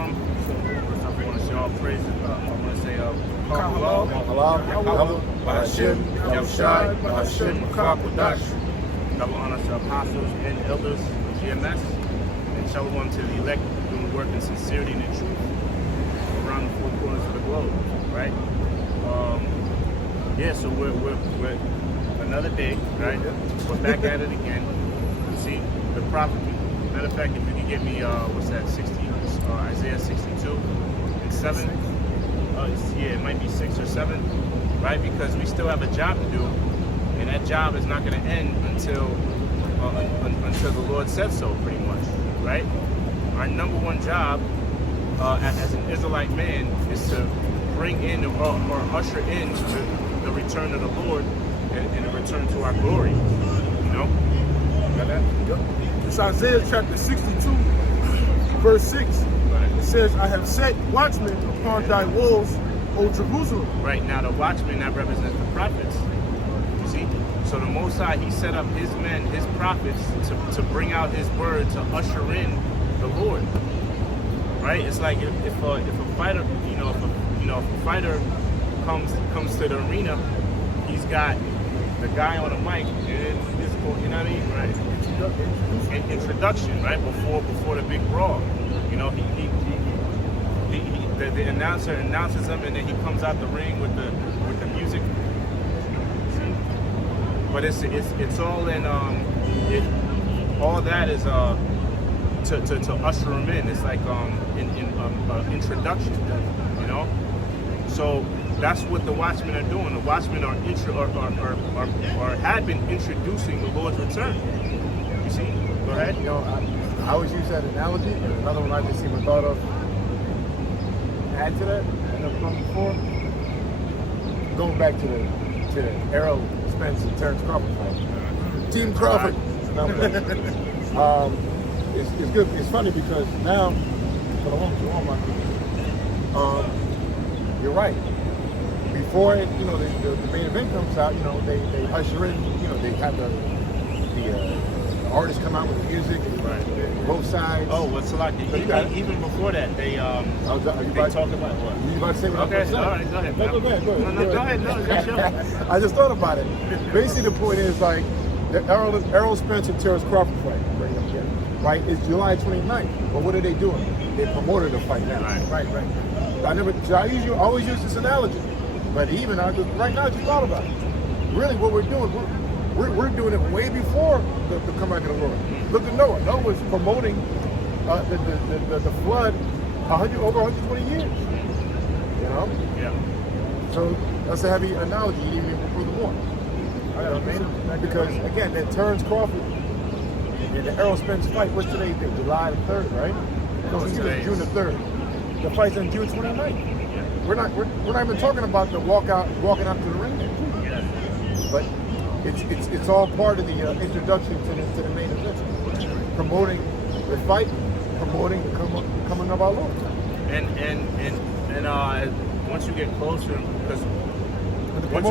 Shalom. First off, I want to say all praises. I want to say Allah, Bahashim, Yahushai, Bahashim, Makakwadash. Double honor to apostles and elders of GMS, and shalom to the elect doing the work in sincerity and in truth around the four corners of the globe, right? So we're another day, right? We're back at it again. You see the prophet. Matter of fact, if you can get me, Isaiah 62 and 7. It might be 6 or 7, right? Because we still have a job to do, and that job is not going to end until the Lord said so, pretty much, right? Our number one job as an Israelite man is to bring in or usher in the return of the Lord and a return to our glory. You know? Got that? Yep. It's Isaiah chapter 62, verse 6. It says, I have set watchmen upon thy walls, O Jerusalem. Right now, the watchmen that represent the prophets. You see? So the Most High, he set up his men, his prophets, to bring out his word, to usher in the Lord. Right? It's like if a fighter, if a fighter comes to the arena, he's got the guy on the mic, and this, you know what I mean? Right? Introduction, right? Before the big brawl. You know, the announcer announces him, and then he comes out the ring with the music. But it's all in all that is to usher him in. It's like introduction, you know. So that's what the watchmen are doing. The watchmen are had been introducing the Lord's return. You see? Go ahead. You know, I always use that analogy, and another one I just even thought of. Add to that, and I've done before. Going back to the Errol Spence and Terrence Crawford fight. Team Crawford. It's good. It's funny because now, you're right. Before it, the main event comes out, they usher in, they have the artists come out with the music, and both sides. Oh, what's like even before that, they talk about what? You about to say what okay, I'm all right, go ahead. No, go ahead. Go ahead. No, that's yours. I just thought about it. Basically, the point is like the Errol Spence and Terrence Crawford fight, right? It's July 29th. But what are they doing? They promoted the fight now. Right. I always use this analogy, but even right now, I just thought about it. Really, what we're doing, we're doing it way before the comeback of the Lord. Look at Noah. Noah was promoting the flood over 120 years. You know? Yeah. So that's a heavy analogy, even before the war. Because again, that Terrence Crawford and the Errol Spence fight, what's today's date? July the 3rd, right? No, it's June the 3rd. The fight's on June 29th. Yeah. We're not even talking about the walking out to the ring there. Yeah. But it's all part of the introduction to the main event, promoting the fight, promoting the coming of our Lord. And once you get closer, because once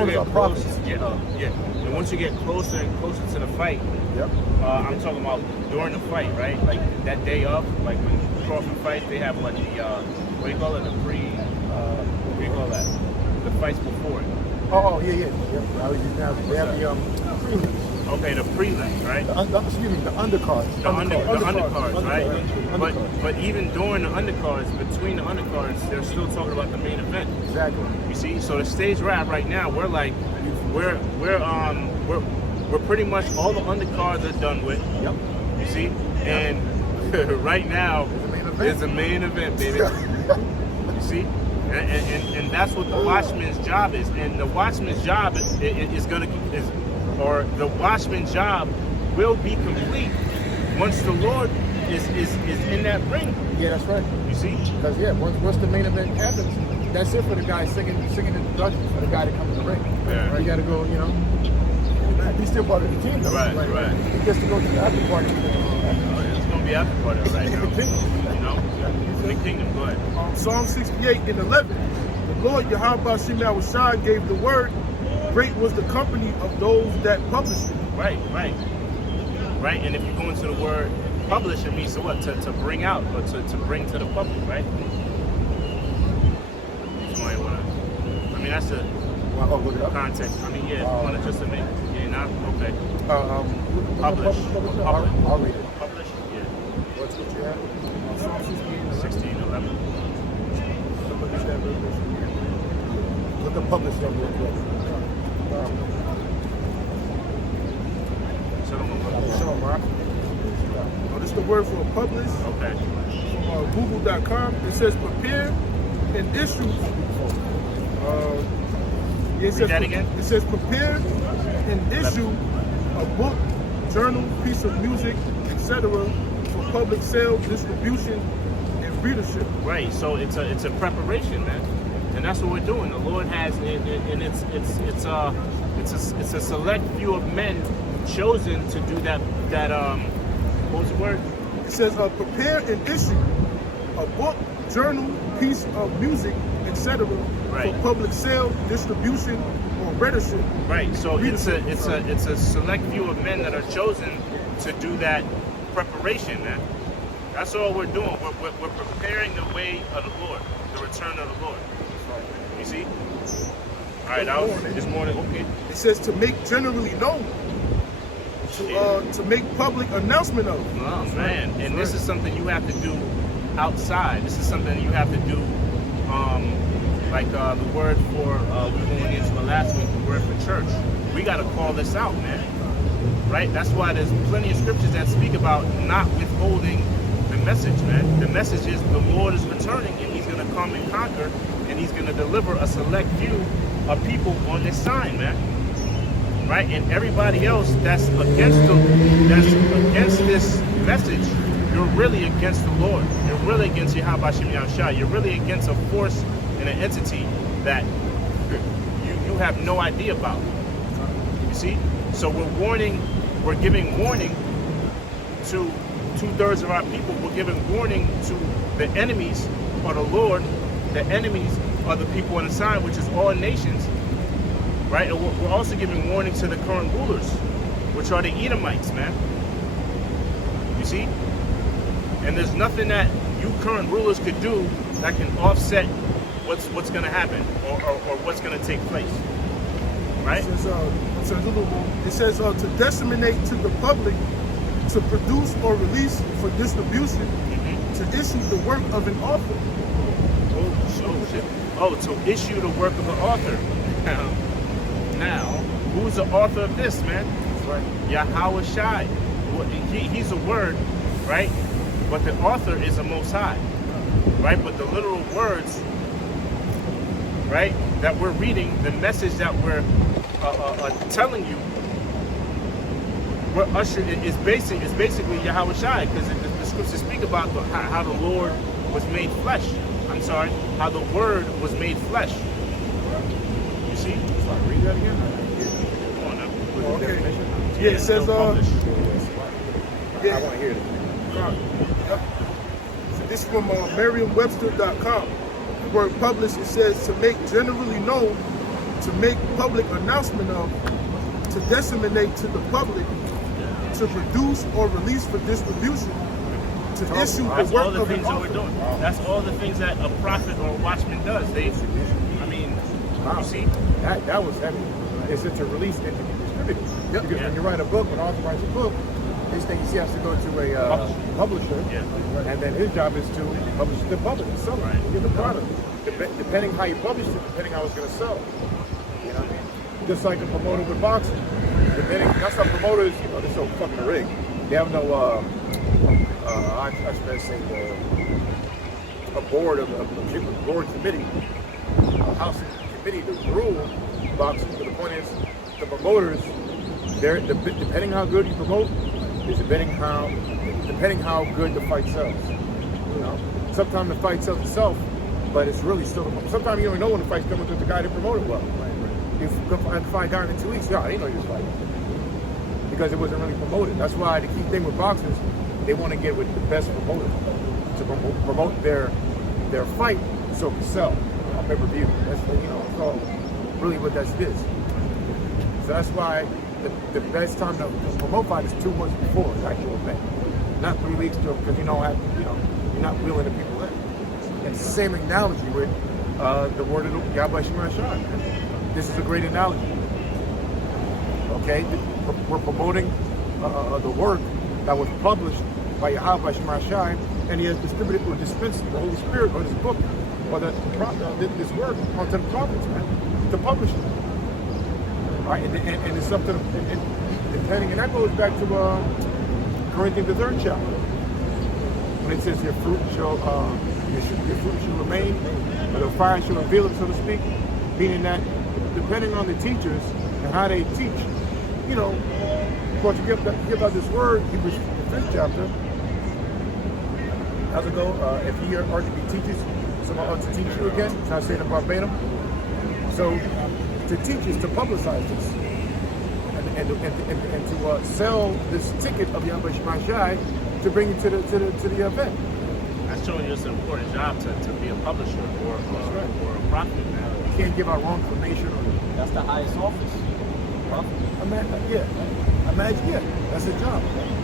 you get closer and closer to the fight, I'm talking about during the fight, right? Like that day up, like when Crawford fights, they have like the what do you call it? What do you call that? The fights before it. Oh, yeah. I was using that. They have the prelims. Okay, the prelims, right? The undercards. The undercards, right? But even during the undercards, between the undercards, they're still talking about the main event. Exactly. You see, so the stage we're at right now, we're pretty much all the undercards are done with. Yep. You see, and right now is the main event, baby. You see. And that's what the watchman's job is. And the watchman's job the watchman's job will be complete once the Lord is in that ring. Yeah, that's right. You see? Because once the main event happens, that's it for the guy singing introductions for the guy to come in the ring. Yeah. Right? You got to go, he's still part of the team, though. Right. He gets to go to the after party. It's gonna be after party right now. The kingdom, go ahead. Psalm 68 and 11. The Lord Yahweh Shai gave the word. Great was the company of those that published it. Right. And if you go into the word, Publish, it means to what? To bring out, or to bring to the public, right? Somebody wanna, I mean, that's the Look it up. context. I mean, yeah, you wanna just to make, yeah, not, okay. Publish. Publish. I'll read it. Publish, yeah. What's what you have? 16:11. Look at publish them real quick. So I'm gonna look. Show them, Mark. Oh, this is the word for publish. Okay. From Google.com. It says prepare and issue. It says, Read that again? It says prepare and issue a book, journal, piece of music, etc. for public sale, distribution, and readership. Right. So it's a preparation, man, and that's what we're doing. The Lord has, and it's a select few of men chosen to do that. What was the word? It says prepare and issue a book, journal, piece of music, etc. Right. for public sale, distribution, or readership. Right. So it's a select few of men that are chosen to do that preparation, man. That's all we're doing. We're preparing the way of the Lord, the return of the Lord. You see? All right. That was this morning. Okay. It says to make generally known, to make public announcement of. Oh man, and this is something you have to do outside. This is something you have to do, like the word for we were going into the last week, the word for church. We got to call this out, man. Right? That's why there's plenty of scriptures that speak about not withholding the message, man. The message is the Lord is returning, and He's going to come and conquer, and He's going to deliver a select few of people on this sign, man. Right? And everybody else that's against this message, you're really against the Lord. You're really against Yahweh Hashem Yahushua. You're really against a force and an entity that you have no idea about. You see? So we're giving warning to 2/3 of our people. We're giving warning to the enemies of the Lord. The enemies are the people on the sign, which is all nations. Right? And we're also giving warning to the current rulers, which are the Edomites, man. You see? And there's nothing that you current rulers could do that can offset what's going to happen or what's going to take place. Right? It says to disseminate to the public, to produce or release for distribution, to issue the work of an author. To issue the work of an author. Now, who's the author of this, man? Right. Yahweh Shai. He's a word, right? But the author is the Most High, right? But the literal words, right, that we're reading, the message that we're telling you, we're ushered is basically Yahweh Shai, because the scriptures speak about how the Lord was made flesh. I'm sorry, how the Word was made flesh. You see? Sorry, read that again. Come on now. Okay. Yeah, it says I want to hear it. Yep. So this is from Merriam-Webster.com. The word publish, it says to make generally known, to make public announcement of, to disseminate to the public, to produce or release for distribution, to issue the That's all work the of an things that we're author. doing. That's all the things that a prophet or a watchman does. You see? That was heavy. It's to release and to be distributed. Yep. Because when you write a book, when an author writes a book, his thing is he has to go to a publisher, and then his job is to publish it to the public, sell it, get the product. Depending how you publish it, depending how it's going to sell. You know what I mean? Just like a promoter with boxing. That's how promoters, they're so fucking rigged. They have no, I should say, a board of a board committee, a house committee to rule boxing. But the point is, the promoters, depending how good you promote, is depending how good the fight sells. You know, sometimes the fight sells itself, but it's really still. Sometimes you don't even know when the fight's coming because the guy didn't promote it well. If you fight down in 2 weeks, I didn't know you was fighting because it wasn't really promoted. That's why the key thing with boxers, they want to get with the best promoter to promote their fight so it can sell on pay-per-view. That's it's all really what that is. So that's why the best time to promote fight is 2 months before the actual event. not 3 weeks because you don't have, you're not wheeling the people in. And it's the same analogy with the word of Yahweh Shema Shai. This is a great analogy. Okay, we're promoting the work that was published by Yahweh Shema Shai, and he has distributed or dispensed the Holy Spirit or this book or this work onto the prophets, man, to publish it. Right, and it's up to depending, and that goes back to Corinthians the 3rd chapter, when it says your fruit shall remain, or the fire shall reveal it, so to speak, meaning that depending on the teachers and how they teach, but you give out this word, Hebrews the 5th chapter. How's it go? If ye are to be teachers, someone ought to teach you again. So I say it verbatim. So to teach is to publicize this, and to sell this ticket of Yahweh Shema Shai to bring it to the event. That's showing you it's an important job to be a publisher or a prophet, man. You can't give out wrong information. That's the highest office. Imagine, that's a job.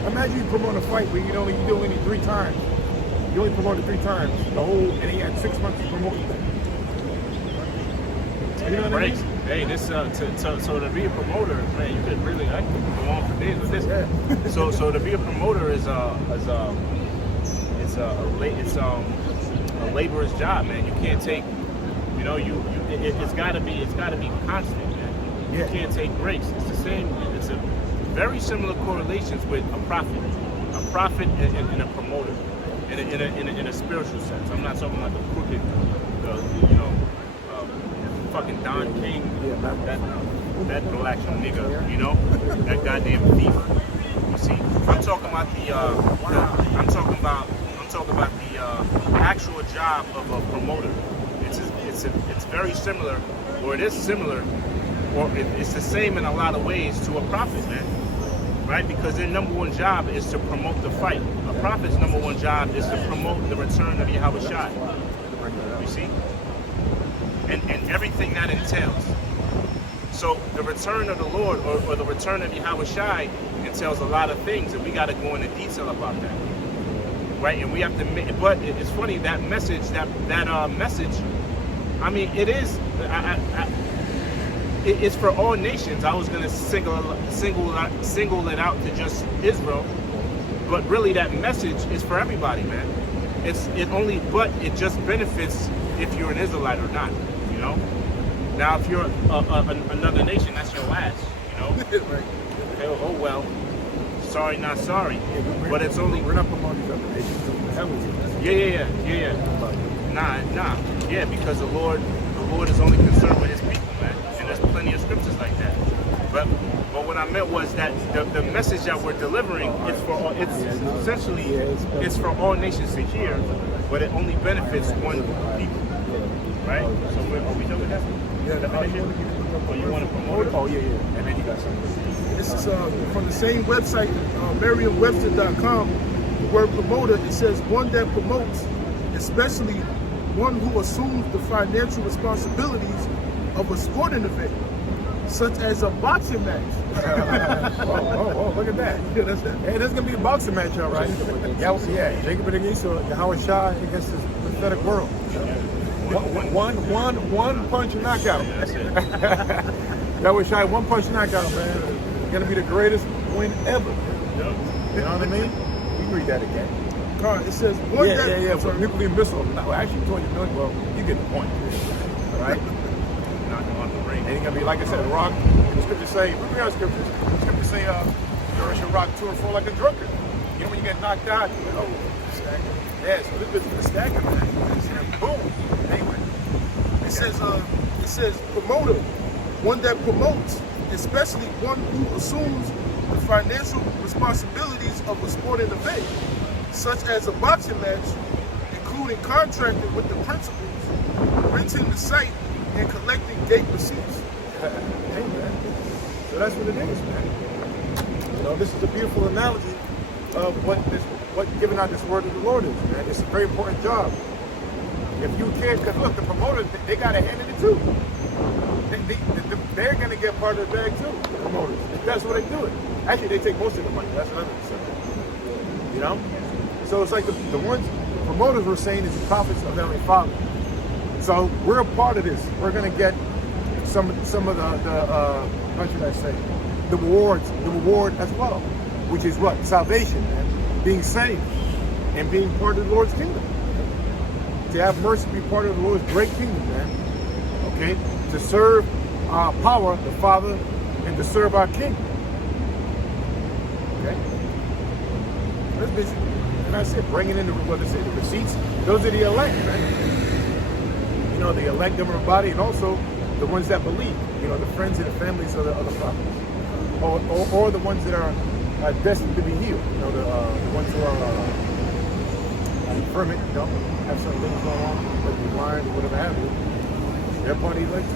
Imagine you promote a fight where you do only 3 times. You only promoted 3 times. And he had 6 months to promote that. You know what I mean? Hey, this so to be a promoter, man, you could really I could go on for days with this. Yeah. So to be a promoter is a laborer's job, man. You can't take, it's got to be constant, man. You Yeah. can't take breaks. It's the same. It's a very similar correlations with a prophet and a promoter, in a spiritual sense. I'm not talking about the crooked, fucking Don King, that black nigga, that goddamn thief. You see, I'm talking about the actual job of a promoter. It's very similar, or it is similar, or it's the same in a lot of ways to a prophet, man. Right? Because their number one job is to promote the fight. A prophet's number one job is to promote the return of Yahweh Shai. You see? And everything that entails. So the return of the Lord or the return of Yahweh Shai entails a lot of things, and we got to go into detail about that. Right? And we have to, but it's funny, that message, I mean, it is, it's for all nations. I was going to single it out to just Israel, but really that message is for everybody, man. But it just benefits if you're an Israelite or not, Now, if you're another nation, that's your ass, Right. Oh well, sorry, not sorry. But it's only we're not promoting these other nations. The hell with you. Yeah. Nah. Yeah, because the Lord is only concerned with His people, man. And there's plenty of scriptures like that. But what I meant was that the message that we're delivering is it's for all nations to hear, but it only benefits one people, right? So are we done with that? Yeah. You want to promote it? Oh yeah. And then you got something. This is from the same website, Merriam-Webster.com. The word promoter, it says one that promotes, especially one who assumes the financial responsibilities of a sporting event, such as a boxing match. Oh, look at that. Yeah, that's it. Hey, there's going to be a boxing match, all right? Yeah, Jacob and Esau, Yahweh Shai against this pathetic world. One punch and knockout. That's it. Yahweh Shai, one punch knockout, man. Going to be the greatest win ever. You know what I mean? You read that again. It says one that... Yeah. So nuclear missile. No, actually, 20 million. Well, you get the point. All right? Knocking on the ring. And it's going to be, like I said, rock. The scriptures say, we are scriptures. The scriptures say, you should rock to and fro like a drunkard. When you get knocked out, stagger. Yeah, so this is the stagger, man. Boom. Anyway. It says promoter, one that promotes, especially one who assumes the financial responsibilities of a sporting event, such as a boxing match, including contracting with the principals, renting the site, and collecting gate receipts. Hey, man. So that's what it is, man. This is a beautiful analogy of what giving out this word of the Lord is, man. It's a very important job. If you can't, because look, the promoters, they got a hand in it too. They're going to get part of the bag too, the promoters. That's what they do it. Actually, they take most of the money. That's another thing. know? So it's like the promoters were saying is the prophets of Heavenly Father. So we're a part of this. We're going to get some of the how should I say, the reward as well, which is what? Salvation, man. Being saved and being part of the Lord's kingdom. To have mercy, be part of the Lord's great kingdom, man. Okay? To serve our power, the Father, and to serve our King. Okay? That's basically, and I said, bringing in the receipts. Those are the elect, man. You know, the elect of our body, and also the ones that believe. You know, the friends and the families of the prophets, or the ones that are destined to be healed. You know, the ones who are infirmant, you know, have some things going on, whether you're blind or whatever have you. They're part of the elect.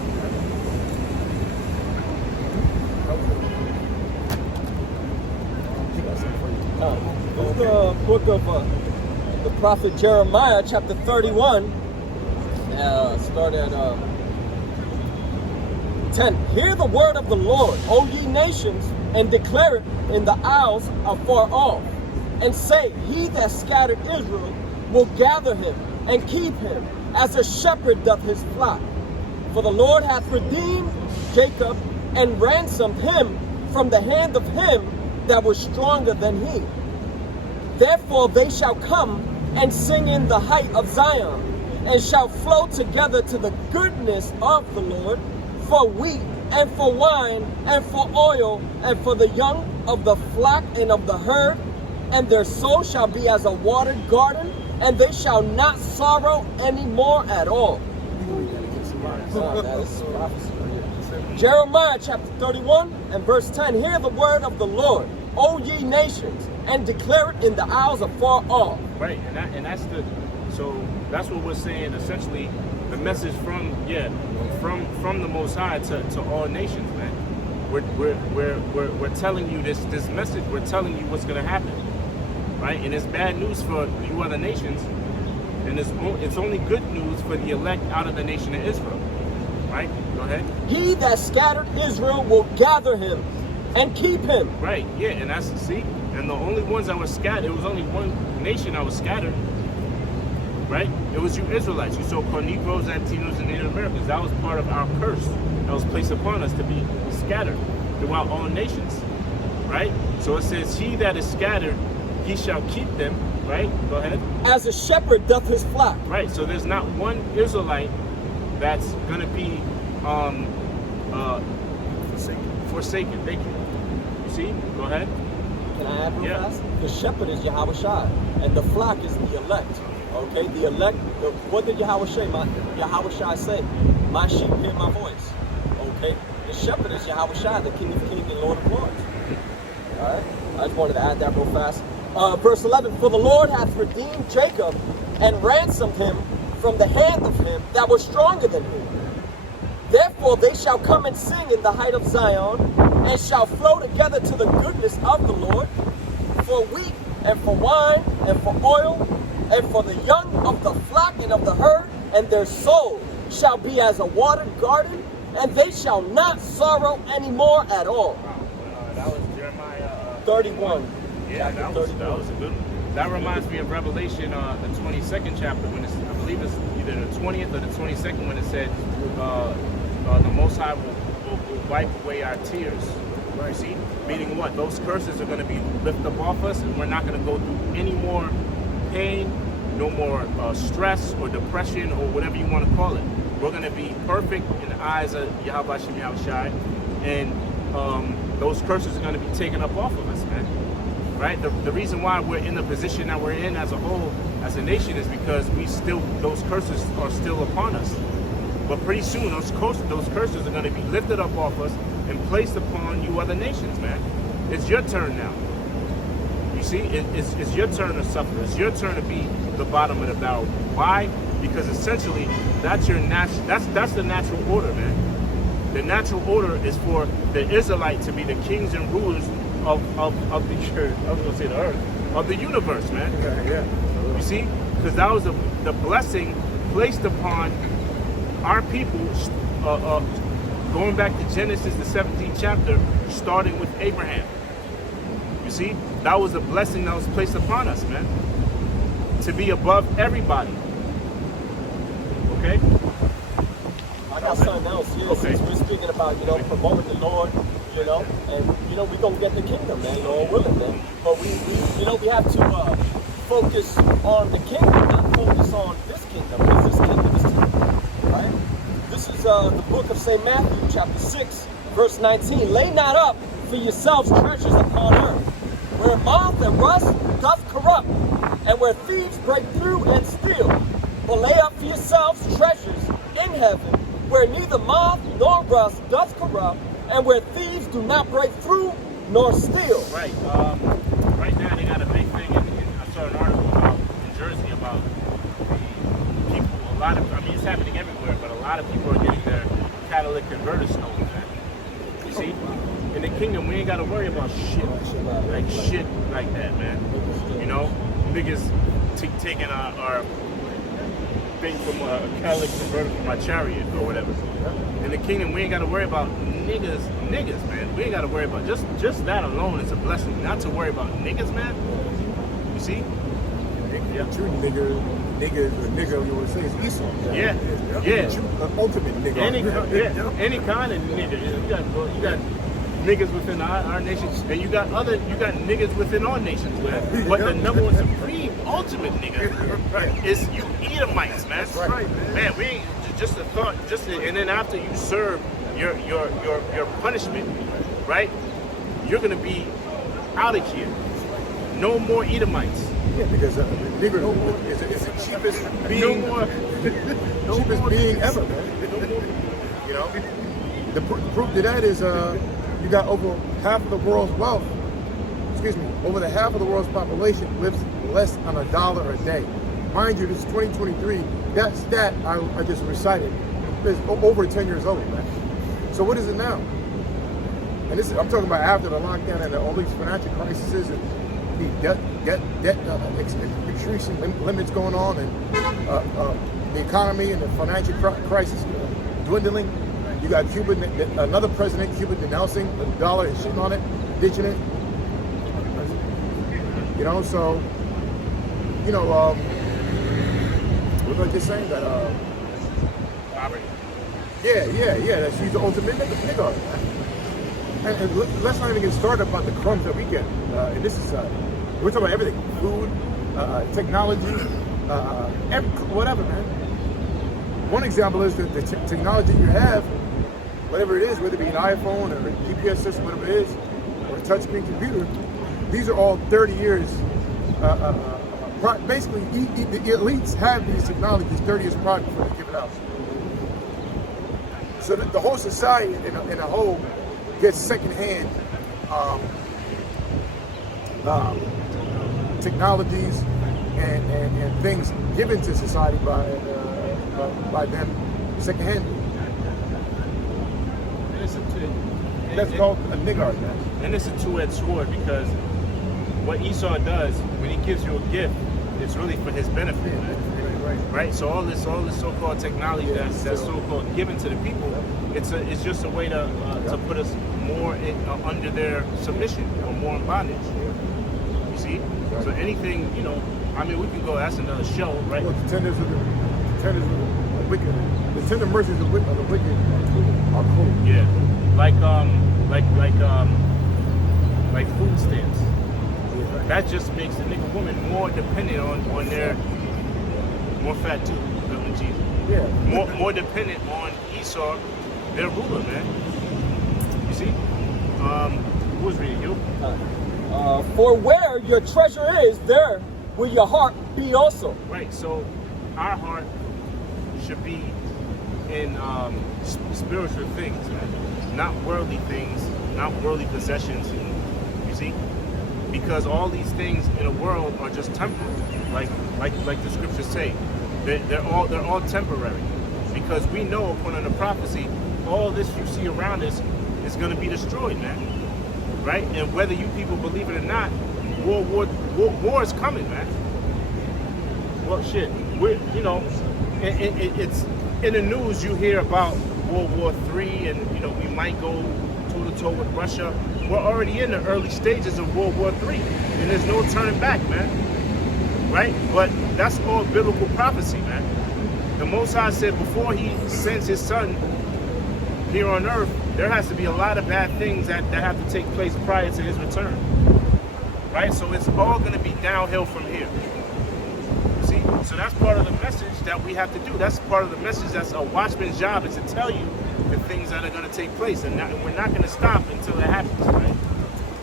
This is the book of the prophet Jeremiah, chapter 31. Start at 10. Hear the word of the Lord, O ye nations, and declare it in the isles afar off, and say, He that scattered Israel will gather him and keep him, as a shepherd doth his flock. For the Lord hath redeemed Jacob and ransomed him from the hand of him that was stronger than he. Therefore they shall come and sing in the height of Zion, and shall flow together to the goodness of the Lord, for wheat and for wine and for oil and for the young of the flock and of the herd. And their soul shall be as a watered garden, and they shall not sorrow any more at all. That is prophecy. Jeremiah chapter 31 and verse 10. Hear the word of the Lord, O ye nations, and declare it in the isles afar off. Right, and that's what we're saying. Essentially, the message from the Most High to all nations, man. We're telling you this message. We're telling you what's going to happen, right? And it's bad news for you other nations, and it's only good news for the elect out of the nation of Israel, right? Go ahead. He that scattered Israel will gather him and keep him. Right, yeah, and that's, see, and the only ones that were scattered, it was only one nation that was scattered, right? It was you Israelites, you so-called Negroes, Latinos, and Native Americans. That was part of our curse that was placed upon us, to be scattered throughout all nations, right? So it says, he that is scattered, he shall keep them, right? Go ahead. As a shepherd doth his flock. Right, so there's not one Israelite that's going to be forsaken. Thank you. You see? Go ahead. Can I add real fast? The shepherd is Yahweh Shai, and the flock is the elect. Okay, the elect. What did Yahweh Shai say? My sheep hear my voice. Okay, the shepherd is Yahweh Shai, the King of Kings and Lord of Lords. All right, I just wanted to add that real fast. Verse 11: For the Lord hath redeemed Jacob and ransomed him from the hand of him that was stronger than he. Therefore they shall come and sing in the height of Zion, and shall flow together to the goodness of the Lord, for wheat and for wine and for oil, and for the young of the flock and of the herd, and their soul shall be as a watered garden, and they shall not sorrow any more at all. That was Jeremiah 31. Yeah, that was a good one. That reminds me of Revelation, the 22nd chapter, when it's, I believe it's either the 20th or the 22nd, when it said the Most High will wipe away our tears. Right. See? Meaning what? Those curses are going to be lifted up off us, and we're not going to go through any more pain, no more stress or depression or whatever you want to call it. We're going to be perfect in the eyes of Yahweh Shem Yahushai, and those curses are going to be taken up off of us, man. Right? The reason why we're in the position that we're in as a whole, as a nation, is because those curses are still upon us. But pretty soon, those curses are going to be lifted up off us and placed upon you other nations, man. It's your turn now. You see, it's your turn to suffer. It's your turn to be the bottom of the barrel. Why? Because essentially, that's the natural order, man. The natural order is for the Israelite to be the kings and rulers of the earth. I was going to say the earth, of the universe, man. Yeah. You see, because that was the blessing placed upon our people, going back to Genesis, the 17th chapter, starting with Abraham. You You see, that was a blessing that was placed upon us, man. To be above everybody. Okay? I got something else here. Okay. Since we're speaking about, promoting the Lord, and, we're going to get the kingdom, man, Lord willing, man. But we have to focus on the kingdom, not focus on this kingdom, because this kingdom is temporal, right? This is the book of St. Matthew, chapter 6, verse 19. Lay not up for yourselves treasures upon earth, where moth and rust doth corrupt, and where thieves break through and steal. But lay up for yourselves treasures in heaven, where neither moth nor rust doth corrupt, and where thieves do not break through nor steal. Right. Right now they got a big thing. I saw an article about in Jersey about people. It's happening everywhere, but a lot of people are getting their catalytic converter stolen. You see, in the kingdom we ain't got to worry about shit like that, man. Niggas taking our thing from a catalytic converter from my chariot or whatever. In the kingdom, we ain't got to worry about niggas, man. We ain't got to worry about just that alone is a blessing. Not to worry about niggas, man. You see? Yeah. True nigga you would say is Esau. Yeah. The ultimate nigga. Any kind of nigga. You got niggas within our nations, and you got niggas within our nations, man. But the number one supreme ultimate nigga is you Edomites, man. That's right, man. Man, we ain't just a thought, and then after you serve your punishment, right? You're gonna be out of here. No more Edomites. Yeah, because the nigger is the cheapest being. Cheapest being ever, man. The proof to that is you got over half of the world's wealth. Over the half of the world's population lives less than $1 a day. Mind you, this is 2023. That stat I just recited is over 10 years old, man. So what is it now? And I'm talking about after the lockdown and all these financial crises and the debt extreme limits going on, and the economy and the financial crisis dwindling. You got another president, Cuba, denouncing the dollar and shitting on it, ditching it. So, what was I just saying? That, Robert. Yeah, she's the ultimate nigga. And let's not even get started about the crumbs that we get in this society. We're talking about everything: food, technology, whatever, man. One example is that the technology you have, whatever it is, whether it be an iPhone or a GPS system, whatever it is, or a touchscreen computer, these are all 30 years. Basically, the elites have these technologies 30 years prior before they give it out. So the whole society in a whole gets secondhand technologies and things given to society by them secondhand. That's called a nigger, man. And it's a two-edged sword, because what Esau does when he gives you a gift, it's really for his benefit, right? So all this so-called technology that's so-called given to the people, it's just a way to put us more under their submission or more in bondage. You see? So anything, we can go. That's another show, right? Well, the tenders of the wicked, the tender mercies of the wicked are cool. Yeah, like food stamps. That just makes the nigga woman more dependent on their more fat too. Yeah. More dependent on Esau, their ruler, man. You see? Who was reading you? For where your treasure is, there will your heart be also. Right. So our heart should be in spiritual things, man. Not worldly things, not worldly possessions. You see? Because all these things in the world are just temporal, like the scriptures say. They're all temporary. Because we know, according to prophecy, all this you see around us is going to be destroyed, man. Right? And whether you people believe it or not, war is coming, man. Well, shit, it's in the news. You hear about World War III, and we might go toe to toe with Russia. we're already in the early stages of World War III, and there's no turning back, man. Right? But that's all biblical prophecy, man. The Most High said before he sends his son here on earth, there has to be a lot of bad things that have to take place prior to his return. Right? So it's all going to be downhill from here. See? So that's part of the message that we have to do. That's part of the message that's a watchman's job, is to tell you the things that are going to take place. And we're not going to stop until it happens, right?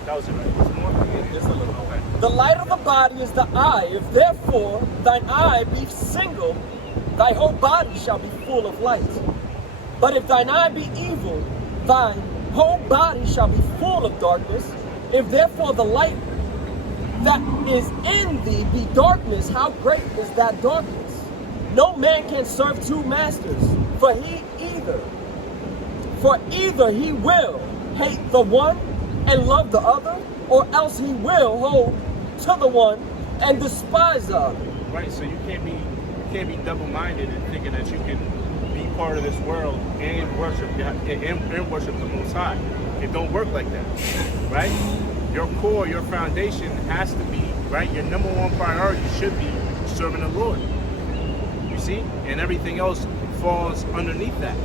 That was it, right? There's more? Just a little. Okay. The light of the body is the eye. If therefore thine eye be single, thy whole body shall be full of light. But if thine eye be evil, thy whole body shall be full of darkness. If therefore the light that is in thee be darkness, how great is that darkness? No man can serve two masters, for either he will hate the one and love the other, or else he will hold to the one and despise the other. Right, so you can't be double-minded and thinking that you can be part of this world and worship the Most High. It don't work like that, right? Your core, your foundation has to be, right? Your number one priority should be serving the Lord. You see? And everything else falls underneath that.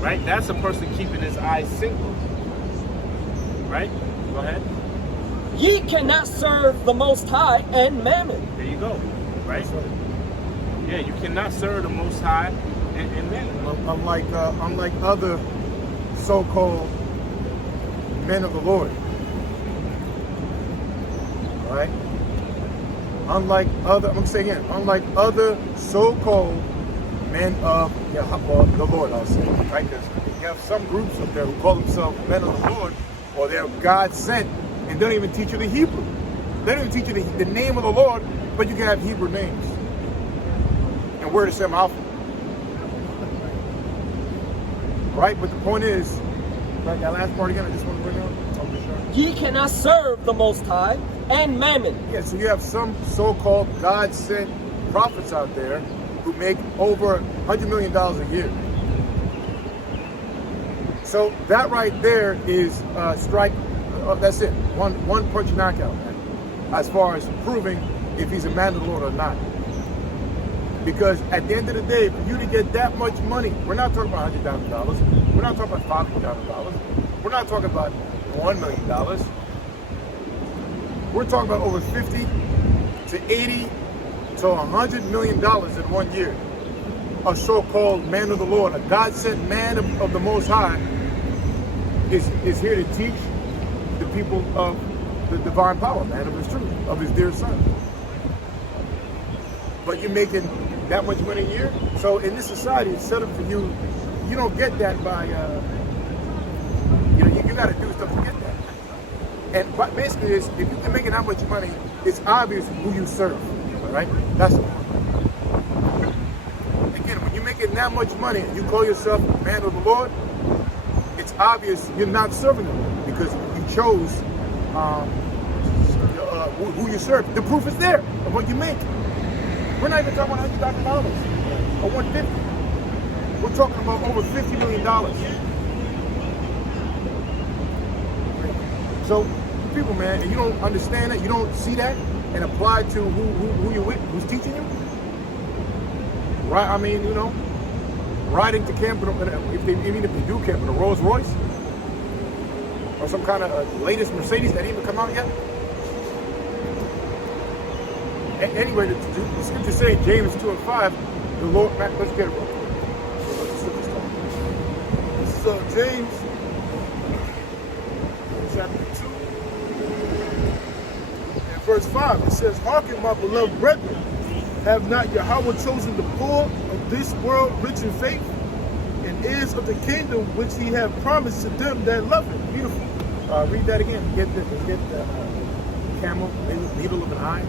Right? That's a person keeping his eyes single. Right? Go ahead. Ye cannot serve the Most High and mammon. There you go. Right? Yeah, you cannot serve the Most High and mammon. Unlike other so-called men of the Lord. Right? Unlike other so-called men of the Lord, I'll say, right? Because you have some groups up there who call themselves men of the Lord, or they're God sent, and don't even teach you the Hebrew. They don't even teach you the name of the Lord, but you can have Hebrew names. And where to send them out from. Right? But the point is, like that last part again, I just want to bring up. Ye cannot serve the Most High and mammon. Yeah, so you have some so-called God-sent prophets out there who make over $100 million a year. So that right there is strike. That's it. One punch knockout, man, as far as proving if he's a man of the Lord or not. Because at the end of the day, for you to get that much money, we're not talking about $100,000. We're not talking about $500,000. We're not talking about $1 million. We're talking about over 50 to 80 to $100 million in 1 year. A so-called man of the Lord, a God-sent man of the Most High, is here to teach the people of the divine power, man, of his truth, of his dear son. But you're making that much money a year? So in this society, it's set up for you. You don't get that by, you got to do stuff to get that. And basically, if you're making that much money, it's obvious who you serve, right? That's the point. Again, when you're making that much money and you call yourself a man of the Lord, it's obvious you're not serving the Lord because you chose who you serve. The proof is there of what you make. We're not even talking about $100,000 or $150. We're talking about over $50 million. So, people, man, and you don't understand that, you don't see that, and apply to who you're with, who's teaching you. Right? I mean, riding to camp, even if they do camp in a Rolls Royce, or some kind of latest Mercedes that didn't even come out yet. Anyway, the scripture say, James 2:5, the Lord, let's get it real quick. This is James chapter 2 and verse 5. It says, "Hearken, my beloved brethren, have not Yahweh chosen the poor of this world rich in faith, and heirs of the kingdom which he hath promised to them that love him?" Beautiful. Read that again. Get the camel, needle of an eye.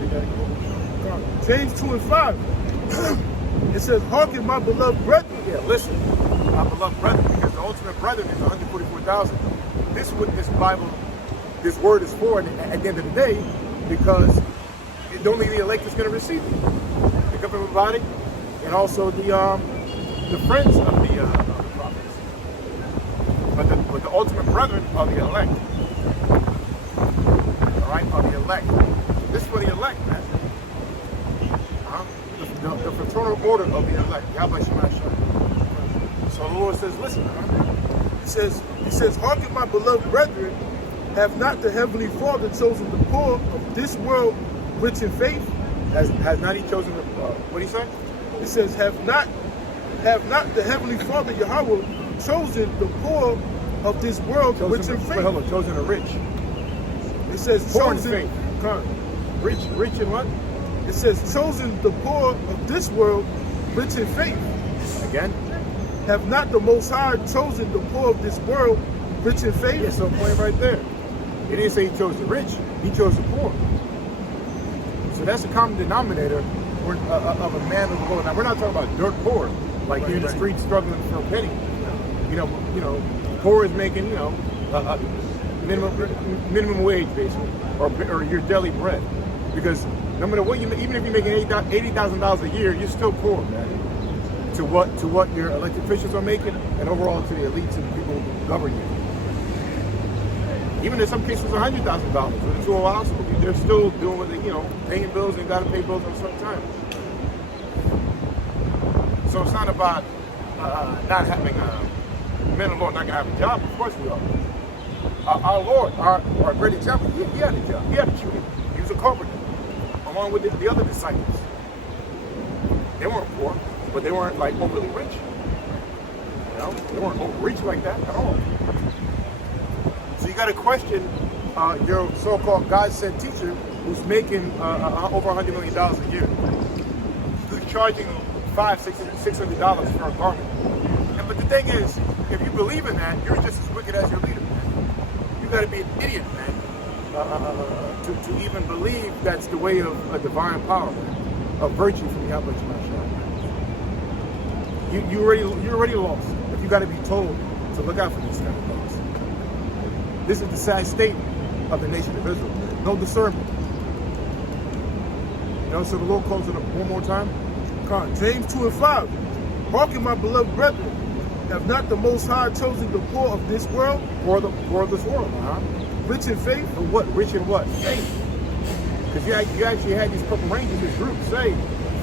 Read that again. James 2 and 5. It says, "Hearken, my beloved brethren." Yeah, listen, my beloved brethren, because the ultimate brethren is 144,000. This is what this Bible, this word is for at the end of the day, because only the elect is going to receive it. The government body, and also the friends of the prophets. but the ultimate brethren are the elect. All right, are the elect. This is for the elect, man. The fraternal order of the elect. Yahweh Shemashah. So the Lord says, listen, He says, hearken, my beloved brethren, have not the heavenly Father chosen the poor of this world rich in faith? has not he chosen the, what did he say? It says, have not the heavenly Father Yahweh chosen the poor of this world rich in faith? Hold on, chosen the rich. It says Poor in chosen. faith. Rich in what? It says chosen the poor of this world rich in faith. Again? Have not the Most High chosen the poor of this world rich in faith? Yeah, so point right there. It didn't say he chose the rich, he chose the poor. So that's a common denominator of a man of the Lord. Now we're not talking about dirt poor, like you're in the street struggling for a penny. You know, poor is making, minimum wage basically, or your daily bread. Because no matter what even if you're making $80,000 a year, you're still poor, man. To what your elected officials are making, and overall to the elites and the people who govern you. Even in some cases, $100,000 with a two-hole household, they're still doing what they, paying bills and got to pay bills at a certain time. So it's not about not having men of the Lord not gonna have a job. Of course we are. Our Lord, our great example, he had a job. He had a tutor. He was a carpenter, along with the other disciples. They weren't poor, but they weren't like overly rich. They weren't rich like that at all. So you got to question your so-called God-sent teacher who's making over $100 million a year, who's charging $600 for a garment. But the thing is, if you believe in that, you're just as wicked as your leader, man. You got to be an idiot, man, to even believe that's the way of a divine power, man, of virtue from Yahweh Shemashah. You're already lost if you got to be told to look out for these kind of things. This is the sad state of the nation of Israel. No discernment. So the Lord calls it up one more time. James 2:5. Hearken, my beloved brethren, have not the Most High chosen the poor of this world? For the poor of this world, Rich in faith? And what? Rich in what? Faith. Because you actually had these purple rangers, this group, say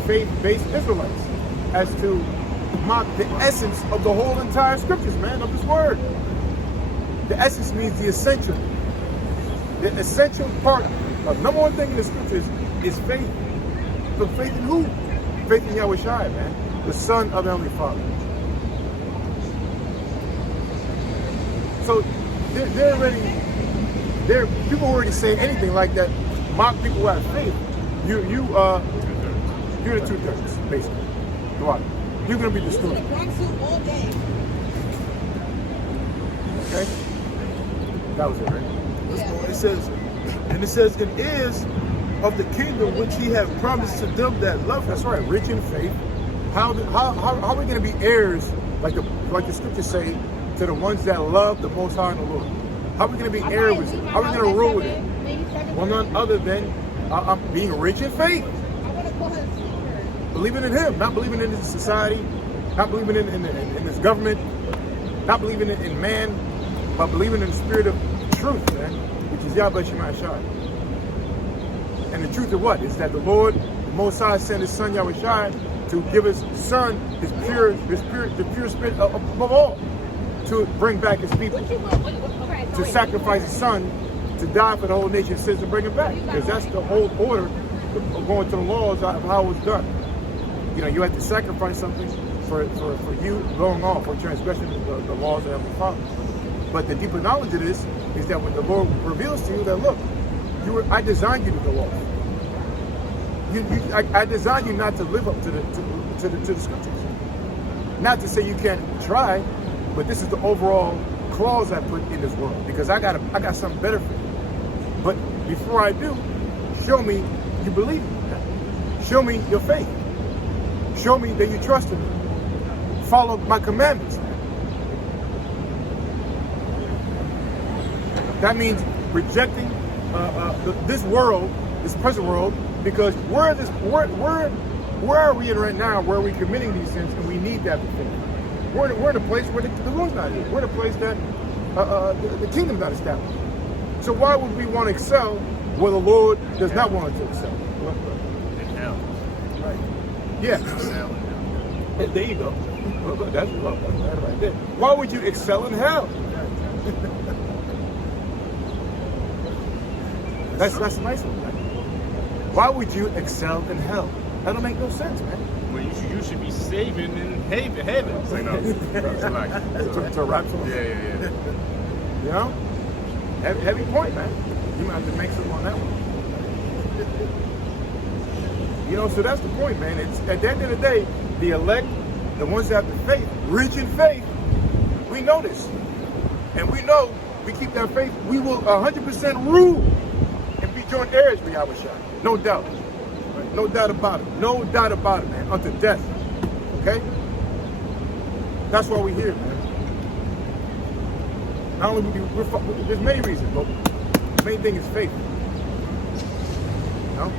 faith-based Israelites, as to mock the essence of the whole entire scriptures, man, of this word. The essence means the essential. The essential part, the number one thing in the scriptures is faith. But faith in who? Faith in Yahweh Shai, man, the Son of the Heavenly Father. So people already say anything like that, mock people who have faith. You're the 2/3, basically. What? You're gonna be destroyed. Okay? That was it, right? It says, and is of the kingdom which he hath promised to them that love him. That's right, rich in faith. How are we going to be heirs, like the scriptures say, to the ones that love the Most High and the Lord? How are we going to be heirs with it? How are we going to rule with it? Well, none other than being rich in faith. Believing in Him, not believing in this society, not believing in this government, not believing in man, but believing in the spirit of truth, man, which is Yahweh Shemashah. And the truth of what? Is that the Lord, the Most High, sent His Son Yahweh Shai to give His Son the pure spirit above all, to bring back His people, to sacrifice His Son, to die for the whole nation's sins and bring it back. Because that's the whole order of going to the laws of how it was done. You had to sacrifice something for you going off or transgressing the laws of Heavenly Father. But the deeper knowledge of this is that when the Lord reveals to you that, look, I designed you to go off. I designed you not to live up to the scriptures. Not to say you can't try, but this is the overall clause I put in this world, because I got something better for you. But before I do, show me you believe in me. Show me your faith. Show me that you trust in me. Follow my commandments. That means rejecting this world, this present world, because where are we in right now where we're committing these sins and we need that faith? We're in a place where the Lord's not here. We're in a place that the kingdom's not established. So why would we want to excel where the Lord does not want us to excel? In hell. Right. Yeah. Excel in hell. There you go. That's right there. Why would you excel in hell? That's a nice one, man. Why would you excel in hell? That don't make no sense, man. Well, you should be saving in heaven. It's like, no, relax. It's a rap song. Yeah. You know? Heavy point, man. You might have to make something on that one. You know, so that's the point, man. It's at the end of the day, the elect, the ones that have the faith, rich in faith, we know this. And we know we keep that faith, we will 100% rule and be joint heirs with Yahushua. No doubt. No doubt about it. No doubt about it, man. Unto death. Okay? That's why we're here, man. Not only there's many reasons, but the main thing is faith. No?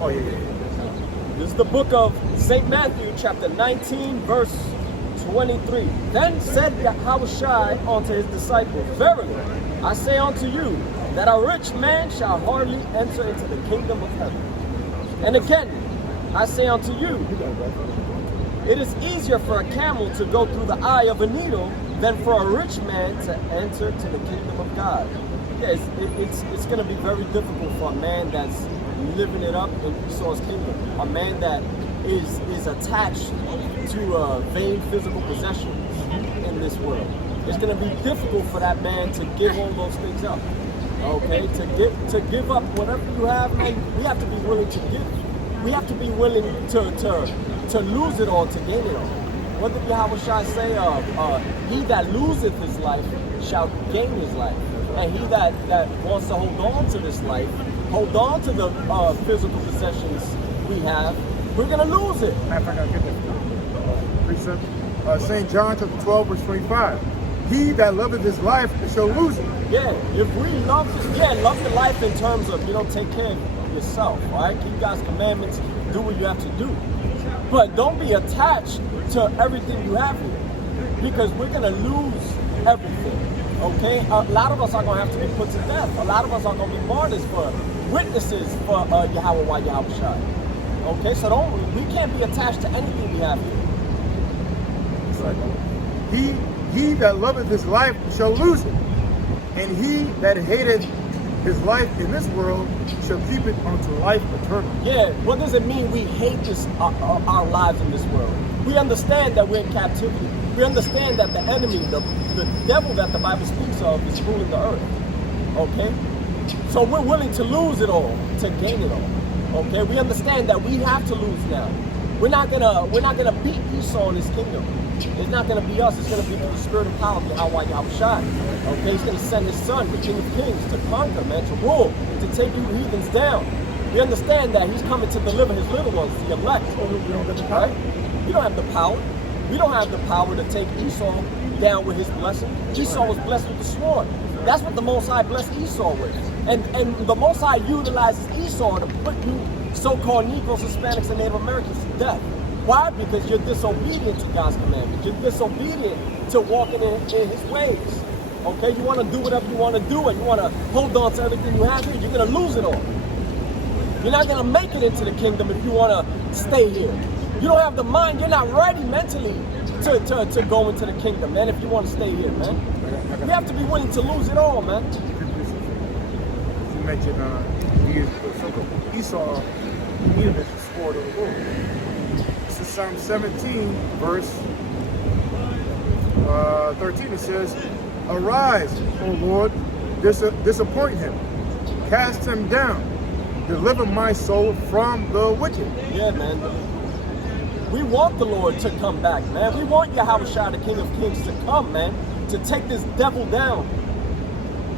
Oh, yeah. This is the book of St. Matthew, chapter 19, verse 23. Then said Yahushua unto his disciples, Verily, I say unto you, that a rich man shall hardly enter into the kingdom of heaven. And again, I say unto you, it is easier for a camel to go through the eye of a needle than for a rich man to enter to the kingdom of God. Yeah, it's going to be very difficult for a man that's living it up in Esau's kingdom. A man that is attached to vain physical possessions in this world. It's going to be difficult for that man to give all those things up. Okay, to give up whatever you have, man, we have to be willing to give. We have to be willing to lose it all to gain it all. What did Yahushua say? He that loseth his life shall gain his life. And he that wants to hold on to this life, hold on to the physical possessions we have, we're going to lose it. Matter of fact, I'll get that precept. St. John chapter 12, verse 25. He that loveth his life shall lose it. Yeah, if we love your life in terms of, take care of yourself, all right? Keep God's commandments, do what you have to do. But don't be attached to everything you have here, because we're going to lose everything, okay? A lot of us are going to have to be put to death. A lot of us are going to be martyrs for witnesses for Yahweh Yahushua. Okay, so we can't be attached to anything we have here. It's like, he that loveth his life shall lose it, and he that hateth his life in this world shall keep it unto life eternal. Yeah, what does it mean we hate our lives in this world? We understand that we're in captivity. We understand that the enemy, the devil that the Bible speaks of, is ruling the earth. Okay? So we're willing to lose it all to gain it all. Okay? We understand that we have to lose now. We're not gonna beat Esau in his kingdom. It's not going to be us. It's going to be the spirit of power of Yahweh Yahushua. Okay, he's going to send his son, the King of Kings, to conquer, man, to rule, to take you heathens down. We understand that he's coming to deliver his little ones, the elect. Right? We don't have the power. We don't have the power to take Esau down with his blessing. Esau was blessed with the sword. That's what the Most High blessed Esau with. And the Most High utilizes Esau to put you so-called Negroes, Hispanics, and Native Americans to death. Why? Because you're disobedient to God's commandments. You're disobedient to walking in his ways. Okay? You want to do whatever you want to do, and you want to hold on to everything you have here, you're going to lose it all. You're not going to make it into the kingdom if you want to stay here. You don't have the mind. You're not ready mentally to go into the kingdom, man, if you want to stay here, man. You have to be willing to lose it all, man. You mentioned Esau, he is the sword of the Lord. Psalm 17, verse 13, it says, Arise, O Lord, disappoint him, cast him down, deliver my soul from the wicked. Yeah, man. We want the Lord to come back, man. We want Yahushua, the King of Kings, to come, man, to take this devil down.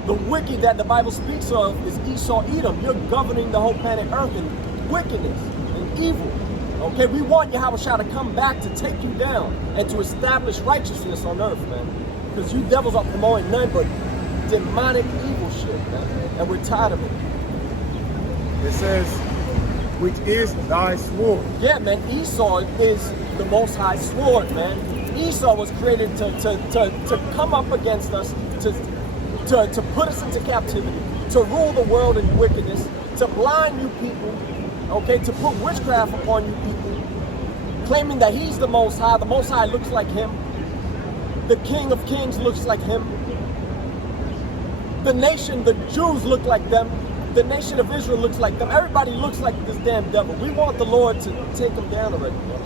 The wicked that the Bible speaks of is Esau, Edom. You're governing the whole planet Earth in wickedness and evil. Okay, we want Yahushua to come back to take you down and to establish righteousness on earth, man. Because you devils are promoting nothing but demonic evil shit, man. And we're tired of it. It says, which is thy sword. Yeah, man, Esau is the Most High sword, man. Esau was created to come up against us, to put us into captivity, to rule the world in wickedness, to blind you people, okay, to put witchcraft upon you people, claiming that he's the Most High. The Most High looks like him. The King of Kings looks like him. The nation, the Jews look like them. The nation of Israel looks like them. Everybody looks like this damn devil. We want the Lord to take him down already, man.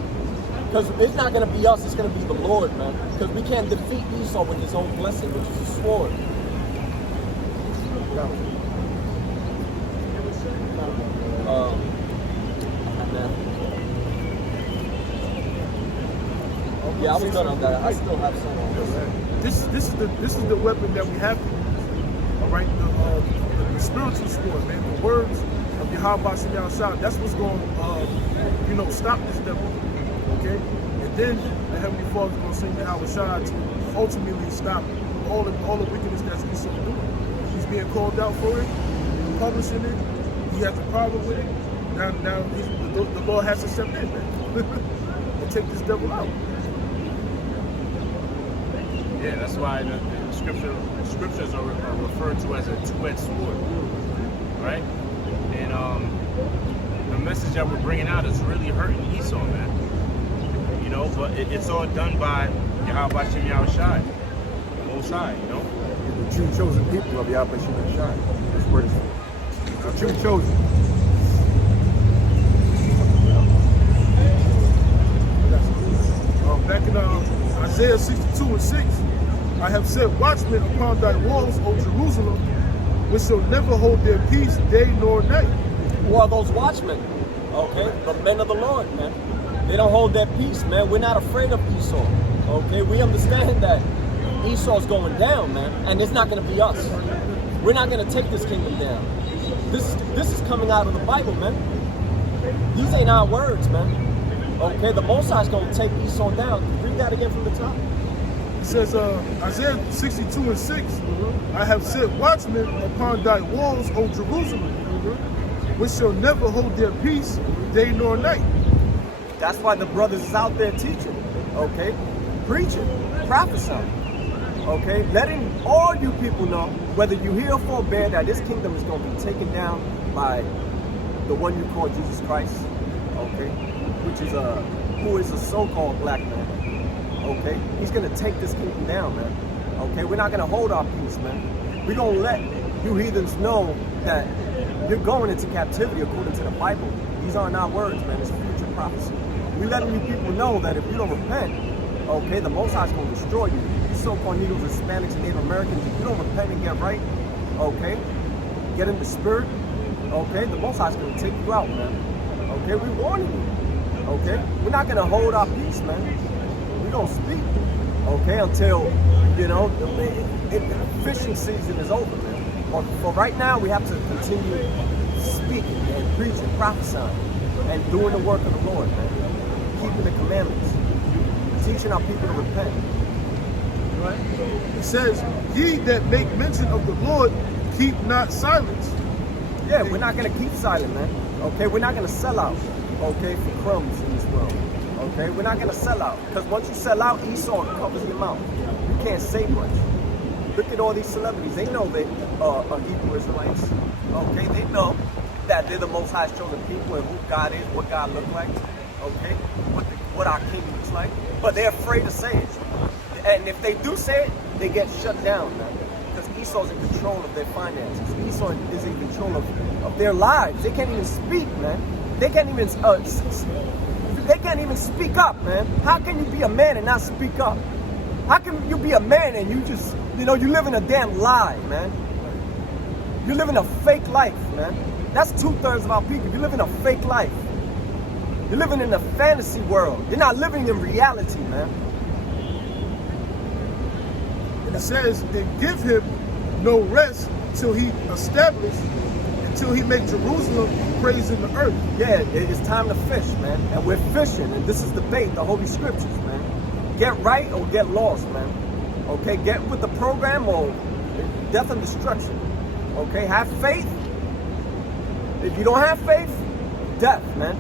Because it's not going to be us, it's going to be the Lord, man. Because we can't defeat Esau with his own blessing, which is a sword. Yeah, I was done on that. I still have some on this. This is the weapon that we have to use. All right, the spiritual sword, man. The words of Yahweh Shem Shah. That's what's going to, stop this devil. Okay, and then the Heavenly Father is going to send Yahweh Shah to ultimately stop all the wickedness that's Esau doing. He's being called out for it, publishing it. He has a problem with it. Now the Lord has to step in, man, and take this devil out. Yeah, that's why the scriptures are referred to as a two-edged sword, right? And the message that we're bringing out is really hurting Esau, man. But it's all done by Yahweh Shem Yahushai, Most High, The true chosen people of Yahweh Shem Yahushai. That's where it's the true chosen. Back in Isaiah 62:6, I have set watchmen upon thy walls, O Jerusalem, which shall never hold their peace day nor night. Who are those watchmen? Okay, the men of the Lord, man. They don't hold their peace, man. We're not afraid of Esau. Okay, we understand that Esau's going down, man, and it's not going to be us. We're not going to take this kingdom down. This is coming out of the Bible, man. These ain't our words, man. Okay, the Most High is going to take Esau down. Read that again from the top. It says, Isaiah 62:6, I have set watchmen upon thy walls, O Jerusalem, which shall never hold their peace day nor night. That's why the brothers is out there teaching, okay? Preaching, prophesying, okay? Letting all you people know, whether you hear or forbear, that this kingdom is going to be taken down by the one you call Jesus Christ, okay? Which is who is a so-called black man, okay? He's going to take this kingdom down, man, okay? We're not going to hold our peace, man. We're going to let you heathens know that you're going into captivity according to the Bible. These aren't our words, man. It's future prophecy. We're letting you people know that if you don't repent, okay, the Most High is going to destroy you. You so-called Negroes, Hispanics, and Native Americans, if you don't repent and get right, okay, get in the spirit, okay, the Most High is going to take you out, man. Okay, we're warning you. Okay, we're not going to hold our peace, man. We're going to speak, okay, until, the fishing season is over, man. But for right now, we have to continue speaking and preaching, prophesying, and doing the work of the Lord, man. Keeping the commandments, teaching our people to repent. Right? It says, ye that make mention of the Lord, keep not silence. Yeah, we're not going to keep silent, man. Okay, we're not going to sell out, okay, for crumbs in this world. Okay, we're not going to sell out. Because once you sell out, Esau covers your mouth. You can't say much. Look at all these celebrities. They know they are Hebrew Israelites. Okay, they know that they're the Most High's chosen people and who God is, what God looks like. Okay, what our king looks like. But they're afraid to say it. And if they do say it, they get shut down, man. Because Esau's in control of their finances. Esau is in control of their lives. They can't even speak, man. They can't even speak up, man. How can you be a man and not speak up? How can you be a man and you just, you live in a damn lie, man? You live in a fake life, man. That's 2/3 of our people. You live in a fake life. You're living in a fantasy world. You're not living in reality, man. And it says, and give him no rest till he establish, until he make Jerusalem praise in the earth. Yeah, it's time to fish, man. And we're fishing, and this is the bait, the Holy Scriptures, man. Get right or get lost, man. Okay, get with the program or death and destruction. Okay, have faith. If you don't have faith, death, man.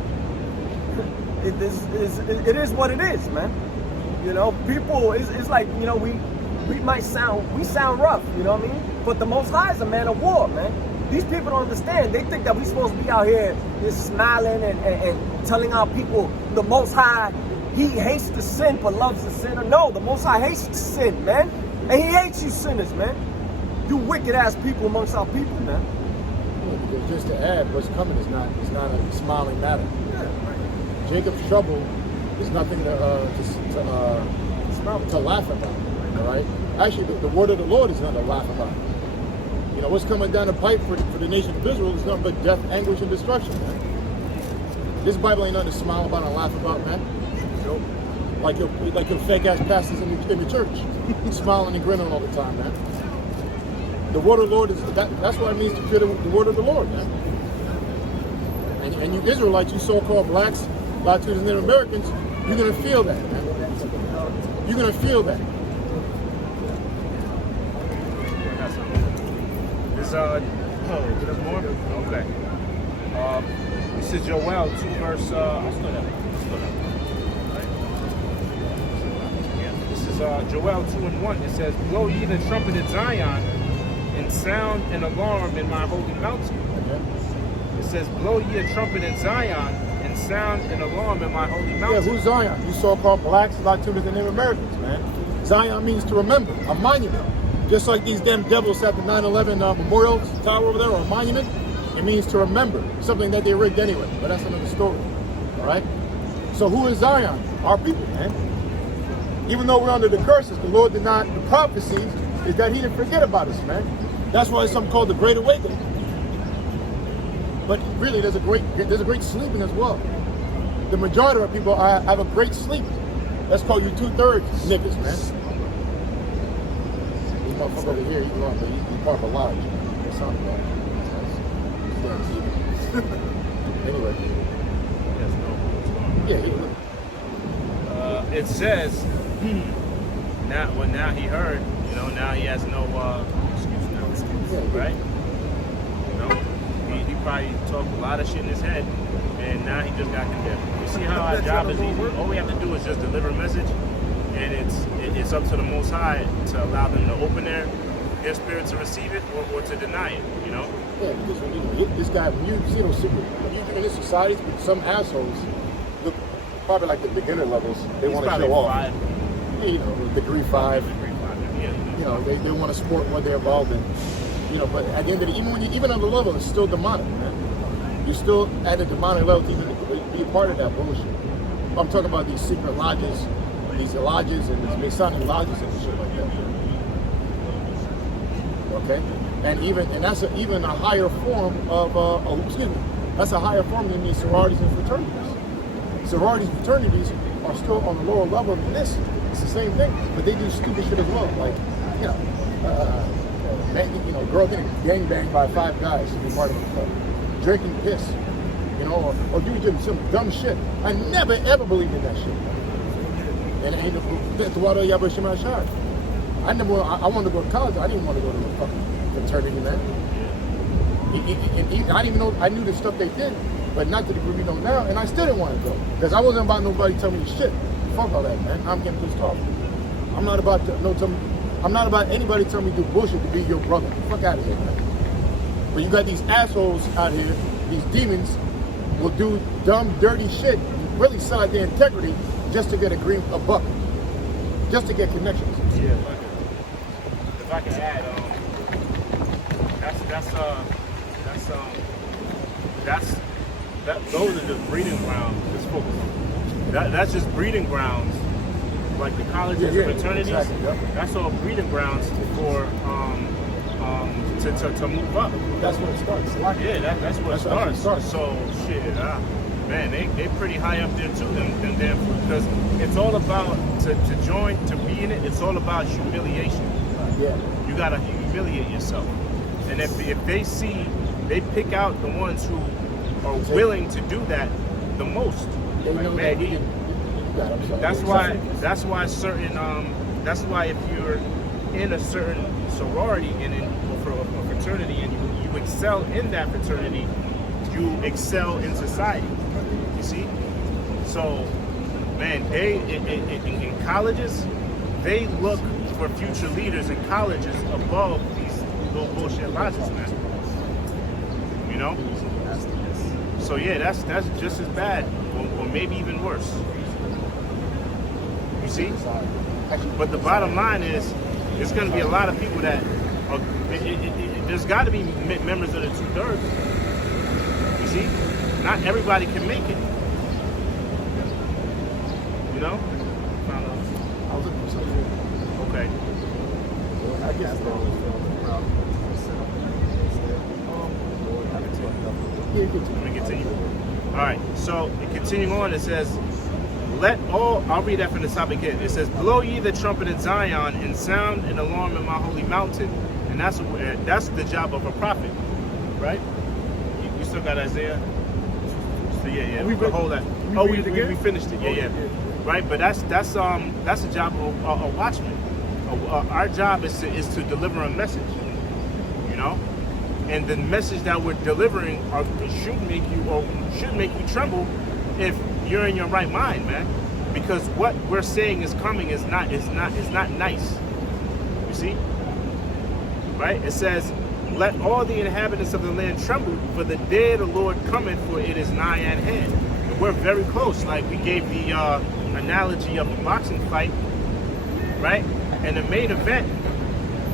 It is what it is, man. You know, people, it's like, you know, we sound rough, you know what I mean? But the Most High is a man of war, man. These people don't understand. They think that we supposed to be out here just smiling and telling our people the Most High, he hates the sin but loves the sinner. No, the Most High hates the sin, man. And he hates you sinners, man. You wicked ass people amongst our people, man. Yeah, because just to add, what's coming is not a smiling matter. Yeah, right. Jacob's trouble is nothing to laugh about. All right. Actually, the word of the Lord is nothing to laugh about. You know what's coming down the pipe for the nation of Israel is nothing but death, anguish, and destruction, man. This Bible ain't nothing to smile about and laugh about, man. Nope. Like your fake ass pastors in the church, smiling and grinning all the time, man. The word of the Lord that's what it means to fear the word of the Lord, man. And you Israelites, you so-called blacks, Latinos, and Native Americans, you're gonna feel that, man. You're gonna feel that. There's more? Okay. This is Joel 2 verse, I'll slow down. Right? Yeah. This is Joel 2:1. It says, blow ye the trumpet in Zion, and sound an alarm in my holy mountain. It says, blow ye a trumpet in Zion, and sound an alarm in my holy mountain. Yeah, who's Zion? You so-called blacks, Latinos, and Native Americans, man. Zion means to remember, a monument. Just like these damn devils at the 9/11 memorial tower over there, or a monument, it means to remember, something that they rigged anyway. But that's another story, all right? So who is Zion? Our people, man. Even though we're under the curses, the Lord did not, the prophecies is that he didn't forget about us, man. That's why it's something called the Great Awakening. But really, there's a great sleeping as well. The majority of our people have a great sleep. That's called you 2/3 niggas, man. Motherfucker over here, he's part of a lodge. Or something like that. Anyway. Yeah. It says, now he heard, you know, now he has no excuse now. Right? You know? He probably talked a lot of shit in his head, and now he just got condemned. You see how our job is easy? All we have to do is just deliver a message. And it's up to the Most High to allow them to open their spirit to receive it or to deny it, you know? Yeah, because when this guy, when you see those secret, when you in this society, some assholes, look, probably like the beginner levels, they want to show off. Yeah, you know, degree 5. You know, they want to support what they're involved in. You know, but at the end of the day, even on the level, it's still demonic, man. You're still at a demonic level to even be a part of that bullshit. I'm talking about these secret lodges, these lodges and these Masonic lodges and shit like that. Okay, and that's even a higher form of that's a higher form than these sororities and fraternities. Sororities and fraternities are still on a lower level than this. It's the same thing, but they do stupid shit as well, like girl getting gangbanged by 5 guys to be part of the club, drinking piss, you know, or doing some dumb shit. I never ever believed in that shit. And I wanted to go to college. I didn't want to go to a fucking fraternity, man. And I didn't even know, I knew the stuff they did, but not to the degree we know now. And I still didn't want to go because I wasn't about nobody telling me shit. Fuck all that, man. I'm getting pissed off. I'm not about anybody telling me to do bullshit to be your brother. Fuck out of here, man. But you got these assholes out here, these demons will do dumb, dirty shit, really sell out their integrity just to get a buck, just to get connections. Yeah, if I can add, those are just breeding grounds. That's just breeding grounds, like the colleges and fraternities. Exactly, yep. That's all breeding grounds for to move up. That's where it starts. Yeah, that's where it starts. So shit, man, they pretty high up there too. Them because it's all about to join, to be in it. It's all about humiliation. Yeah, you gotta humiliate yourself. And if they see, they pick out the ones who are willing to do that the most. That's why certain that's why if you're in a certain sorority and for a fraternity and you excel in that fraternity, you excel in society. You see? So man, they in colleges, they look for future leaders in colleges above these little bullshit logics, man. You know? So yeah, that's just as bad, or maybe even worse. You see? But the bottom line is, there's going to be a lot of people that are, there's got to be members of the 2/3. You see? Not everybody can make it. You know? I was looking for something. Okay. I guess Let me continue. All right. So continuing on, it says, "Let all." I'll read that from the top again. It says, "Blow ye the trumpet in Zion, and sound an alarm in my holy mountain." And that's the job of a prophet, right? You still got Isaiah. So yeah. We hold that. We finished it. Yeah. Right. But that's the job of a watchman. Our job is to deliver a message. You know. And the message that we're delivering should make you tremble if you're in your right mind, man. Because what we're saying is coming is not nice. You see? Right? It says, "Let all the inhabitants of the land tremble, for the day of the Lord cometh, for it is nigh at hand." And we're very close. Like we gave the analogy of a boxing fight, right? And the main event,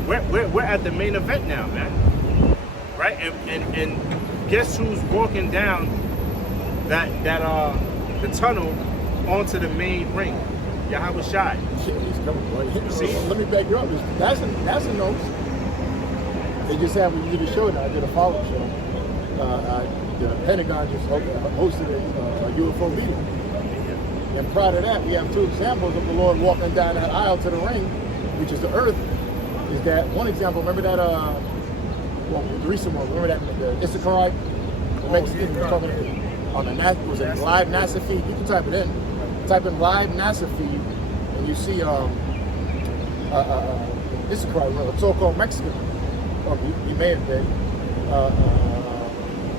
we're at the main event now, man. Right, and guess who's walking down the tunnel onto the main ring? Yahweh Shai. He's coming, boy. See? Let me back you up. That's a note. They just had, we did a show now. I did a follow-up show. The Pentagon just hosted a UFO meeting. And prior to that, we have two examples of the Lord walking down that aisle to the ring, which is the earth. Is that one example? Remember that? Well, the recent one. Remember that the Issacharite Mexican was talking on the was it live NASA feed? You can type it in. Type in live NASA feed, and you see Issacharite, a so-called Mexican, or he may have been,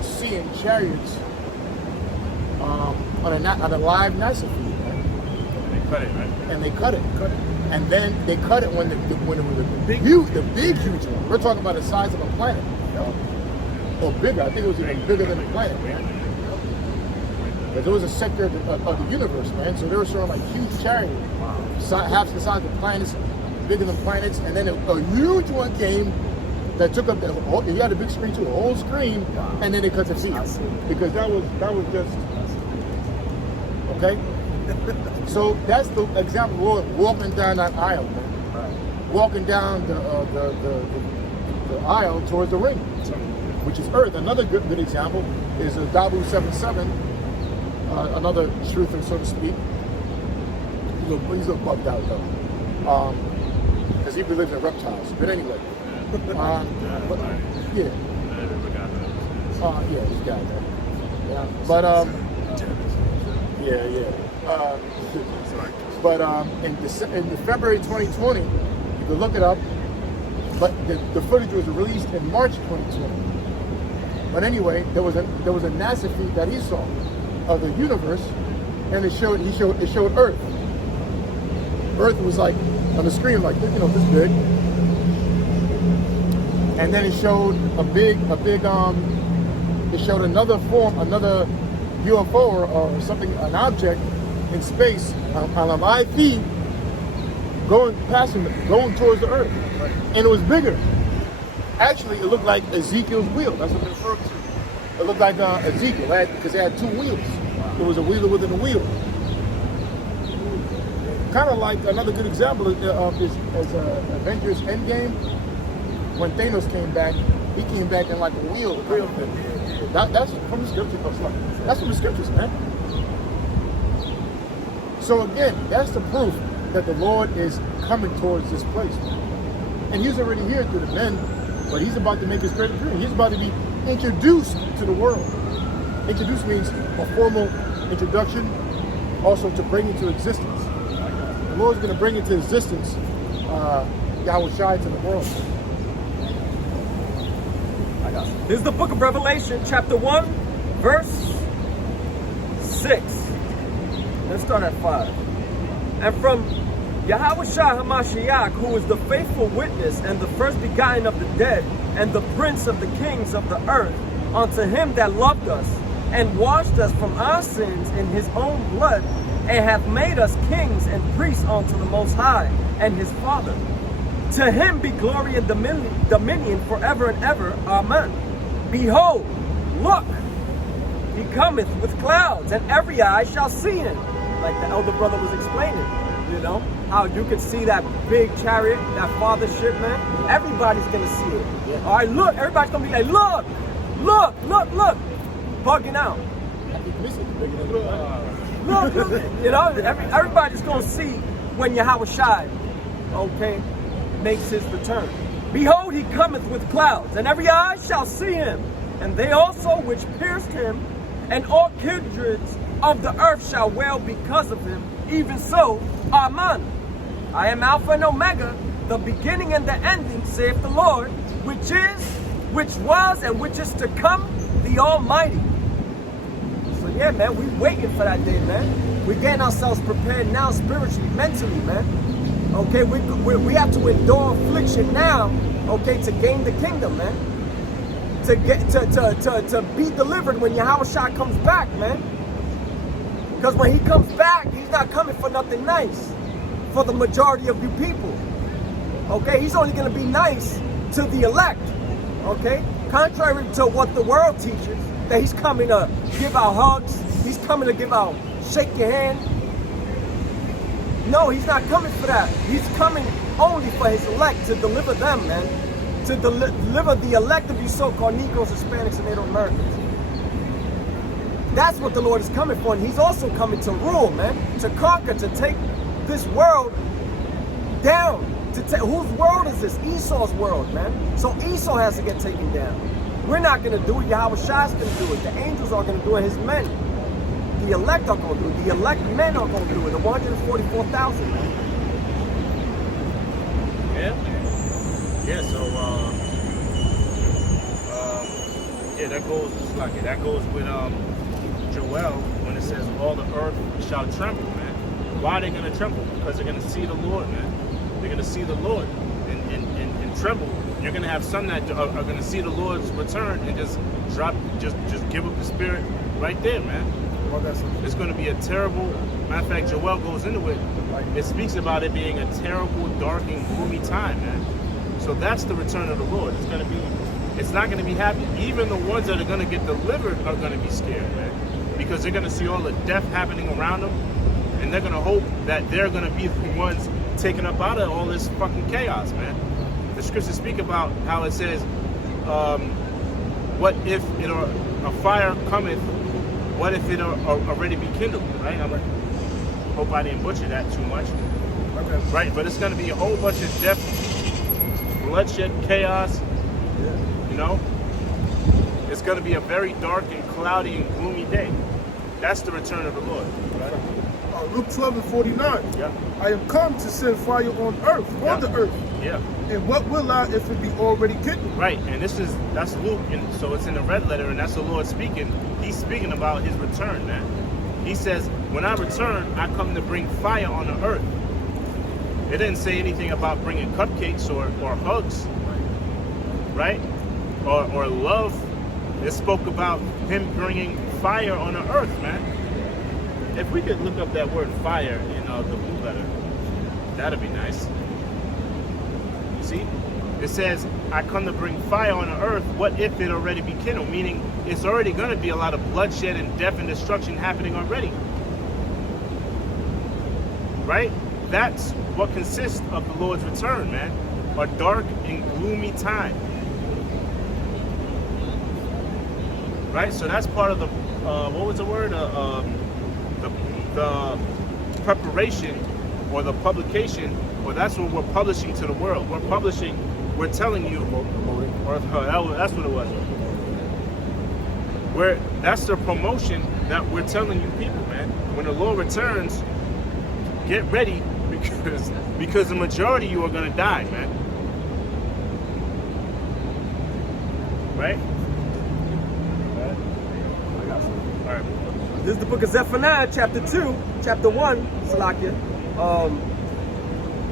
seeing chariots on a live NASA feed. They cut it, right? And they cut it. And then they cut it when it was the big huge one. We're talking about the size of a planet, or bigger. I think it was even bigger than a planet, man. But there was a sector of the universe, man. So they were showing like huge chariots, half the size of planets, bigger than planets. And then a huge one came that took up you had a big screen too, a whole screen, and then they cut the feet because that was just okay. So that's the example of walking down that aisle, man. Right. Walking down the aisle towards the ring, which is Earth. Another good example is Dabu 77, another truther, so to speak. He's a little bugged out though, because he believes in reptiles. But anyway, yeah, he's got that. Yeah, but yeah. But in February 2020, you can look it up. But the footage was released in March 2020. But anyway, there was a NASA feed that he saw of the universe, and it showed Earth. Earth was like on the screen, like this big. And then it showed it showed another UFO or something, an object in space on a live feed going towards the Earth. Right. And it was bigger. Actually, it looked like Ezekiel's wheel. That's what they referred to. It looked like Ezekiel, because it had two wheels. There was a wheeler within a wheel. Kind of like another good example is Avengers Endgame. When Thanos came back, he came back in like a wheel. That's from the scriptures. That's from the scriptures, man. So again, that's the proof that the Lord is coming towards this place. And he's already here through the men, but he's about to make his great appearance. He's about to be introduced to the world. Introduced means a formal introduction, also to bring into existence. The Lord's going to bring into existence Yahweh Shai to the world. This is the book of Revelation, chapter 1, verse 6. Let's start at 5. And from Yahushua HaMashiach, who is the faithful witness and the first begotten of the dead, and the prince of the kings of the earth, unto him that loved us, and washed us from our sins in his own blood, and hath made us kings and priests unto the Most High, and his Father. To him be glory and dominion forever and ever. Amen. Behold, look, he cometh with clouds, and every eye shall see him. Like the elder brother was explaining, you know, how you could see that big chariot, that fathership, man. Everybody's gonna see it. Yeah. All right, look, everybody's gonna be like, look, look, look, look, bugging out. Look, you know, everybody's gonna see when Yahushua, okay, makes his return. Behold, he cometh with clouds, and every eye shall see him, and they also which pierced him, and all kindreds of the earth shall wail because of him. Even so, Amen. I am Alpha and Omega, the beginning and the ending, saith the Lord, which is, which was, and which is to come, the Almighty. So yeah, man, we waiting for that day, man. We're getting ourselves prepared now spiritually, mentally, man. Okay, we have to endure affliction now, okay, to gain the kingdom, man. To get to be delivered when Yahushua comes back, man. Because when he comes back, he's not coming for nothing nice for the majority of you people. Okay, he's only going to be nice to the elect. Okay, contrary to what the world teaches, that he's coming to give out hugs, he's coming to give out, shake your hand. No, he's not coming for that. He's coming only for his elect, to deliver them, man. To deliver the elect of you so-called Negroes, Hispanics, and Native Americans. That's what the Lord is coming for. And he's also coming to rule, man. To conquer, to take this world down. Whose world is this? Esau's world, man. So Esau has to get taken down. We're not going to do it. Yahushua's going to do it. The angels are going to do it. His men. The elect are going to do it. The elect men are going to do it. The 144,000, man. Yeah, so, yeah, that goes, just like it. That goes with Joel when it says all the earth shall tremble, man. Why are they going to tremble? Because they're going to see the Lord, man. They're going to see the Lord and tremble. You're going to have some that are going to see the Lord's return and just drop, just give up the spirit right there, man. It's going to be a terrible, matter of fact, Joel goes into it. It speaks about it being a terrible, dark, and gloomy time, man. So that's the return of the Lord. It's not going to be happy. Even the ones that are going to get delivered are going to be scared, man. Because they're going to see all the death happening around them. And they're going to hope that they're going to be the ones taken up out of all this fucking chaos, man. The scriptures speak about how it says, what if a fire cometh, what if it already be kindled, right? I hope I didn't butcher that too much. Okay. Right, but it's going to be a whole bunch of death, bloodshed, chaos, you know? It's going to be a very dark and cloudy and gloomy day. That's the return of the Lord, right? Luke 12:49. Yeah. I am come to send fire on earth, on the earth. Yeah. And what will I if it be already kindled? Right, and that's Luke, and so it's in the red letter, and that's the Lord speaking. He's speaking about his return, man. He says, when I return, I come to bring fire on the earth. It didn't say anything about bringing cupcakes or hugs, right? Or love. It spoke about him bringing fire on the earth, man. If we could look up that word fire in the blue letter, that'd be nice. See? It says, I come to bring fire on the earth. What if it already be kindled? Meaning, it's already going to be a lot of bloodshed and death and destruction happening already. Right? That's what consists of the Lord's return, man. A dark and gloomy time. Right? So that's part of the, what was the word? The preparation or the publication, or that's what we're publishing to the world. We're telling you, or that's what it was. That's the promotion that we're telling you people, man. When the Lord returns, get ready because the majority of you are going to die, man. Right? All right. This is the book of Zephaniah, chapter 2, chapter 1, Salakia.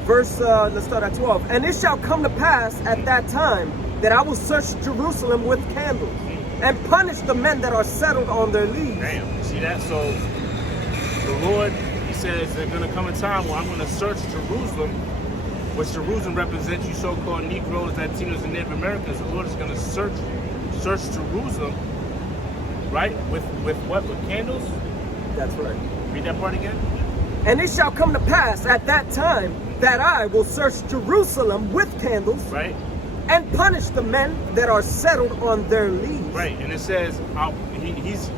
Let's start at 12. And it shall come to pass at that time that I will search Jerusalem with candles and punish the men that are settled on their leaves. Damn. See that? So the Lord, he says, there's going to come a time where I'm going to search Jerusalem, which Jerusalem represents you so-called Negroes, Latinos, and Native Americans. The Lord is going to search Jerusalem, right? With what? With candles? That's right. Read that part again. And it shall come to pass at that time that I will search Jerusalem with candles, Right? and punish the men that are settled on their leaves. Right. And it says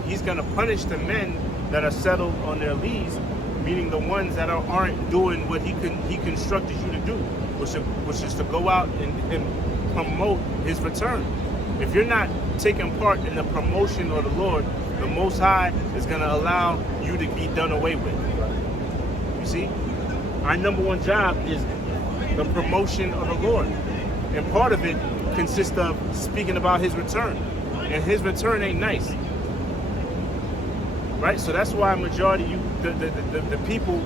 he's going to punish the men that are settled on their leaves, meaning the ones that aren't doing what he constructed you to do, which is to go out and promote his return. If you're not taking part in the promotion of the Lord, the Most High is going to allow you to be done away with. You see? Our number one job is the promotion of the Lord. And part of it consists of speaking about his return. And his return ain't nice. Right? So that's why majority of the people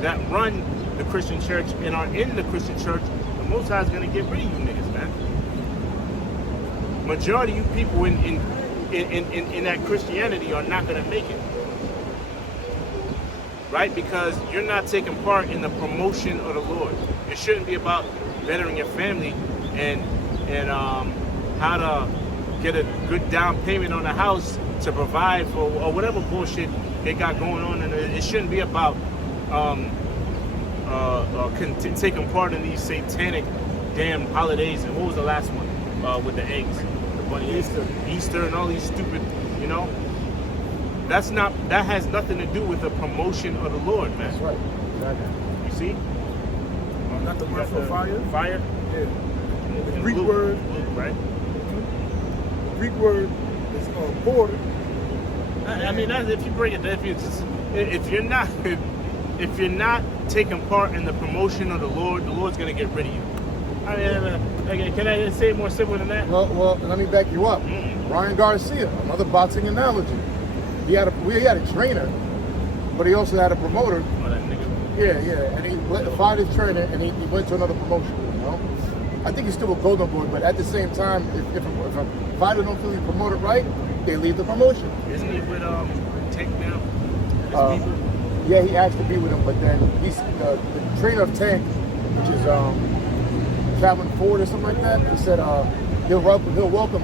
that run the Christian church and are in the Christian church, the Most High is going to get rid of you niggas, man. Majority of you people in that Christianity are not going to make it. Right? Because you're not taking part in the promotion of the Lord. It shouldn't be about bettering your family and how to get a good down payment on a house to provide for or whatever bullshit they got going on. And it shouldn't be about taking part in these satanic damn holidays. And what was the last one with the eggs? The bunny Easter and all these stupid, you know? That has nothing to do with the promotion of the Lord, man. That's right. Exactly. You see? Not the word for fire. Fire? Yeah. The Greek Luke, word. Right? The Greek word is border. I mean, that's, if you break it down, if you're not taking part in the promotion of the Lord's gonna get rid of you. I mean, can I say it more simple than that? Well, let me back you up. Ryan Garcia, another boxing analogy. We had a trainer, but he also had a promoter. Oh, that nigga. Yeah, and he fired his trainer and he went to another promotion. You know, I think he's still a Golden Boy, but at the same time, if a fighter don't feel he's promoted right, they leave the promotion. Isn't he with Tank now? Yeah, he asked to be with him, but then he's the trainer of Tank, which is Traveling Ford or something like that. He said he'll welcome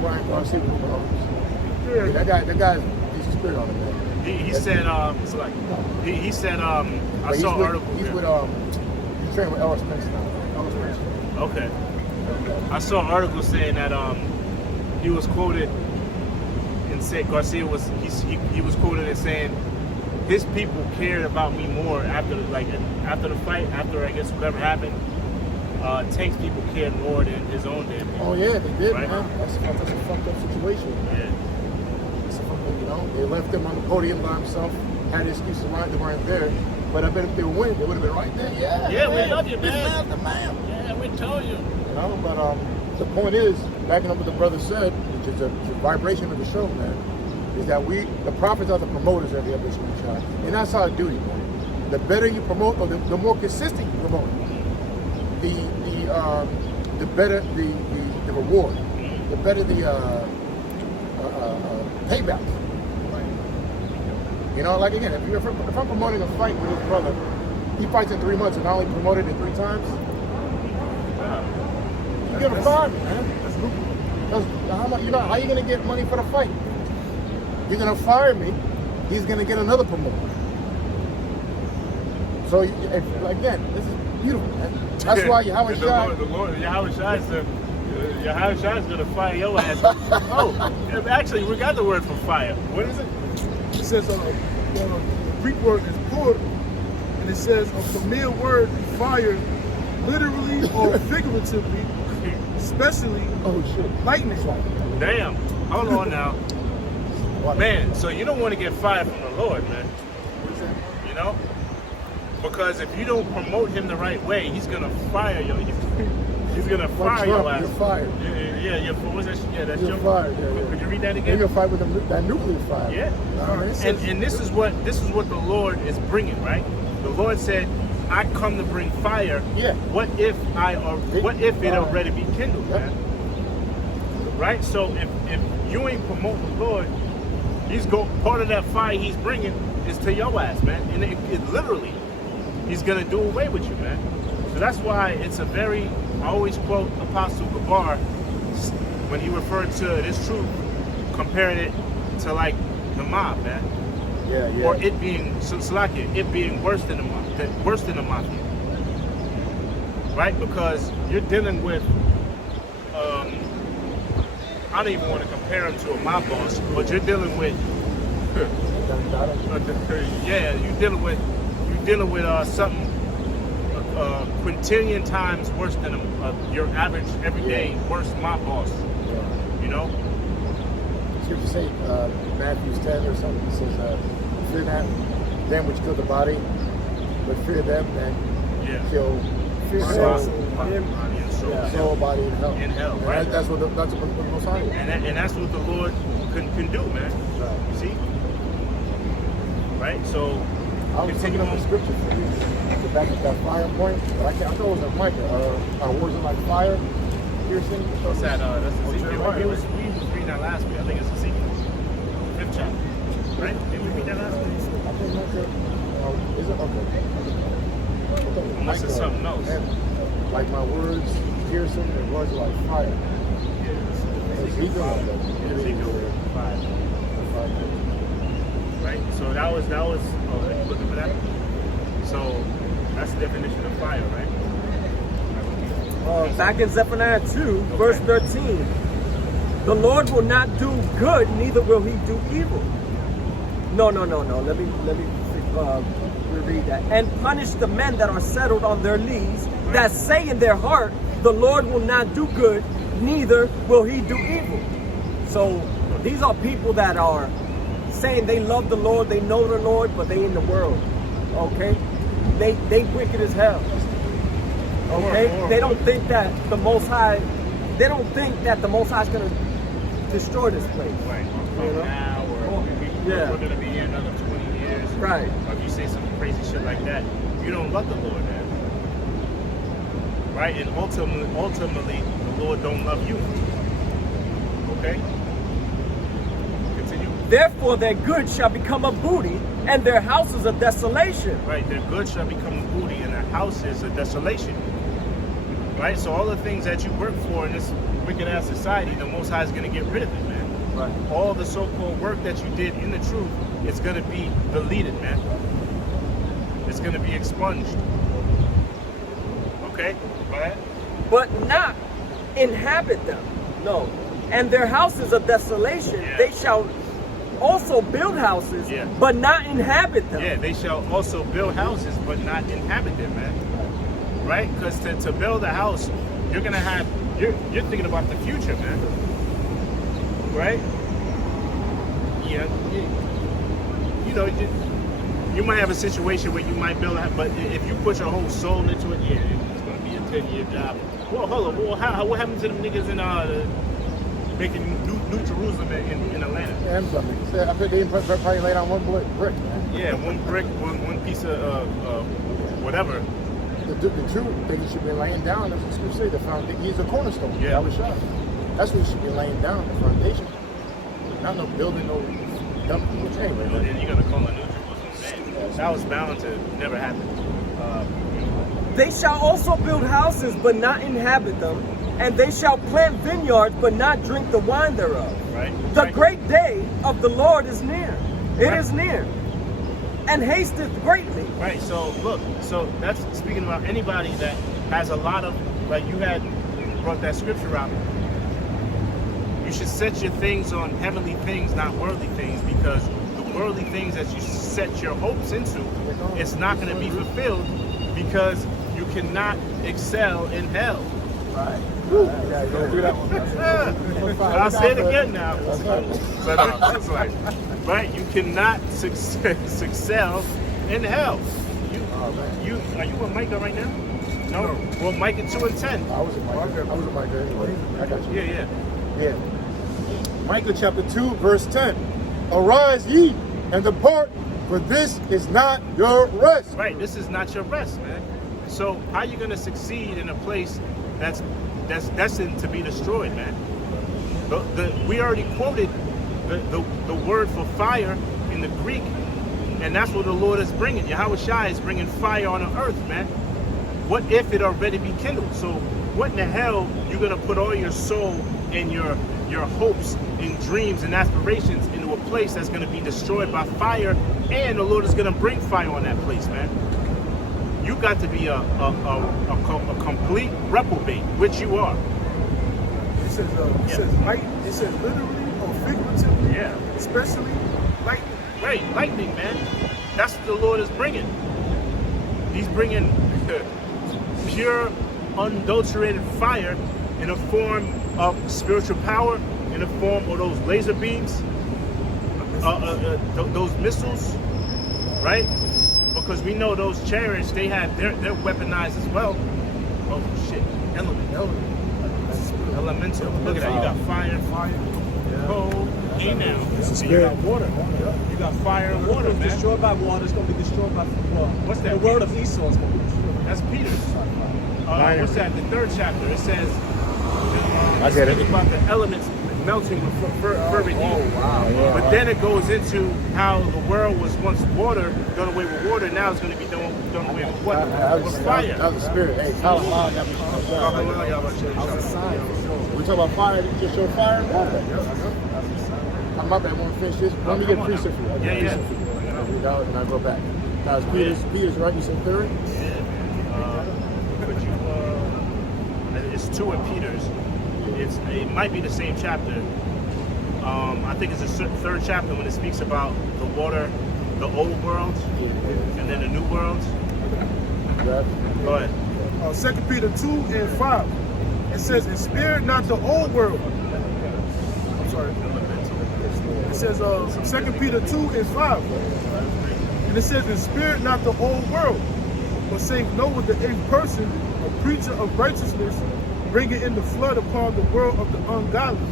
Ryan Garcia with the promoters. Yeah, that guy's spirit on him, man. He said he said I saw an article. He's training with Ellis Spence now. Okay. I saw an article saying that he was quoted and said Garcia was he was quoted as saying his people cared about me more after the fight, after I guess whatever happened. Tank's people cared more than his own damn people. Oh yeah, they did, right? man. That's a fucked up situation. Yeah. You know, they left him on the podium by himself, had excuses why they weren't there. But I bet if they win, they would have been right there. Yeah, we love you, man. This man's the man. Yeah, we told you. You know, but the point is, backing up what the brother said, which is the vibration of the show, man, is that the prophets are the promoters of the evolution of the child. And that's our duty, man. The better you promote, or the more consistent you promote, the better the reward, the better the payback. You know, like again, if I'm promoting a fight with his brother, he fights in 3 months and I only promoted it 3 times. You get a fine, man. That's lucrative. How you gonna get money for the fight? You're gonna fire me. He's gonna get another promotion. So again, this is beautiful, man. That's why Yahweh Shai. The Lord, Yahweh Shai is gonna fire your ass. Oh, actually, we got the word for fire. What is it? It says the Greek word is pur, and it says a familiar word fire, literally or figuratively, especially lightning. Damn. Hold on now. Man, so you don't want to get fired from the Lord, man. You know? Because if you don't promote him the right way, he's gonna fire you. He's gonna Like fire Trump, your ass. you're fired. Yeah. What's that? Yeah, that's You're your. fired. Yeah. Could you read that They're again? gonna fight with that nuclear fire. Yeah. All right. And this is what the Lord is bringing, right? The Lord said, "I come to bring fire." Yeah. What if it already be kindled, man? Right. So if you ain't promoting the Lord, part of that fire He's bringing is to your ass, man. And it literally, He's gonna do away with you, man. So that's why it's a very. I always quote Apostle Gabar when he referred to this truth, comparing it to like the mob, man. Yeah. Or it being it being worse than the mafia, right? Because you're dealing with, I don't even want to compare him to a mob boss, but you're dealing with, you're dealing with something quintillion times worse than your average everyday worst mob boss. You know. See what you say, Matthew 10 or something. It says, fear not them which kill the body, but fear them that kill soul, body, and hell. In hell, right? That's what the Most High is. And that's what the Lord can do, man. Right. See? Right? So, I was thinking of the scripture for you to back up that fire point, but I thought it was a Micah. Our words are like fire, piercing. what's that? That's Ezekiel. Jeremiah, We was reading that last week. I think it's Ezekiel. 5th chapter. Right? Did we read that last week? I think Micah, is it? Okay. Unless it's something else. Like my words, piercing, and words are like fire. Ezekiel. Ezekiel 5. Right? So that was you looking for that? So that's the definition of fire, right? Back in Zephaniah 2, verse 13. The Lord will not do good, neither will He do evil. No. Let me reread that. And punish the men that are settled on their lees, that say in their heart, the Lord will not do good, neither will He do evil. So these are people that are saying they love the Lord, they know the Lord, but they in the world. Okay? They wicked as hell. Okay? They don't think that the Most High is gonna destroy this place. Right. You know? Now, or we're going to be here another 20 years. Right. Or if you say some crazy shit like that, you don't love the Lord, man. Right? And ultimately, the Lord don't love you. Okay? Continue. Therefore their good shall become a booty, and their houses a desolation. Right? Their good shall become a booty, and their house is a desolation. Right? So all the things that you work for in this wicked-ass society, the Most High is going to get rid of it, man. Right. All the so-called work that you did in the truth, it's going to be deleted, man. It's going to be expunged. Okay? Go ahead. But not inhabit them. No. And their houses a desolation. Yeah. They shall also build houses, but not inhabit them. Yeah, they shall also build houses, but not inhabit them, man. Right? Because to build a house, you're gonna have you're thinking about the future, man. Right? Yeah. You might have a situation where you might build a house, but if you put your whole soul into it, it's gonna be a 10-year job. Well, hold on. Well, what happened to them niggas in making New Jerusalem in Atlanta? Yeah, I think they probably laid on one brick, man. Yeah, one brick, one piece of whatever. The true thing he should be laying down, as the scripture say, the foundation. He's a cornerstone. Yeah. That was shot. That's what he should be laying down, the foundation. Not no building, no dump. Anyway, And then you're gonna call it New Jerusalem, man. That was bound to never happen. They shall also build houses, but not inhabit them. And they shall plant vineyards, but not drink the wine thereof. Right? The Right. great day of the Lord is near. It Right. is near. And hasteth greatly. Right. So look. So that's speaking about anybody that has a lot of, like you had brought that scripture out. You should set your things on heavenly things, not worldly things, because the worldly things that you set your hopes into, it's not going to be fulfilled because you cannot excel in hell. Right. Yeah, you don't do that one. I'll say it again now. So no, it's like, right? You cannot excel in hell. Are you with Micah right now? No? Well, Micah 2:10. I was in Micah. I was in Micah anyway. I got you. Yeah. Micah chapter 2, verse 10. Arise ye and depart, for this is not your rest. Right, this is not your rest, man. So how are you going to succeed in a place that's destined to be destroyed, man? We already quoted the word for fire in the Greek, and that's what the Lord is bringing. Yahweh Shai is bringing fire on the earth, man. What if it already be kindled? So what in the hell you going to put all your soul and your hopes and dreams and aspirations into a place that's going to be destroyed by fire, and the Lord is going to bring fire on that place, man? You got to be a complete reprobate, which you are. It says light. It says literally or figuratively. Yeah. Especially lightning. Right, lightning, man. That's what the Lord is bringing. He's bringing pure, unadulterated fire in a form of spiritual power, in the form of those laser beams, those missiles, right? Because we know those chariots, they're weaponized as well. Oh shit, elemental. Look at that, you got fire, cold, hey now. So you got water. You got fire and water, man. Destroyed by water, it's going to be destroyed by water. What's that? The word of Esau is going to be destroyed. That's Peter's. What's that? The 3rd chapter. It says, I get it. about the elements melting with fervent heat. Wow. Yeah. But then it goes into how the world was once water, done away with water. Now it's going to be done away with what? With fire. That was the spirit. Hey, we talk about fire, just show fire and water. My bad, I want to finish this. Let me get a precept for you. Yeah. Read out and I go back. Now, Peter's right, you said 3rd? It's 2 in Peter's. It might be the same chapter. I think it's the 3rd chapter when it speaks about the water, the old world, and then the new world. Go ahead. 2 Peter 2 and 5. It says, "And spare not the old world." I'm sorry. It says 2 Peter 2 and 5. And it says, "And spare not the old world, but save Noah the 8th person, a preacher of righteousness, bringing in the flood upon the world of the ungodly."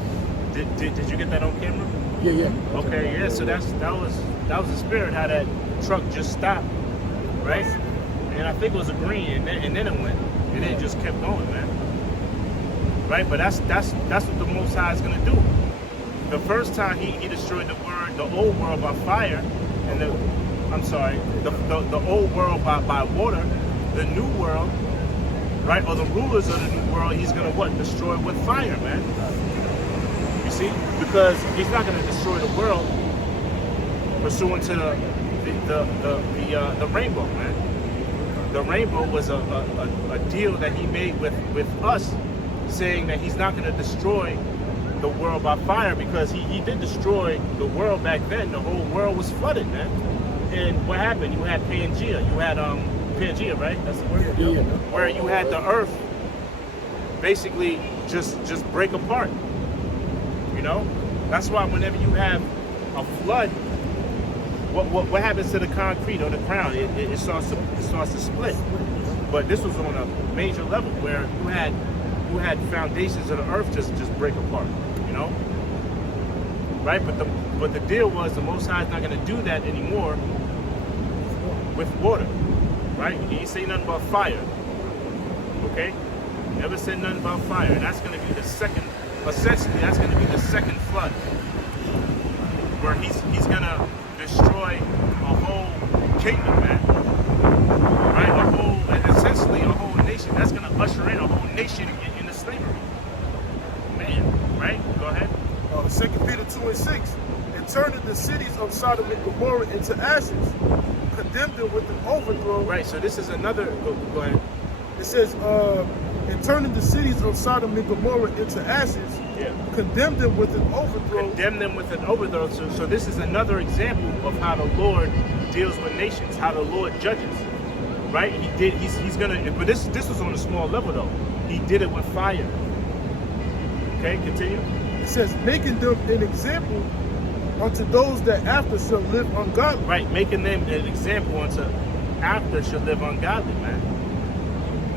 Did you get that on camera? Yeah. Okay, yeah. So that was the spirit. How that truck just stopped, right? And I think it was a green, and then it went, and it just kept going, man. Right? But that's what the Most High is gonna do. The first time he destroyed the old world by fire, and the old world by water, the new world, right, or the rulers of the new world, he's gonna what? Destroy with fire, man. You see, because he's not gonna destroy the world pursuant to the rainbow, man. The rainbow was a deal that he made with us, saying that he's not gonna destroy the world by fire, because he did destroy the world back then. The whole world was flooded, man. And what happened? You had Pangea. You had Pangea, right? That's the word. Yeah. Where you had the earth basically just break apart. You know, that's why whenever you have a flood, what happens to the concrete or the ground? It starts to split. But this was on a major level where you had foundations of the earth just break apart. You know, right? But the deal was the Most High is not going to do that anymore with water. Right? He didn't say nothing about fire. Okay? Never said nothing about fire. And that's going to be the second, essentially, that's going to be the second flood. Where he's going to destroy a whole kingdom, man. Right? Essentially a whole nation. That's going to usher in a whole nation into slavery. Man, right? Go ahead. 2 Peter 2 and 6. "And turning the cities of Sodom and Gomorrah into ashes, condemned them with an overthrow." Right, so this is another, go ahead. It says, "And turning the cities of Sodom and Gomorrah into ashes, condemned them with an overthrow." Condemn them with an overthrow. So this is another example of how the Lord deals with nations, how the Lord judges. Right? He's gonna, but this was on a small level though. He did it with fire. Okay, continue. It says, "Making them an example unto those that after shall live ungodly." Right, making them an example unto after shall live ungodly, man.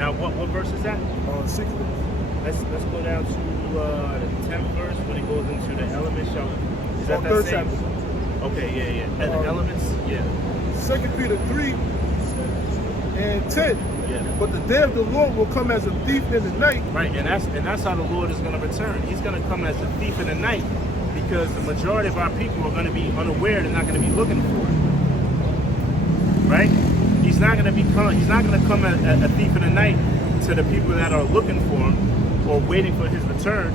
Now, what verse is that? 6 verse. Let's go down to the 10th verse when it goes into the elements. Is that Third same? chapter. Okay, yeah. And the elements, yeah. 2 Peter 3 and 10. Yeah. But the day of the Lord will come as a thief in the night. Right, and that's how the Lord is going to return. He's going to come as a thief in the night because the majority of our people are going to be unaware. They're not going to be looking for it. Right? He's not going to come as a thief in the night to the people that are looking for him or waiting for his return,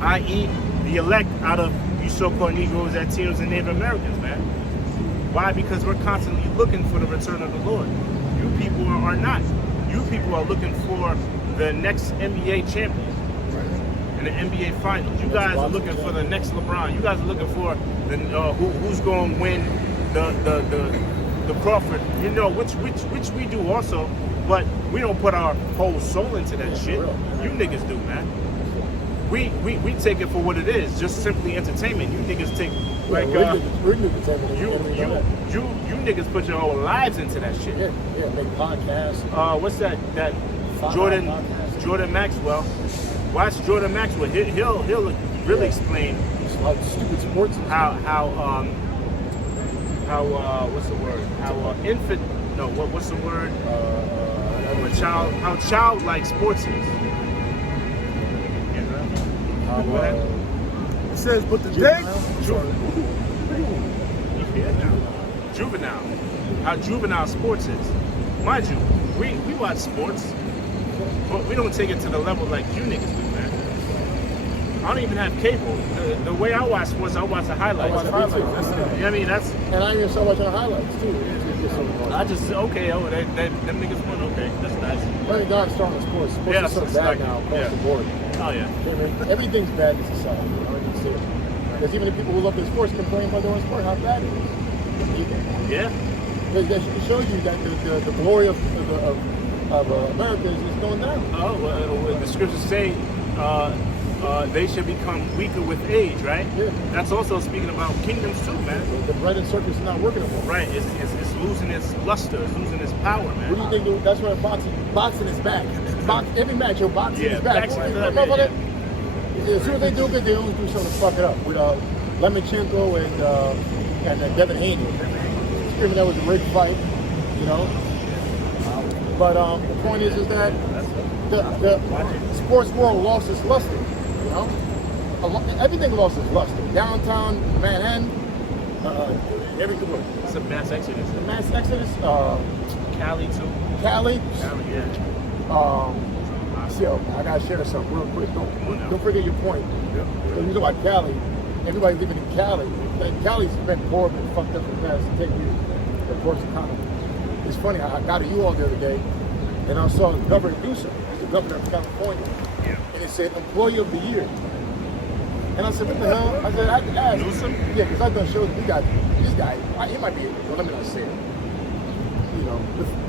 i.e., the elect out of you so-called Negroes, Latinos, and Native Americans, man. Why? Because we're constantly looking for the return of the Lord. You people are not. You people are looking for the next NBA champion in the NBA Finals. You guys are looking for the next LeBron. You guys are looking for the who's going to win the Crawford. You know, which we do also, but we don't put our whole soul into that shit. You niggas do, man. We take it for what it is, just simply entertainment. You niggas take like you niggas put your whole lives into that shit. Yeah, make podcasts. What's that Jordan Maxwell? Watch Jordan Maxwell. He'll really explain Stupid sports. how what's the word? What's the word? How childlike sports is. Go ahead. It says, but the day. Juvenile. How juvenile sports is. Mind you, we watch sports, but we don't take it to the level like you niggas do, man. I don't even have cable. The way I watch sports, I watch the highlights. You know what I mean? That's. And I even saw watching the highlights too. I just them niggas won. Okay, that's nice. Very dark strong in sports. Sports is so bad now across the board. Oh yeah. Everything's bad in society. You know, you see it. Because even the people who love the sports complain about their own sport, how bad it is. Yeah. That shows you that the glory of America is going down. Oh, well, the scriptures say they should become weaker with age, right? Yeah. That's also speaking about kingdoms too, man. The bread and circus is not working anymore. Right. It's losing its luster. It's losing its power, man. What do you think? That's why boxing is back. Every match, your boxing is back. As soon as they do a good deal, do something to fuck it up. With Lemachenko and Devin Haney. Screaming that was a rigged fight, you know. But the point is that the sports world lost its luster, you know. Everything lost its luster. Downtown Manhattan, everywhere. It's a mass exodus. The mass exodus. Cali too. Cali, yeah. Yo, I gotta share something real quick. Don't forget your point. So you talk about Cali. Everybody living in Cali. Cali's been horribly fucked up for the past 10 years. The course economy. It's funny. I got a U-Haul the other day, and I saw Governor Newsom, the governor of California, and it said Employee of the Year. And I said, what the hell? I said, I asked. Newsom? Yeah, because I've done shows. We got this guy. He might be. Well, let me not say it. You know,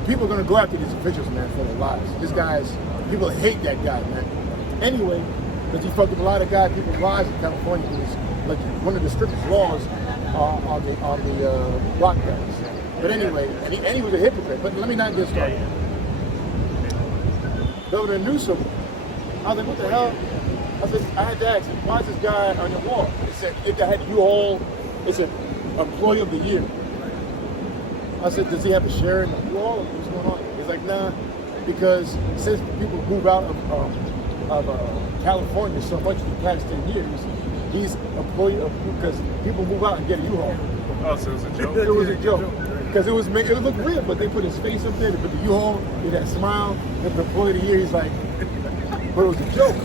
people are gonna go after these officials, man, for their lives. This guy's. People hate that guy, man. Anyway, because he fucked up a lot of guys, people's lives in California. It was like one of the strictest laws on the lockdowns. But anyway, and he was a hypocrite. But let me not get started. Governor Newsom, I was like, what the hell? I said, I had to ask him, why is this guy on your wall? It said, if they had you all, it's an Employee of the Year. I said, does he have a share in you all? What's going on? He's like, nah. Because since people move out of California so much in the past 10 years, he's employee of because people move out and get a U-Haul. Oh, so it was a joke? It was a joke. Because it looked real, but they put his face up there, they put the U-Haul, with that smile, and the employee of the year, he's like, but it was a joke.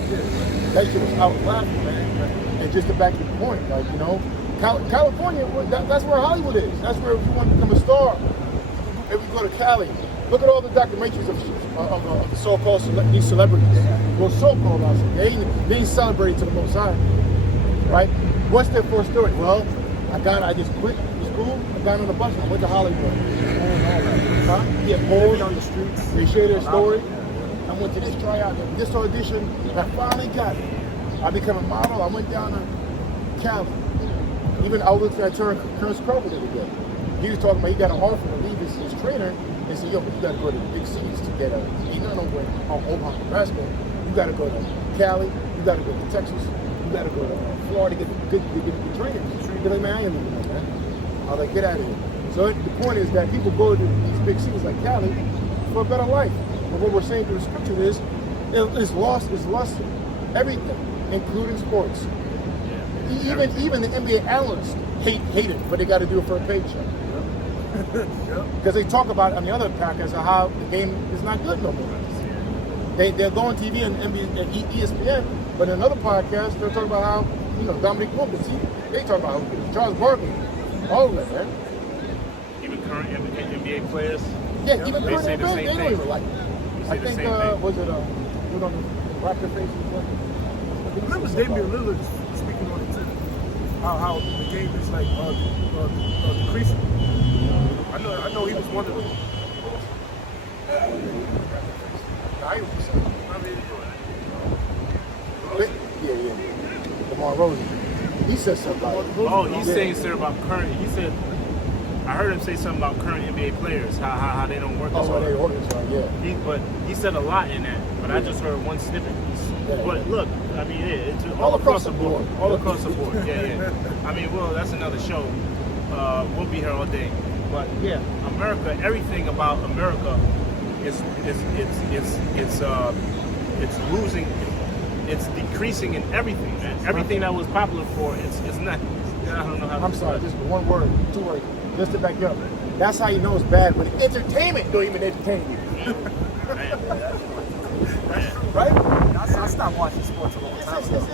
That shit was out laughing, man. And just to back your point, like, you know, California, that's where Hollywood is. That's where if you want to become a star. If we go to Cali, look at all the documentaries of the so-called these celebrities. Well, so-called, I say. They ain't celebrated to the Most High, right? What's their first story? Well, I just quit school. I got on the bus and I went to Hollywood. Get bored on the streets. They share their story. I went to this tryout, this audition. I finally got it. I became a model. I went down to Cali. Even I looked at Terrence Crawford the other day. He was talking about he got an offer to leave his trainer they say, yo, but you got to go to the big cities to get a. You don't know where on basketball. You got to go to Cali. You got to go to Texas. You got to go to Florida to get good training. You're like, man, I ain't living there, man. I was like, get out of here. So the point is that people go to these big cities like Cali for a better life. But what we're saying through the scripture is, it's lost everything, including sports. Even the NBA analysts hate it, but they got to do it for a paycheck. Because they talk about on the other podcasts how the game is not good no more. They'll go on TV and ESPN, but in another podcast they're talking about how Dominic Wilkins. They talk about how Charles Barkley, all of that, man. Even current NBA players. Yeah, even they current say the NBA, same they don't thing. even like it. I think was it who's on the Raptor face? Remember Damian Lillard speaking on it too. How the game is like decreasing. I know he was one of them. Yeah. Lamar Rosen. He said something about it. Oh, he's saying something about current. He said, I heard him say something about current NBA players, how they don't work as hard. They organize, yeah. But he said a lot in that. But I just heard one snippet. Yeah. But look, I mean, it's all across the board. All across the board. Yeah. I mean, well, that's another show. We'll be here all day. But yeah, America. Everything about America is losing. It's decreasing in everything, man. Everything that was popular for it's not. I don't know how. I'm sorry, just one word, 2 words. Just to back up. That's how you know it's bad when entertainment don't even entertain you. Right? I stopped watching sports a long time ago.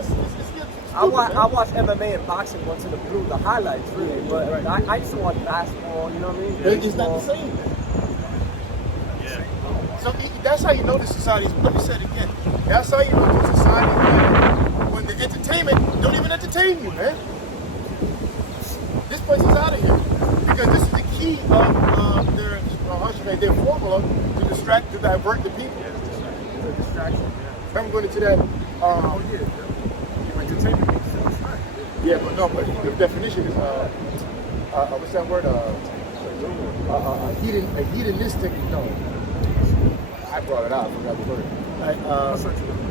I watch MMA and boxing once in a blue, the highlights really, but I used to watch basketball, you know what I mean? It's not the same. So that's how you know the society's, let me say it again. That's how you know the society when the entertainment don't even entertain you, man. This place is out of here. Because this is the key of their formula to divert the people. The distraction. I'm going into that. Entertainment. Yeah, but the definition is what's that word? A hedonistic. No, I brought it out. I forgot the word.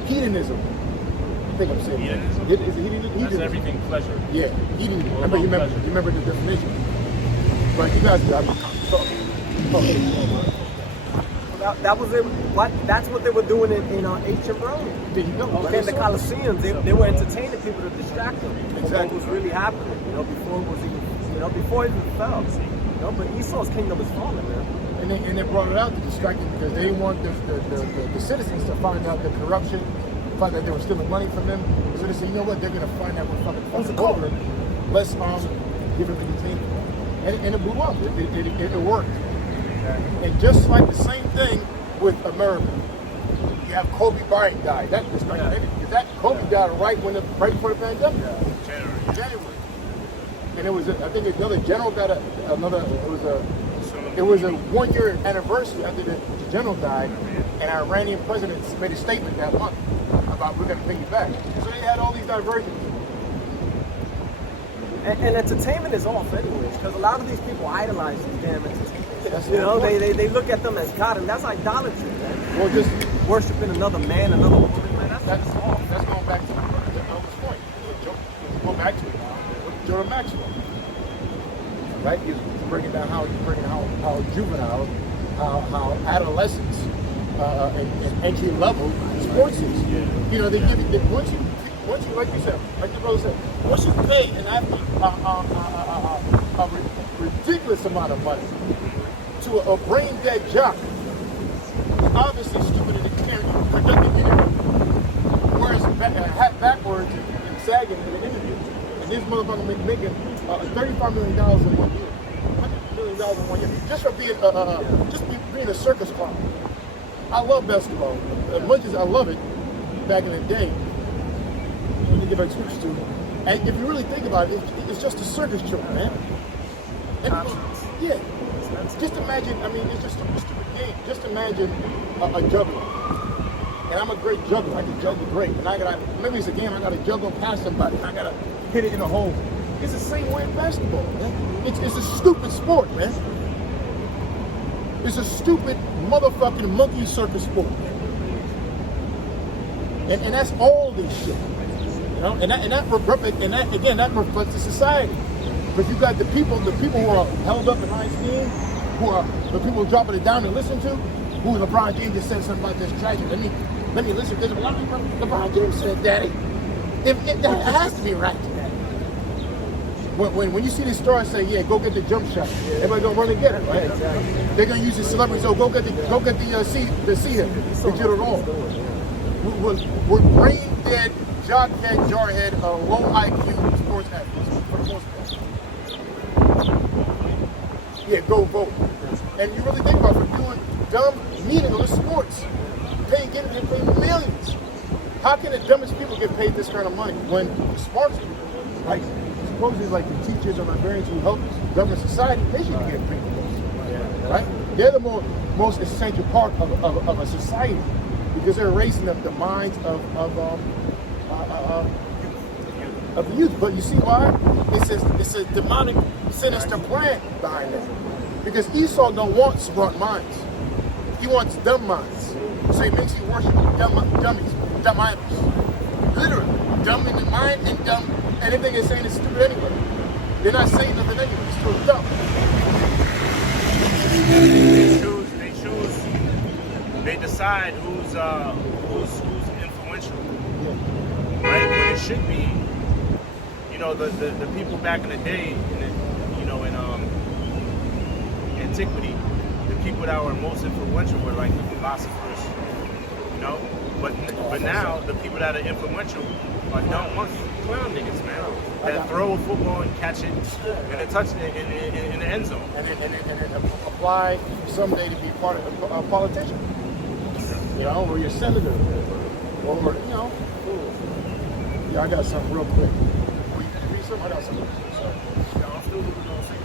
Hedonism. I think I'm saying. Hedonism? Is it hedonism? That's everything pleasure. Yeah, hedonism. All about pleasure. You remember the definition? But you guys, That was it. That's what they were doing in ancient Rome. There you go. Okay, in the Colosseum, they were entertaining people to distract them from Exactly. what was really happening. Before it was even, before it even fell. But Esau's kingdom is falling, man. And they brought it out to distract them because they didn't want the citizens to find out the corruption, find out they were stealing money from them. So they said, you know what? They're gonna find out we're fucking over. Let's give them entertainment. And it blew up. It worked. And just like the same thing with America, you have Kobe Bryant died. That Kobe died right before the pandemic. January. And it was I think another general got it was a 1-year anniversary after the general died, and our Iranian president made a statement that month about we're gonna pay you back. So they had all these diversions. And entertainment is off anyways, because a lot of these people idolize these damn entertainment. They look at them as God, and that's idolatry, man. Well, just worshiping another man, another woman, man. That's off. That's going back to Elvis point. Go back to it now. Jordan Maxwell, right? He's breaking down how juvenile, how adolescents and entry level sports is. They give you once you like you said, like the brother said, once you pay an athlete a ridiculous amount of money to a brain dead jock, obviously stupid and can't conduct an interview. Whereas hat backwards and sagging in an interview. And this motherfucker making $35 million in 1 year. $100 million in 1 year. Just for being a circus clown. I love basketball. As much as I love it back in the day, when you get back switched to, and if you really think about it, it's just a circus show, man. Yeah. Just imagine, it's just a stupid game. Just imagine a juggler. And I'm a great juggler. I can juggle great. And maybe it's a game, I gotta juggle past somebody. I gotta hit it in a hole. It's the same way in basketball, man. It's a stupid sport, man. It's a stupid motherfucking monkey circus sport. And that's all this shit. You know, and that reflects the society. But you got the people who are held up in high esteem, who are the people dropping it down to listen to, who LeBron James just said something about this tragedy. Let me listen. Because LeBron James said, Daddy, it has to be right. When you see these stars say, yeah, go get the jump shot, everybody gonna run and get it, right? Exactly. They're gonna use the celebrities. Oh, go get the see him. We did it all. We're brain dead, jockhead, jarhead, low IQ sports athletes for the most part. Yeah, go vote. And you really think about it, doing dumb, meaningless sports, getting paid millions. How can the dumbest people get paid this kind of money when the smartest people, like supposedly like the teachers or librarians who help govern society, they should get paid the most, right? They're the most essential part of a society because they're raising up the minds of the youth. But you see why? It's a demonic, sinister plan behind that. Because Esau don't want smart minds. He wants dumb minds. So he makes you worship dummies, dumb idols. Literally, dumb in the mind and dumb. And everything they're saying is stupid anyway. They're not saying nothing anyway. It's still dumb. They decide who's influential, right? When it should be, you know, the people back in the day, in antiquity, the people that were most influential were like the philosophers, you know. But now the people that are influential are dumb ones, clown niggas, man. That throw a football and catch it and touch it in the end zone. And then apply someday to be part of a politician. You know, or your senator. Or, you know. Yeah, I got something real quick. Will you read something? I got something. Sorry. Yeah, I'm still looking on something.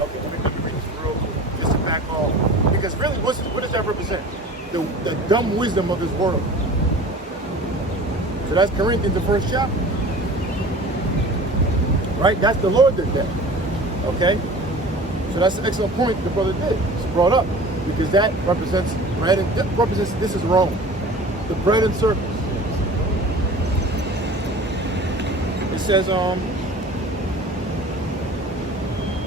Okay, let me read this real quick. Just to back off. Because really, what does that represent? The dumb wisdom of this world. So that's Corinthians, the first chapter. Right? That's the Lord did that. Okay? So that's an excellent point the brother did. It's brought up. Because that represents bread and this is Rome. The bread and circles. It says 1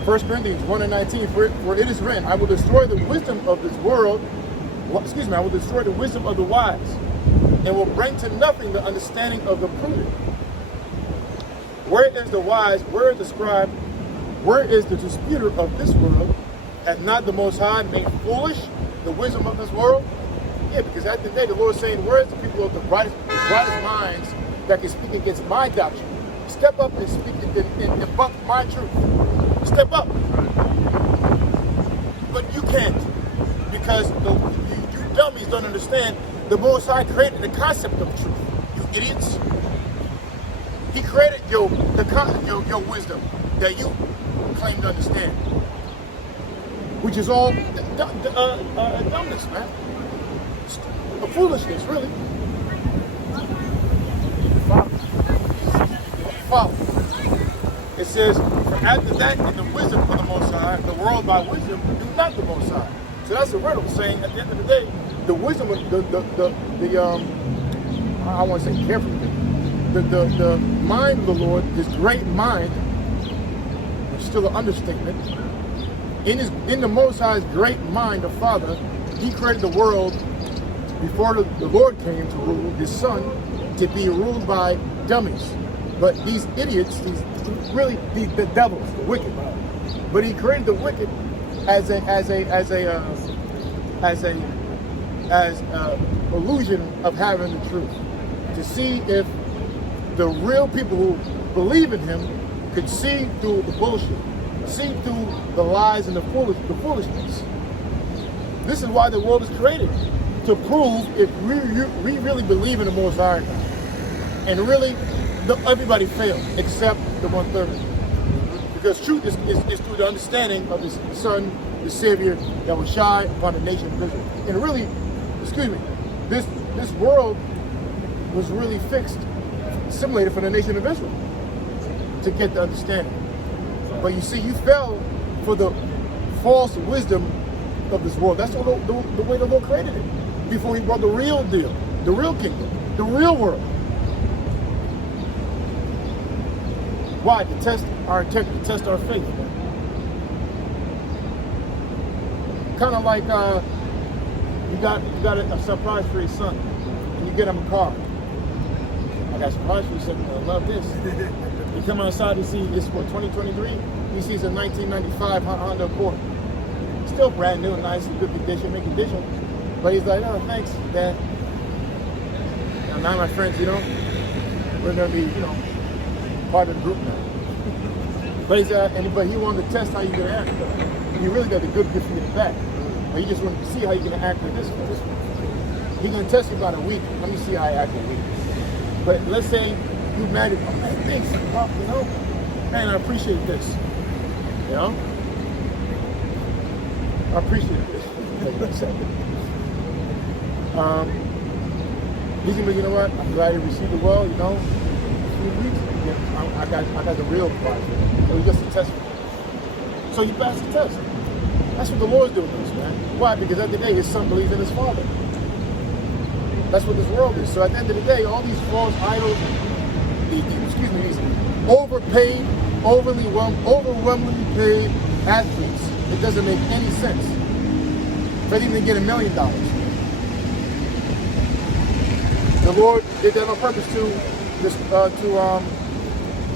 Corinthians 1:19, for it is written, I will destroy the wisdom of this world. I will destroy the wisdom of the wise, and will bring to nothing the understanding of the prudent. Where is the wise? Where is the scribe? Where is the disputer of this world? Hath not the Most High made foolish the wisdom of this world? Yeah, because at the end of the day, the Lord is saying, where is the people of the brightest minds that can speak against my doctrine? Step up and speak and debunk my truth. Step up. But you can't, because you dummies don't understand. The Most High created the concept of truth. You idiots. He created your wisdom that you claim to understand, which is all dumbness, man. A foolishness, really. Follow. It says, for after that, in the wisdom of the Most High, the world by wisdom do not the Most High. So that's a riddle saying at the end of the day, the wisdom of I want to say carefully, the mind of the Lord, His great mind, which is still an understatement. In the Most High's great mind of Father, He created the world before the Lord came to rule His Son to be ruled by dummies. But these idiots, the devils, the wicked. But He created the wicked as illusion of having the truth, to see if the real people who believe in Him could see through the bullshit, see through the lies and the foolishness. This is why the world is created, to prove if we really believe in the Most High, and really everybody failed except the 1/3. Because truth is through the understanding of His Son, the Savior, that was shy upon the nation of Israel. And really, this world was really fixed, simulated for the nation of Israel to get the understanding. But you see, you fell for the false wisdom of this world. That's the way the Lord created it. Before he brought the real deal, the real kingdom, the real world. Why? To test our integrity, to test our faith. Kind of like you got a surprise for your son, and you get him a car. I got a surprise for you, son. I love this. You come outside, you see this, what, 2023? He sees a 1995 Honda Accord. Still brand new, nice, in good condition, mint condition. But he's like, oh, thanks, Dad. Now my friends, we're gonna be, part of the group now. But but he wanted to test how you're gonna act. You really got the good gift in the back. But he just wanted to see how you're gonna act with this one. He's gonna test you about a week. Let me see how I act a week. But let's say you married, oh man, thanks, man, I appreciate this. I appreciate this. He's gonna be, you know what? I'm glad you received it well. 3 weeks, I got the real prize. It was just a test. So you passed the test. That's what the Lord's doing to us, man. Why? Because at the end of the day, his son believes in his father. That's what this world is. So at the end of the day, all these false idols, these overpaid, overwhelmingly paid athletes, it doesn't make any sense for them to get $1 million. The Lord did that on purpose to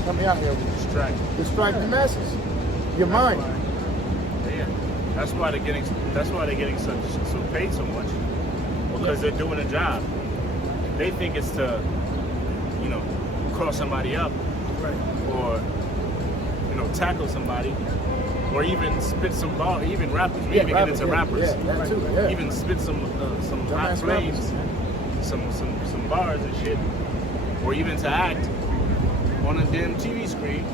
help me out here. Distract the masses. Your mind. Yeah. That's why they're getting so paid so much. Because they're doing a job. They think it's to, cross somebody up, right, or tackle somebody, or even spit some ball. Even rappers, we even get into rappers. That too, yeah. Even spit some hot flames, some bars and shit, or even to act on a damn TV screen,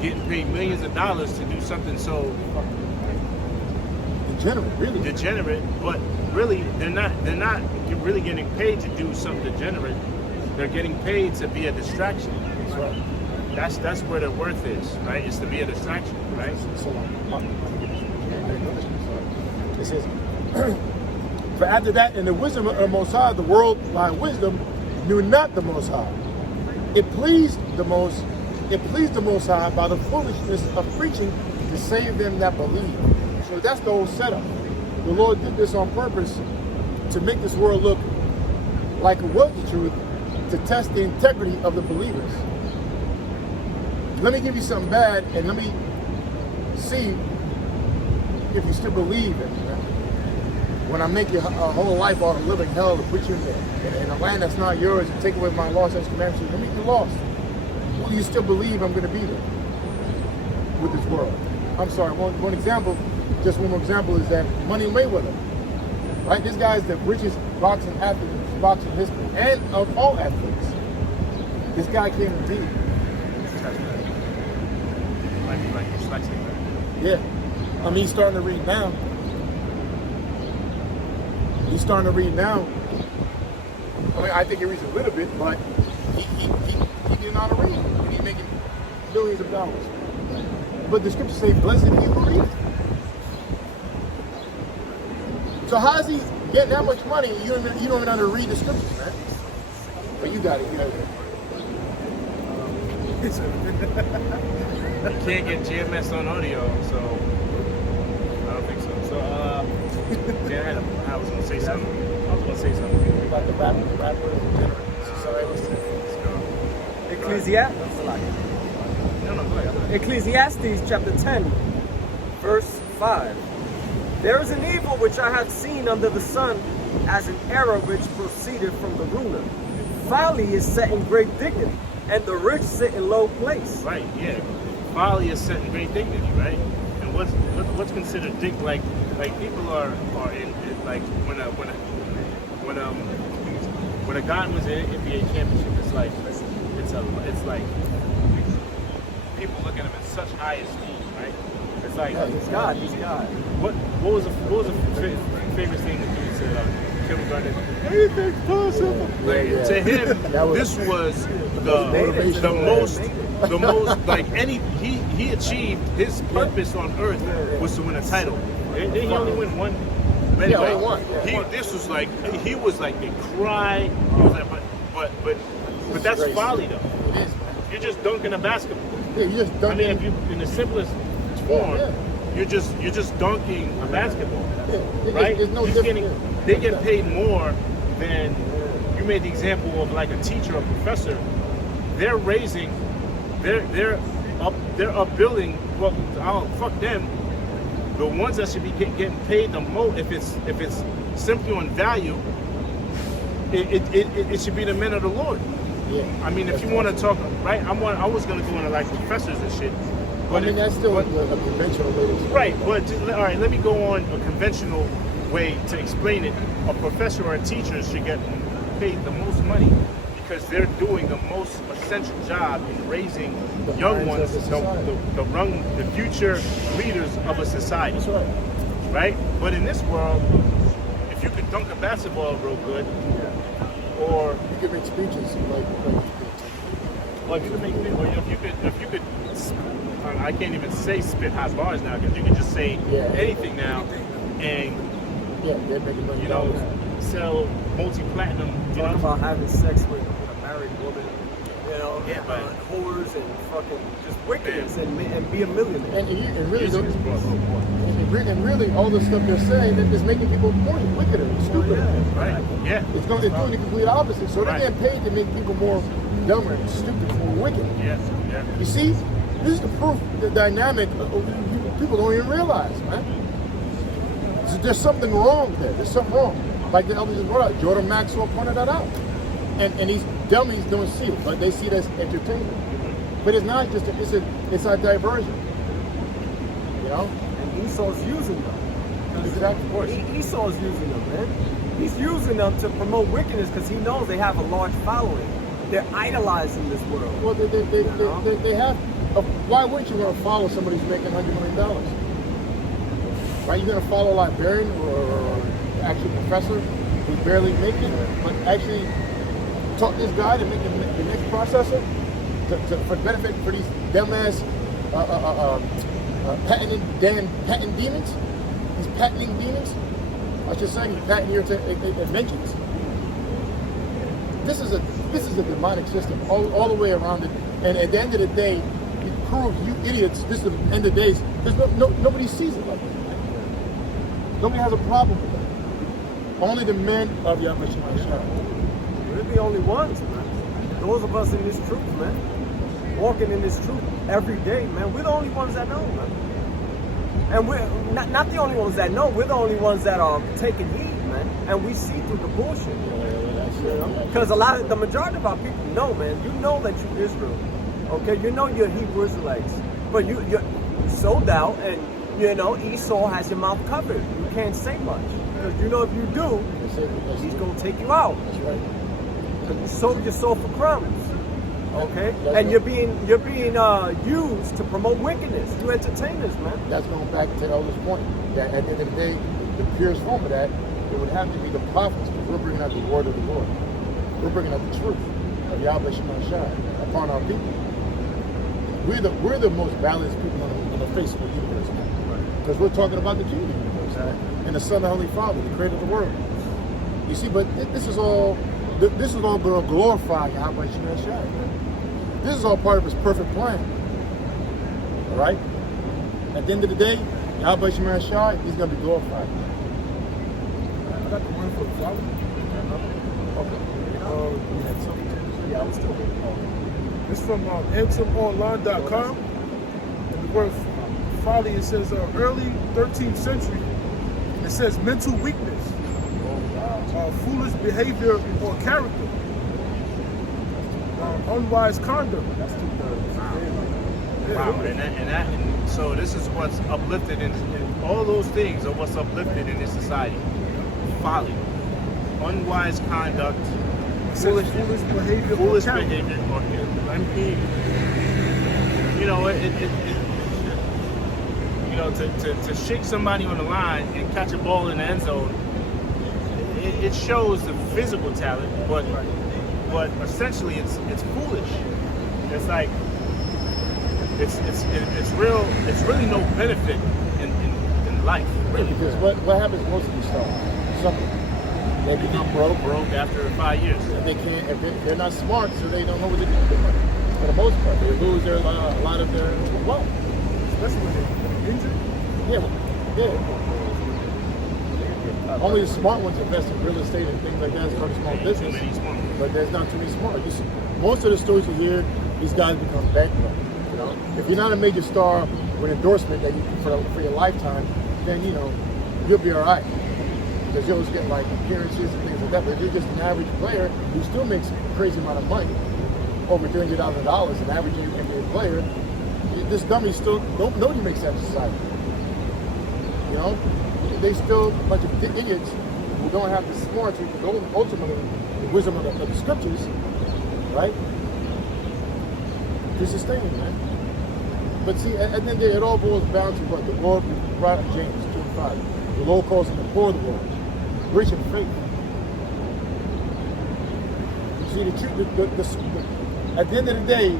getting paid millions of dollars to do something so degenerate, but really they're not really getting paid to do something degenerate. They're getting paid to be a distraction. That's right. That's where the worth is, right? It's to be a distraction, right? It says, for after that, in the wisdom of the Most High, the world by wisdom knew not the Most High. It pleased the Most High by the foolishness of preaching to save them that believe. So that's the whole setup. The Lord did this on purpose to make this world look like it was the truth, to test the integrity of the believers. Let me give you something bad, and let me see if you still believe in me. When I make your whole life out of living hell to put you in a land that's not yours and take away my laws and commandments, let me be lost. Will you still believe I'm going to be there with this world? I'm sorry, one more example is that Money Mayweather. Right? This guy is the richest boxing athlete in boxing history, and of all athletes. This guy came to beat. Like dyslexic. Yeah. I mean, he's starting to read now. I mean, I think he reads a little bit, but he didn't know how to read. And he's making billions of dollars. But the scriptures say, blessed he who readeth. So how is he getting that much money and you don't even know how to read the scriptures, man? But you got it. You can't get GMS on audio, so I don't think so. So, I was going to say something. About the rapper. Ecclesiastes chapter 10, verse 5. There is an evil which I have seen under the sun, as an error which proceeded from the ruler. Folly is set in great dignity, and the rich sit in low place. Right, yeah. Folly is set in great dignity, right? And what's considered like people are in like when a guy wins an NBA championship, it's like people look at him in such high esteem, right? It's like he's God. What was the famous thing that dude said? Kevin Garnett. Anything's possible. To him, this was the most the most, like he achieved his purpose on earth was to win a title. Didn't he only win one? But anyway, only one. Yeah. This was like, he was like, they cry. He was like, but that's Crazy. folly though. It is. You're just dunking a basketball. Yeah, you just I dunk mean, it. if you, in the simplest form, Yeah. you're just dunking a basketball, Yeah, right? there's no He's difference. they get paid more than, you made the example of like a teacher or professor. They're raising, they're upbuilding. Well, fuck them. The ones that should be getting paid the most, if it's simply on value, it should be the men of the Lord. Yeah. I mean, if you want to talk, right? I was going to go into like professors and shit. I mean, that's still a conventional way to explain Right, it. but all right, let me go on a conventional way to explain it. A professor or a teacher should get paid the most money because they're doing the most essential job in raising The young minds ones, of the society. the future leaders of a society. That's right. Right? But in this world, if you could dunk a basketball real good, or You can make speeches if you could, I can't even say spit hot bars now because you can just say anything now, and yeah, they're making money. you know, sell multi-platinum. You Talk know, about having sex with a married woman, you know, Yeah, but- whores and fucking just wickedness and be a millionaire. And really, music is brought to a point. and really, all the stuff they're saying is making people more wickeder and stupider. Right? Yeah. It's doing the complete opposite. So Right. they're getting paid to make people more dumber and stupid, more wicked. Yes. Yeah. You see, this is the proof, the dynamic people don't even realize, man. So there's something wrong there. There's something wrong. Like the elders just brought out, Jordan Maxwell pointed that out. And these dummies don't see it, but they see it as entertainment. But it's not just, it's a diversion. You know? And Esau's using them. Exactly. Esau's using them, man. He's using them to promote wickedness because he knows they have a large following. They're idolizing this world. Well, they have. Why wouldn't you want to follow somebody who's making $100 million? Right? You're going to follow a librarian or actual professor who's barely making it, but actually taught this guy to make the next processor for benefit for these dumbass patent demons, these patenting demons. I should say, patent your inventions. This is a demonic system all the way around it. And at the end of the day, it proves you idiots. This is the end of the days. There's nobody sees it like that. Nobody has a problem with that. Only the men of Yahweh Shemashah. We're the only ones, man. Those of us in this truth, man. Walking in this truth every day, man. We're the only ones that know, man. And we're not the only ones that know. We're the only ones that are taking heed, man. And we see through the bullshit. Because the majority of our people know, man. You know that you're Israel. Okay? You know you're Hebrew Israelites. But you're sold out, and, you know, Esau has your mouth covered. You can't say much. Because you know if you do, he's going to take you out. That's right. Because you sold your soul for crumbs. Okay? That's And right. you're being used to promote wickedness. You entertainers, man. That's going back to Elder's point. That at the end of the day, the purest form of that, it would have to be the prophets, because we're bringing out the word of the Lord. We're bringing out the truth of Yahweh Shemashah upon our people. We're the most balanced people on the face of the universe, because we're talking about the King of the universe and the Son of the Holy Father, the Creator of the world. You see, but this is all going to glorify Yahweh Shemashah. This is all part of His perfect plan. All right. At the end of the day, Yahweh Shemashah, He's going to be glorified. I got the one for the flower. Okay. You had something. Yeah, I was still It's from antimonline.com. And the word folly, it says early 13th century. It says mental weakness, foolish behavior or character, unwise conduct. That's 2/3. Wow. And so this is what's uplifted in all those things are what's uplifted in this society. Folly, unwise conduct, Foolish behavior or character. I mean, you know, you know, to shake somebody on the line and catch a ball in the end zone, it shows the physical talent, but essentially it's foolish. It's like it's really no benefit in life. Really. Because what happens most of these stars? Something. They become broke after 5 years. And they can't. They're not smart, so they don't know what to do with their money. For the most part, they lose a lot of their wealth, Especially when they're injured. Yeah. Only the smart ones invest in real estate and things like that, start a small business. But there's not too many smart. Most of the stories you hear, these guys become bankrupt. You know, if you're not a major star with endorsement that you for your lifetime, then you'll be all right. Because you always get like appearances and things like that. But if you're just an average player who still makes a crazy amount of money, over $300,000, an average NBA player, this dummy still nobody makes that in society. You know, they still a bunch of idiots who don't have the smarts, who don't ultimately the wisdom of the scriptures, right? To sustain, man. But see, at the end of the day, it all boils down to what the Lord brought in James 2:5. The Lord calls them the poor of the world, rich in faith. You see, the truth, at the end of the day,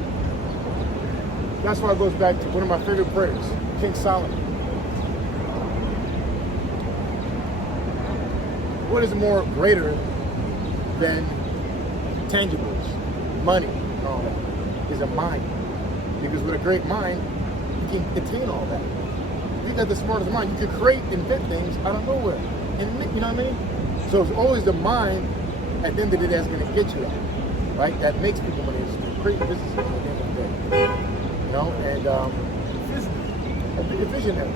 that's why it goes back to one of my favorite prayers, King Solomon. What is more greater than tangibles, money, and all that? Is a mind. Because with a great mind, you can attain all that. If you got the smartest mind, you can create, invent things out of nowhere. And you know what I mean? So it's always the mind at the end of the day that's going to get you out, right? That makes people money. It's great businesses at the end of the day. You know, and a visionary.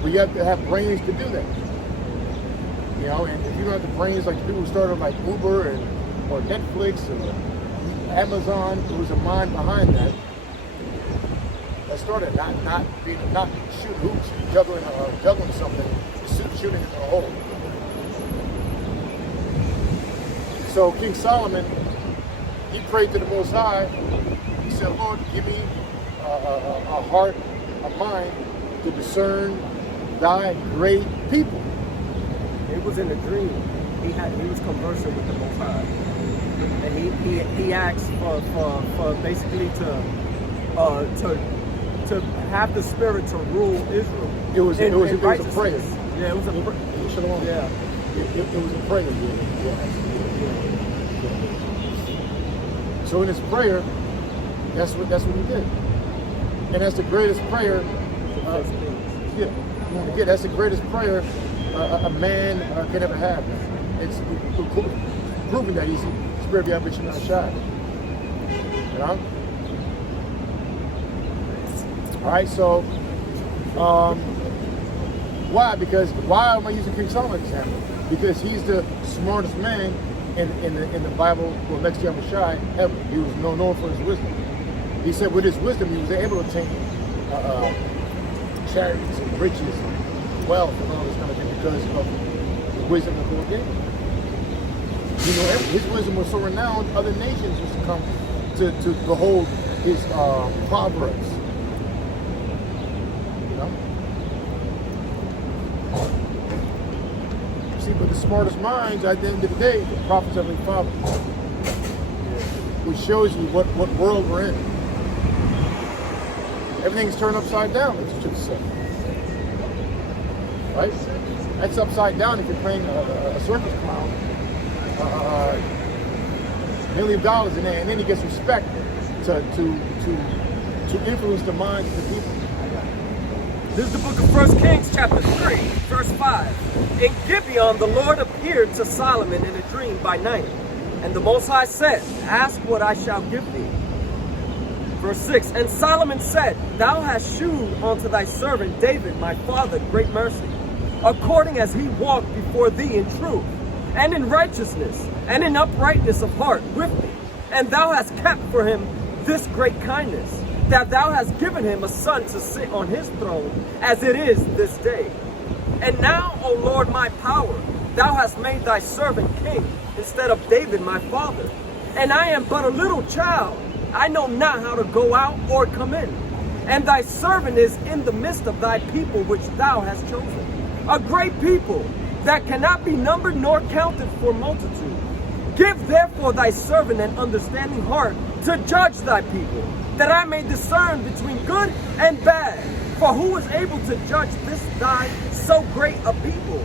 But you have to have brains to do that. You know, and if you don't have the brains like the people who started like Uber or Netflix or Amazon, there was a mind behind that. That started not shooting hoops, juggling something, shooting into a hole. So King Solomon, he prayed to the Most High. He said, Lord, give me a heart, a mind to discern thy great people. It was in a dream. He was conversing with the Most High, and he asked for basically to have the Spirit to rule Israel. It was a prayer. Yeah, it was a prayer. Yeah, it was a prayer. Yeah. So in his prayer, that's what he did, and that's the greatest prayer. That's the greatest prayer a man can ever have. It's proving that he's Spirit of Yahweh not shy. You know? All right, so why am I using King Solomon example? Because he's the smartest man in the Bible, well, next to Yahweh ever. He was known for his wisdom. He said with his wisdom he was able to attain chariots and riches and wealth and all this kind of thing because of the wisdom that God gave him. You know, his wisdom was so renowned, other nations used to come to behold his proverbs. You know? See, but the smartest minds, at the end of the day, the prophets of the Father, which shows you what world we're in. Everything's turned upside down, as you should say. Right? That's upside down if you're playing a circus clown. $1 million in there, and then he gets respect to influence the minds of the people. This is the book of 1 Kings chapter 3, verse 5. In Gibeon the Lord appeared to Solomon in a dream by night, and the Most High said, ask what I shall give thee. Verse 6, and Solomon said, thou hast shewed unto thy servant David my father great mercy, according as he walked before thee in truth, and in righteousness, and in uprightness of heart with thee. And thou hast kept for him this great kindness, that thou hast given him a son to sit on his throne, as it is this day. And now, O Lord my power, thou hast made thy servant king, instead of David my father. And I am but a little child, I know not how to go out or come in. And thy servant is in the midst of thy people which thou hast chosen, a great people, that cannot be numbered nor counted for multitude. Give therefore thy servant an understanding heart to judge thy people, that I may discern between good and bad. For who is able to judge this thy so great a people?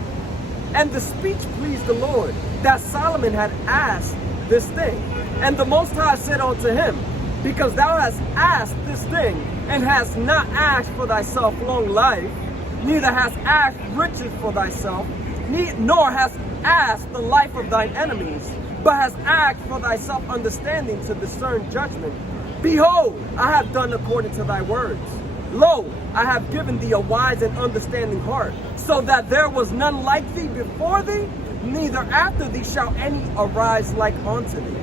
And the speech pleased the Lord, that Solomon had asked this thing. And the Most High said unto him, because thou hast asked this thing, and hast not asked for thyself long life, neither hast asked riches for thyself, nor hast asked the life of thine enemies, but hast asked for thyself understanding to discern judgment. Behold, I have done according to thy words. Lo, I have given thee a wise and understanding heart, so that there was none like thee before thee, neither after thee shall any arise like unto thee.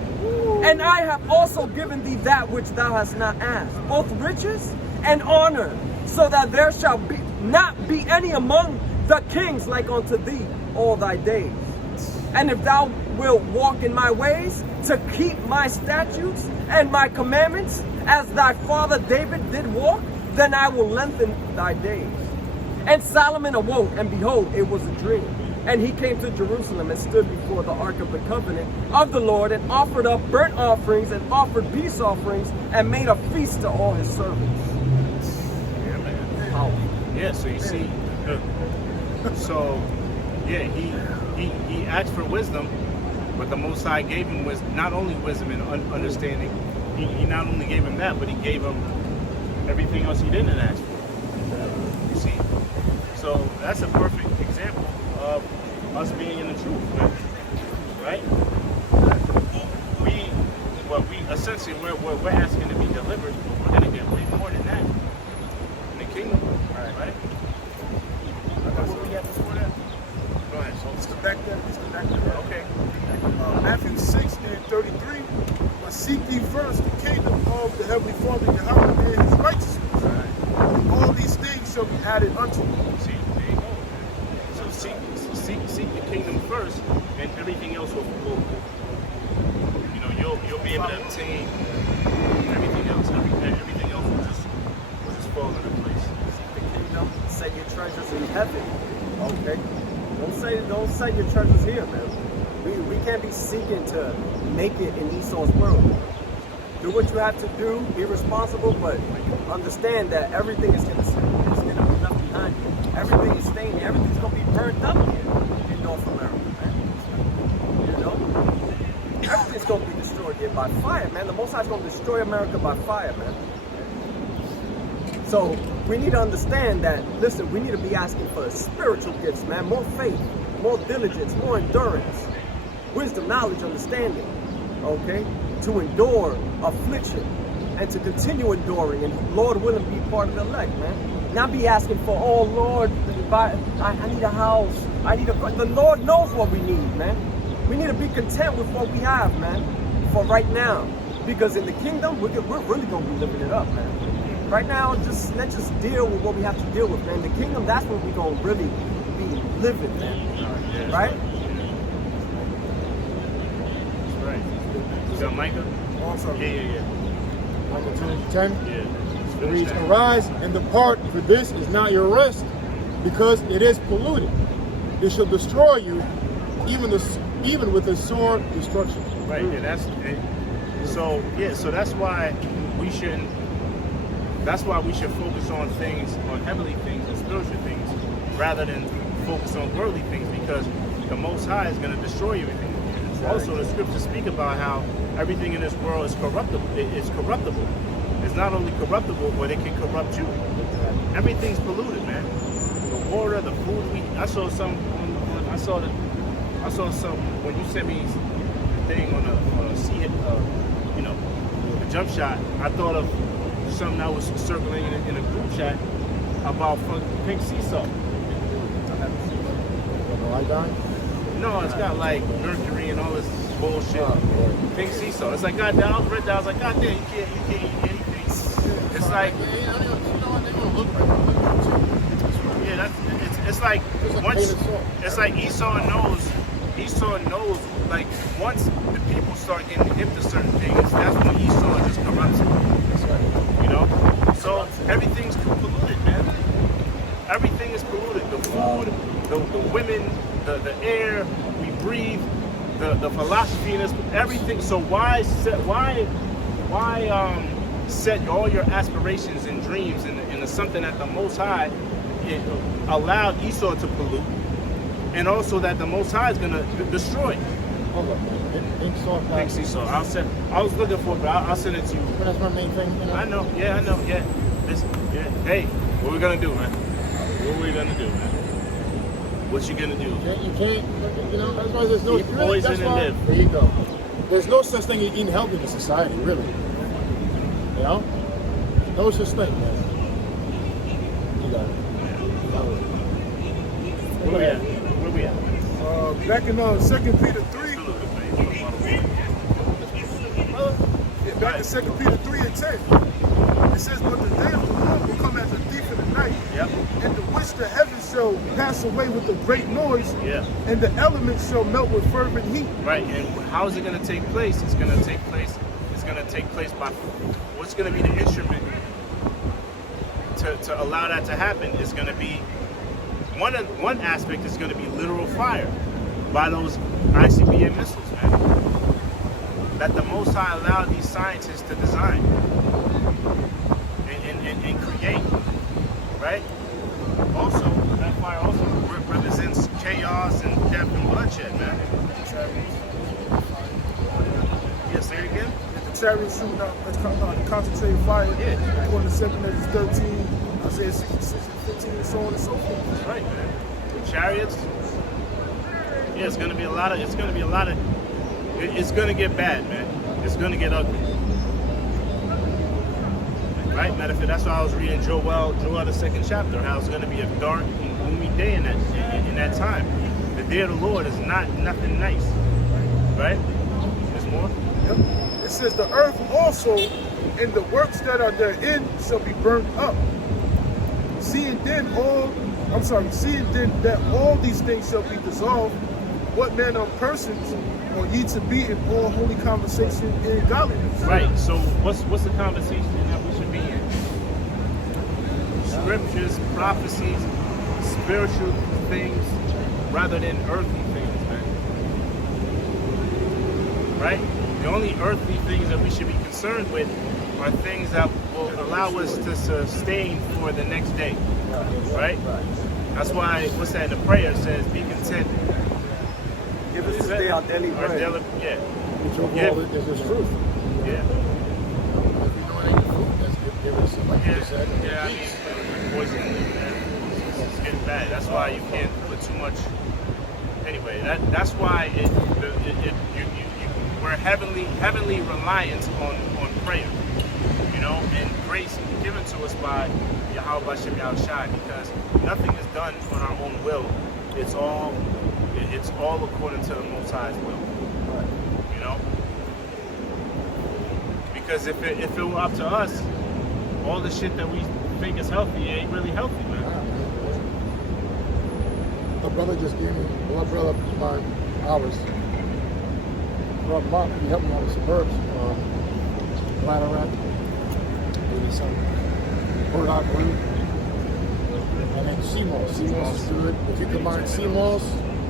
And I have also given thee that which thou hast not asked, both riches and honor, so that there shall not be any among the kings like unto thee all thy days. And if thou wilt walk in my ways, to keep my statutes and my commandments, as thy father David did walk, then I will lengthen thy days. And Solomon awoke, and behold, it was a dream. And he came to Jerusalem and stood before the ark of the covenant of the Lord, and offered up burnt offerings and offered peace offerings, and made a feast to all his servants. Yeah, man. Yeah, so you see, so yeah, he asked for wisdom, but the Most High gave him not only wisdom and understanding. He not only gave him that, but he gave him everything else he didn't ask for. You see, so that's a perfect example of us being in the truth, man. Right? We essentially we're asking to be delivered, but we're gonna get way more than that in the kingdom, right? What we had before that? Go ahead. Let's go back there. Okay. Matthew 6:33. But seek ye first the kingdom of the heavenly Father Yahweh and his righteousness. And all these things shall be added unto you. See, there you go. So seek the kingdom first, and everything else will you'll be able to obtain everything else. Everything else will just fall into place. Seek the kingdom, set your treasures in heaven. Okay? Don't set your treasures here, man. We can't be seeking to make it in Esau's world. Do what you have to do, be responsible, but understand that everything is going to be left behind you. Everything is staying here. Everything's going to be burned up here in North America, man. You know? Everything's going to be destroyed here by fire, man. The Most High is going to destroy America by fire, man. So we need to understand that, listen, we need to be asking for spiritual gifts, man. More faith, more diligence, more endurance, wisdom, knowledge, understanding, okay? To endure affliction and to continue enduring, and Lord willing, be part of the elect, man. Not be asking for, oh Lord, I need a house, the Lord knows what we need, man. We need to be content with what we have, man, for right now. Because in the kingdom, we're really going to be living it up, man. Right now, let's just deal with what we have to deal with, man. The kingdom, that's where we're going to really be living, man. Right? Right. You got Micah? Also, Yeah. Micah 2:10. Yeah. It reads, arise and depart, for this is not your rest, because it is polluted. It shall destroy you, even with a sword destruction. Right. Yeah. So that's why we shouldn't. That's why we should focus on things, on heavenly things and spiritual things, rather than focus on worldly things, because the Most High is going to destroy you. Also, the scriptures speak about how everything in this world is corruptible. It's corruptible. It's not only corruptible, but it can corrupt you. Everything's polluted, man. The water, the food we. I saw some when you sent me the thing on a sea, a jump shot. I thought of something that was circulating in a group chat about pink sea salt. No, it's got like mercury and all this bullshit. Pink sea salt. It's like, God damn, I read that. I was like, God damn, you can't eat anything. It's like, yeah, it's like once, it's like Esau knows, like once the people start getting hip to certain things, that's when Esau just corrupts it. You know? So everything's polluted, man. Everything is polluted. The food, the women, the air we breathe, the philosophy in this, everything. So why set all your aspirations and dreams into something that the Most High allowed Esau to pollute, and also that the Most High is going to destroy. Hold up, man. Thanks, Esau. I was looking for it, but I'll send it to you. That's my main thing. You know? I know. Yeah. Listen, yeah. Hey, what we gonna do, man? What we gonna do, man? What you gonna do? You can't. You know, that's why there's no. Eat poison and live. There you go. There's no such thing as eating healthy in society, really. You know, no such thing, man. You got it. Where we at? Back in 2 Peter 3, back in 2 Peter 3 and 10, it says, but the day of the Lord will come as a thief in the night, Yep. and the which the heavens shall pass away with a great noise, Yeah. and the elements shall melt with fervent heat. Right. And how is it gonna take place? It's gonna take place. It's gonna take place by what's gonna be the instrument to allow that to happen is gonna be one aspect is gonna be literal fire by those ICBM missiles, man. That the Most High allowed these scientists to design and create, right? Also, that fire also represents chaos and death and bloodshed, man. Yes, say it again. The chariots shooting out, concentrated fire, Yeah. according to 2 Corinthians 13, Isaiah 66 and 15, and so on and so forth. That's right, man. The chariots. Yeah, it's gonna be a lot of. It's gonna get bad, man. It's gonna get ugly. Right? Matter of fact, that's why I was reading Joel, the 2nd chapter, how it's gonna be a dark and gloomy day in that time. The day of the Lord is nothing nice. Right? There's more. Yep. It says the earth also and the works that are therein shall be burnt up. Seeing then that all these things shall be dissolved, what manner of persons are ye to be in all holy conversation and godliness? Right. So what's the conversation that we should be in? Scriptures, prophecies, spiritual things, rather than earthly things, man. Right? The only earthly things that we should be concerned with are things that will allow us to sustain for the next day. Right? That's why, what's that in the prayer? It says, be content. Give us this day our daily bread. Yeah. Which overall is just truth. Yeah. If you know it ain't fruit, that's give us like you just said. Yeah, I mean, poison, man. It's getting bad. That's why you can't put too much. Anyway, that's why we're heavily reliant on prayer, you know, and grace given to us by Yahweh Shem Yahushai, because nothing is done on our own will. It's all according to the Most High's will, you know. Because if it were up to us, all the shit that we think is healthy ain't really healthy, man. The brother just gave me, one brother of mine, ours. Brother Mark, he helped me out with some herbs. Bladderwrack, maybe some burdock root, and then sea moss. Sea moss is good. If you combine sea moss,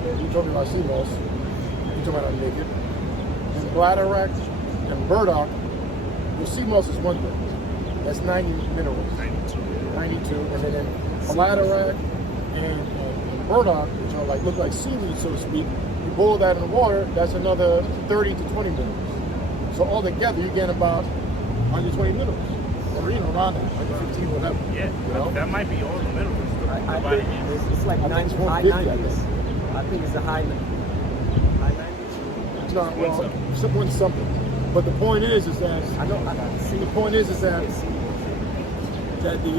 you told me about sea moss, you told me how to make it, and bladderwrack and burdock, well, sea moss is one thing. That's 90 minerals. 92. And then bladderwrack and burdock, which are like look like seaweed, so to speak, you boil that in the water, that's another 30 to 20 minerals. So all together, you get about 120 minerals. Or, you know, around that, like 15, whatever. Yeah, you know? that might be all the minerals. I think it's like I think it's high 150, 90s. I think it's a high 90s. It's not, well, something. But the point is that I know. I got to see. the point is that the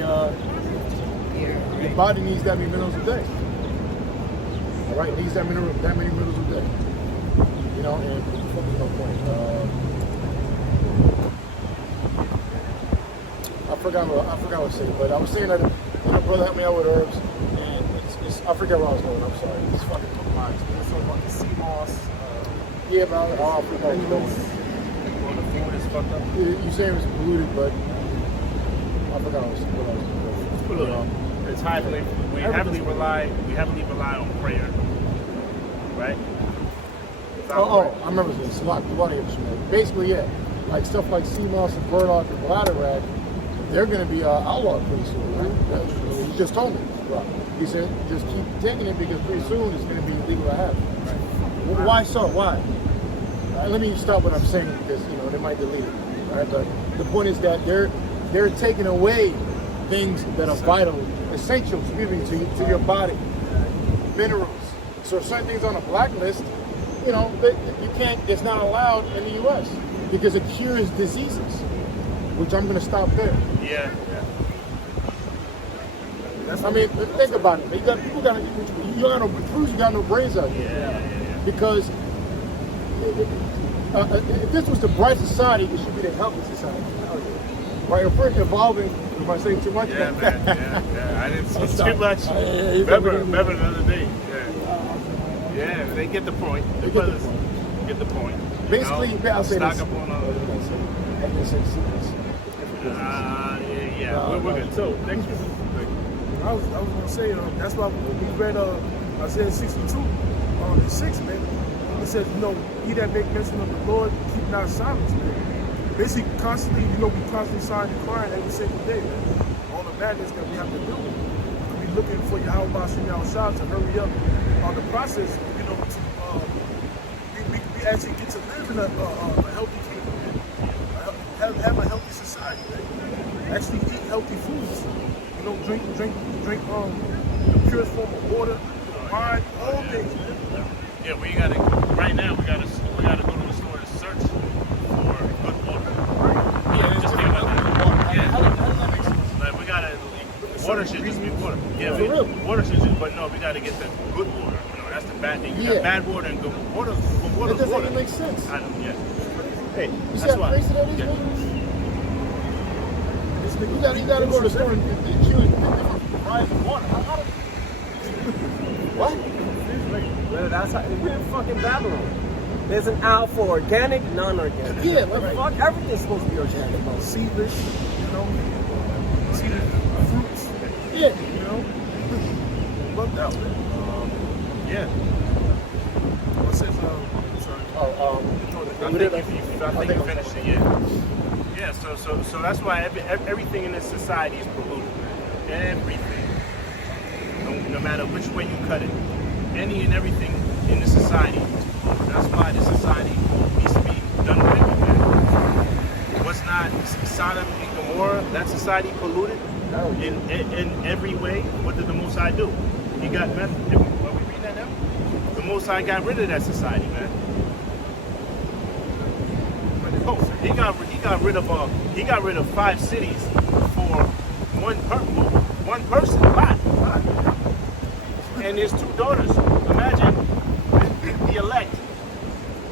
body needs that many minerals a day. All right, needs that many minerals a day. You know, and what was my point? I forgot what I was saying, but I was saying that my brother helped me out with herbs, and I forget where I was going. I'm sorry. It's fucking took my mind. It's talking about the sea moss. Yeah, but I forgot. The food is fucked up. You saying it was polluted, but I forgot what I was going. It's polluted. It's we heavily rely on prayer, right? I remember this. Basically, yeah. like stuff like sea moss and burdock and bladderwrack, they're going to be outlawed pretty soon, right? He just told me. Right. He said, just keep taking it because pretty soon it's going to be illegal to have it. Right. Why so? Why? Let me stop what I'm saying because they might delete it. Right? But the point is that they're taking away things that are vital, essential, to your body, minerals. So certain things on a blacklist, you can't. It's not allowed in the U.S. because it cures diseases, which I'm going to stop there. Yeah. I mean, think about it. You got no proves you got no brains out here. Yeah. Because if this was the bright society, it should be the healthy society. Right? If we're evolving, am I saying too much? Yeah, man. Yeah. I didn't say too much. Remember the other day. Yeah, they get the point. The brothers get the point. Basically, I'll say this. Stock up on we're good. So, next week. I was gonna say that's why when we read Isaiah 62 on the 6th, man, it says, he that make mention of the Lord, keep not silence, man. Basically, constantly, we constantly sighing and crying every single day, man. All the madness that we have to do. We looking for Yahweh Shah to hurry up on the process, we actually get to live in a healthy kingdom, man. Have a healthy society, man. Actually eat healthy foods. Drink the purest form of water, wine, all things, man. Yeah, right now we gotta go to the store to search for good water. Yeah, just think about that. Yeah. Like we gotta, water should just be water. Yeah, water should just, but no, we gotta get the good water. That's the bad thing. You got bad water and good water. Water It doesn't water. even make sense. I know, yeah. Hey, You see that's how why. crazy that is, man? You gotta go to the store and choose different varieties of water. What? Well, that's how we're in fucking Babylon. There's an aisle for organic, non-organic. Yeah, right. Fuck, everything's supposed to be organic. Seedless, seeded fruits. Yeah. Bugged out, man. Yeah. What's it? Sorry. I think you finished it. Yeah. So that's why everything in this society is polluted, man. Everything. No matter which way you cut it, any and everything in the society is polluted. That's why the society needs to be done away with, man. Was not Sodom and Gomorrah, that society polluted in every way? What did the Most High do? He got meth. Are we reading that now? The Most High got rid of that society, man. He got rid of 5 cities for one person. Lot. And his 2 daughters. Imagine the elect,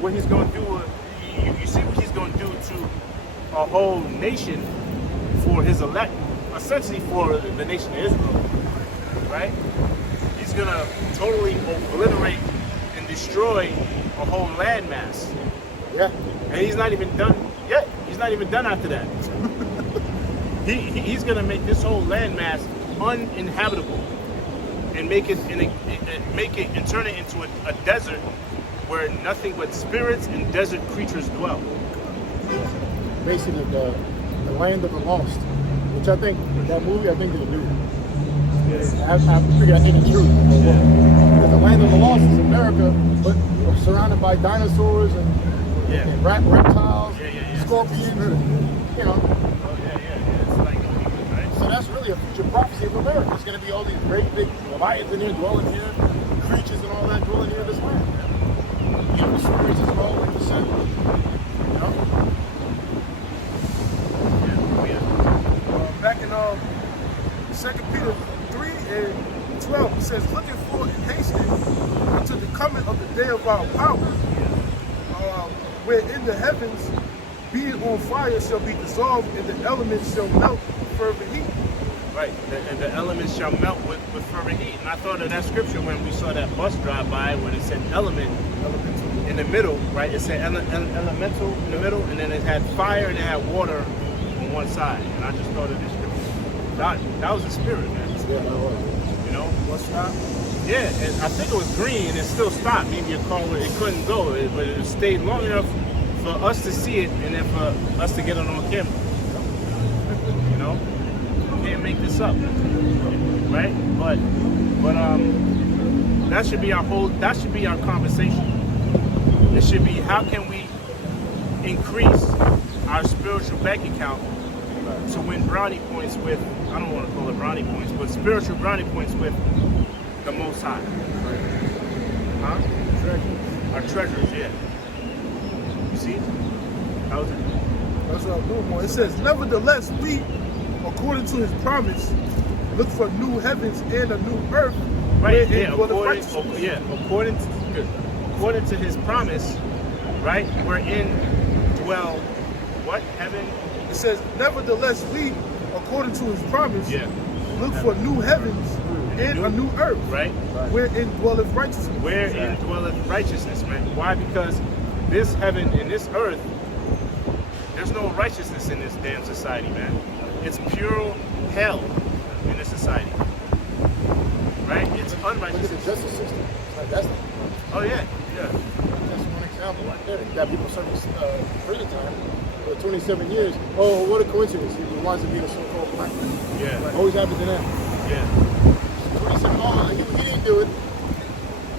what he's going to do. You see what he's going to do to a whole nation for his elect, essentially for the nation of Israel, right? He's going to totally obliterate and destroy a whole landmass. Yeah. And he's not even done yet. He's not even done after that. He's going to make this whole landmass uninhabitable and make it and turn it into a desert where nothing but spirits and desert creatures dwell. Basically, the land of the lost, which I think that movie is new. I figure I think it's true. Because the land of the lost is America, but surrounded by dinosaurs and reptiles, scorpions, It's like, right? So that's really a future prophecy of America. It's going to be all these great big Leviathans in here dwelling here, creatures and all that dwelling here in this land. Evil spirits as well, like you said. Back in 2 Peter 3 and 12, it says, looking forward and hastening unto the coming of the day of our power, where in the heavens, being on fire, shall be dissolved, and the elements shall melt with fervent heat. Right, and the elements shall melt with fervent heat. And I thought of that scripture when we saw that bus drive by, when it said elemental in the middle, right? It said elemental in the middle, and then it had fire and it had water on one side. And I just thought of this scripture. That was the spirit, man. Yeah, that was. What's that? Yeah, and I think it was green and it still stopped. Maybe your car, it couldn't go, but it stayed long enough for us to see it, and then for us to get it on camera. You know, you can't make this up, right? But that should be our conversation. It should be, how can we increase our spiritual bank account to win brownie points with, I don't want to call it brownie points, but spiritual brownie points with the Most High. Huh? Our treasures, yeah. You see? How is it? That's what I'm doing, boy. It says, nevertheless, we, according to his promise, look for new heavens and a new earth. Right, yeah, according to his promise, right, we're in dwell, what, heaven? It says, nevertheless, we, according to his promise, Yeah. look for new heavens and a new earth. Right? Wherein dwelleth righteousness. Wherein dwelleth righteousness, man. Why? Because this heaven and this earth, there's no righteousness in this damn society, man. It's pure hell in this society. Right? It's Look at the unrighteous. justice system. Like, that's Oh yeah, yeah. That's one example right there. You got people serving prison time for 27 years. Oh, what a coincidence. He winds up being a so-called black man. Yeah. Always happens to them. Yeah. 27, oh, he didn't do it.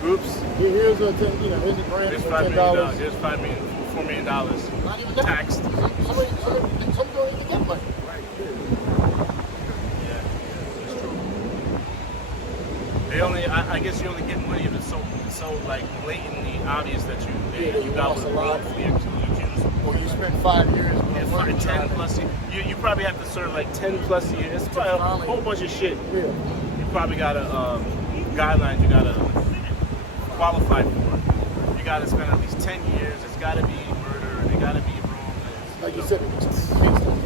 Oops. Here's a 10, here's a grant There's for $5 million. $10. There's $4 million Not even that. taxed. Some don't even get money. Yeah, that's true. They only, I guess you only get money if it's so like blatantly obvious that you got lost a lot. wrongfully accused. Or you spend 5 years Yeah, on for money 10 plus you probably have to serve like 10 plus years. It's probably a whole bunch of shit. Yeah. You probably got guidelines you gotta qualify for. You gotta spend at least 10 years. It's gotta be murder. It gotta be wrong. Like you said, it's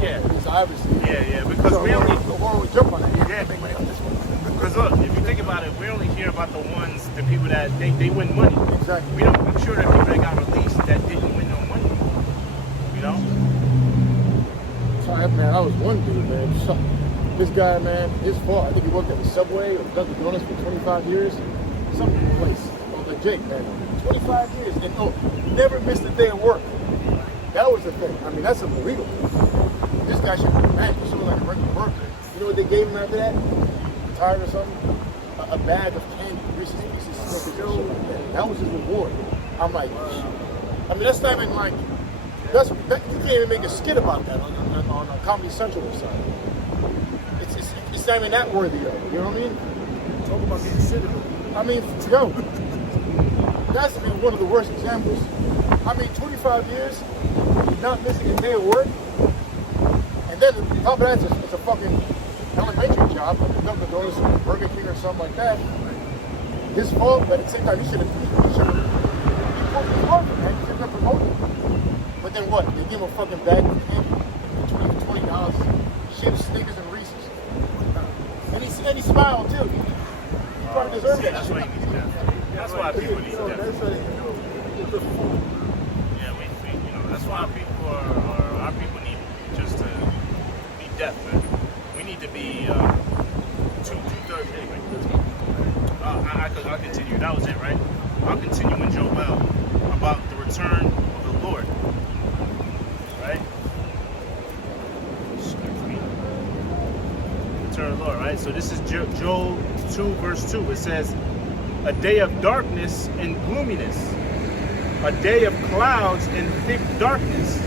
Yeah. It's obviously. Yeah, because So we only. why don't we jump on that? Yeah. Because look, if you think about it, we only hear about the people that they win money. Exactly. I'm sure there are people that got released that didn't win no money. You know? Sorry, man, I was one dude, man. So, this guy, man, his fault. I think he worked at the Subway or Dunkin' Donuts for 25 years. Some place. Oh, the Jake, man. 25 years. And never missed a day of work. That was the thing. I mean, that's illegal. This guy should be back for something like a regular worker. You know what they gave him after that? Tired or something? A bag of candy, Reese's Pieces, Snickers, and shit like that. That was his reward. I'm like, I mean, that's not even like, you can't even make a skit about that on Comedy Central or something. It's not even that worthy of it, you know what I mean? Talk about getting shit in. I mean, yo, that's been one of the worst examples. I mean, 25 years, not missing a day of work, and then on top of that, it's a fucking elementary job, like a Dunkin' Donuts or Burger King or something like that. His fault, but at the same time, he should have promoted, man. He should have been promoted. But then what? They give him a fucking bag of candy, $20, chips, Snickers, and Reese's. And he smiled too. He probably deserved that. That's why he needs death. That's why people need death. Yeah, that's why our people need just to be deaf, man. We need to be two-thirds anyway. I'll continue. That was it, right? I'll continue in Joel about the return of the Lord. Right? Excuse me. Return of the Lord, right? So this is Joel 2, verse 2. It says, a day of darkness and gloominess, a day of clouds and thick darkness.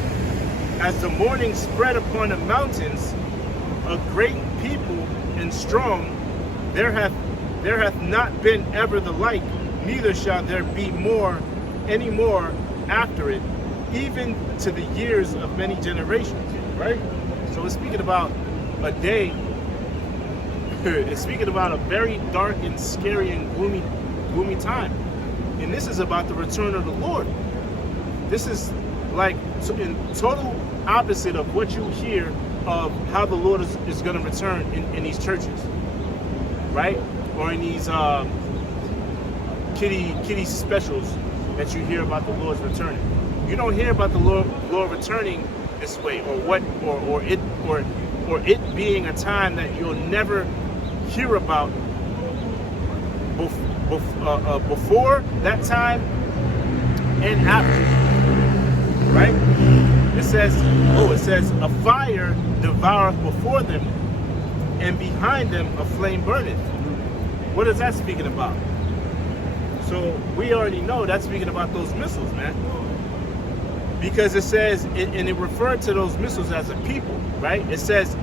As the morning spread upon the mountains, a great people and strong, there hath not been ever the like, neither shall there be any more after it, even to the years of many generations. Right? So it's speaking about a day. It's speaking about a very dark and scary and gloomy time. And this is about the return of the Lord. This is like in total opposite of what you hear of how the Lord is going to return in these churches, right? Or in these kiddie specials that you hear about the Lord's returning. You don't hear about the Lord returning this way, or it being a time that you'll never hear about before that time and after. right? It says, a fire devoureth before them, and behind them a flame burneth. What is that speaking about? So we already know that's speaking about those missiles, man. Because it says, and it referred to those missiles as a people, right? It says,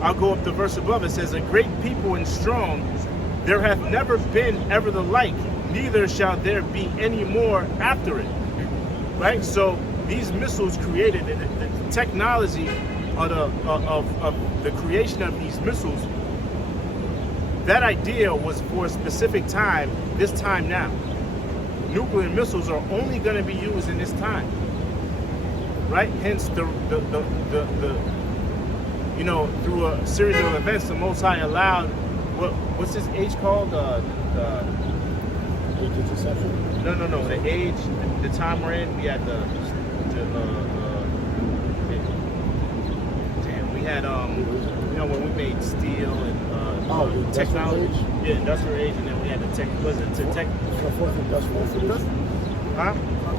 I'll go up the verse above, it says, a great people and strong, there hath never been ever the like, neither shall there be any more after it, right? So these missiles created, the technology of the creation of these missiles, that idea was for a specific time, this time now. Nuclear missiles are only going to be used in this time, right? Hence the you know, through a series of events, the Most High allowed, what's this age called? Age of deception? No, the age, the time we're in, we had we had, you know, when we made steel and technology. Yeah, industrial age, and then we had the tech, was it the tech? Fourth industrial revolution. Huh?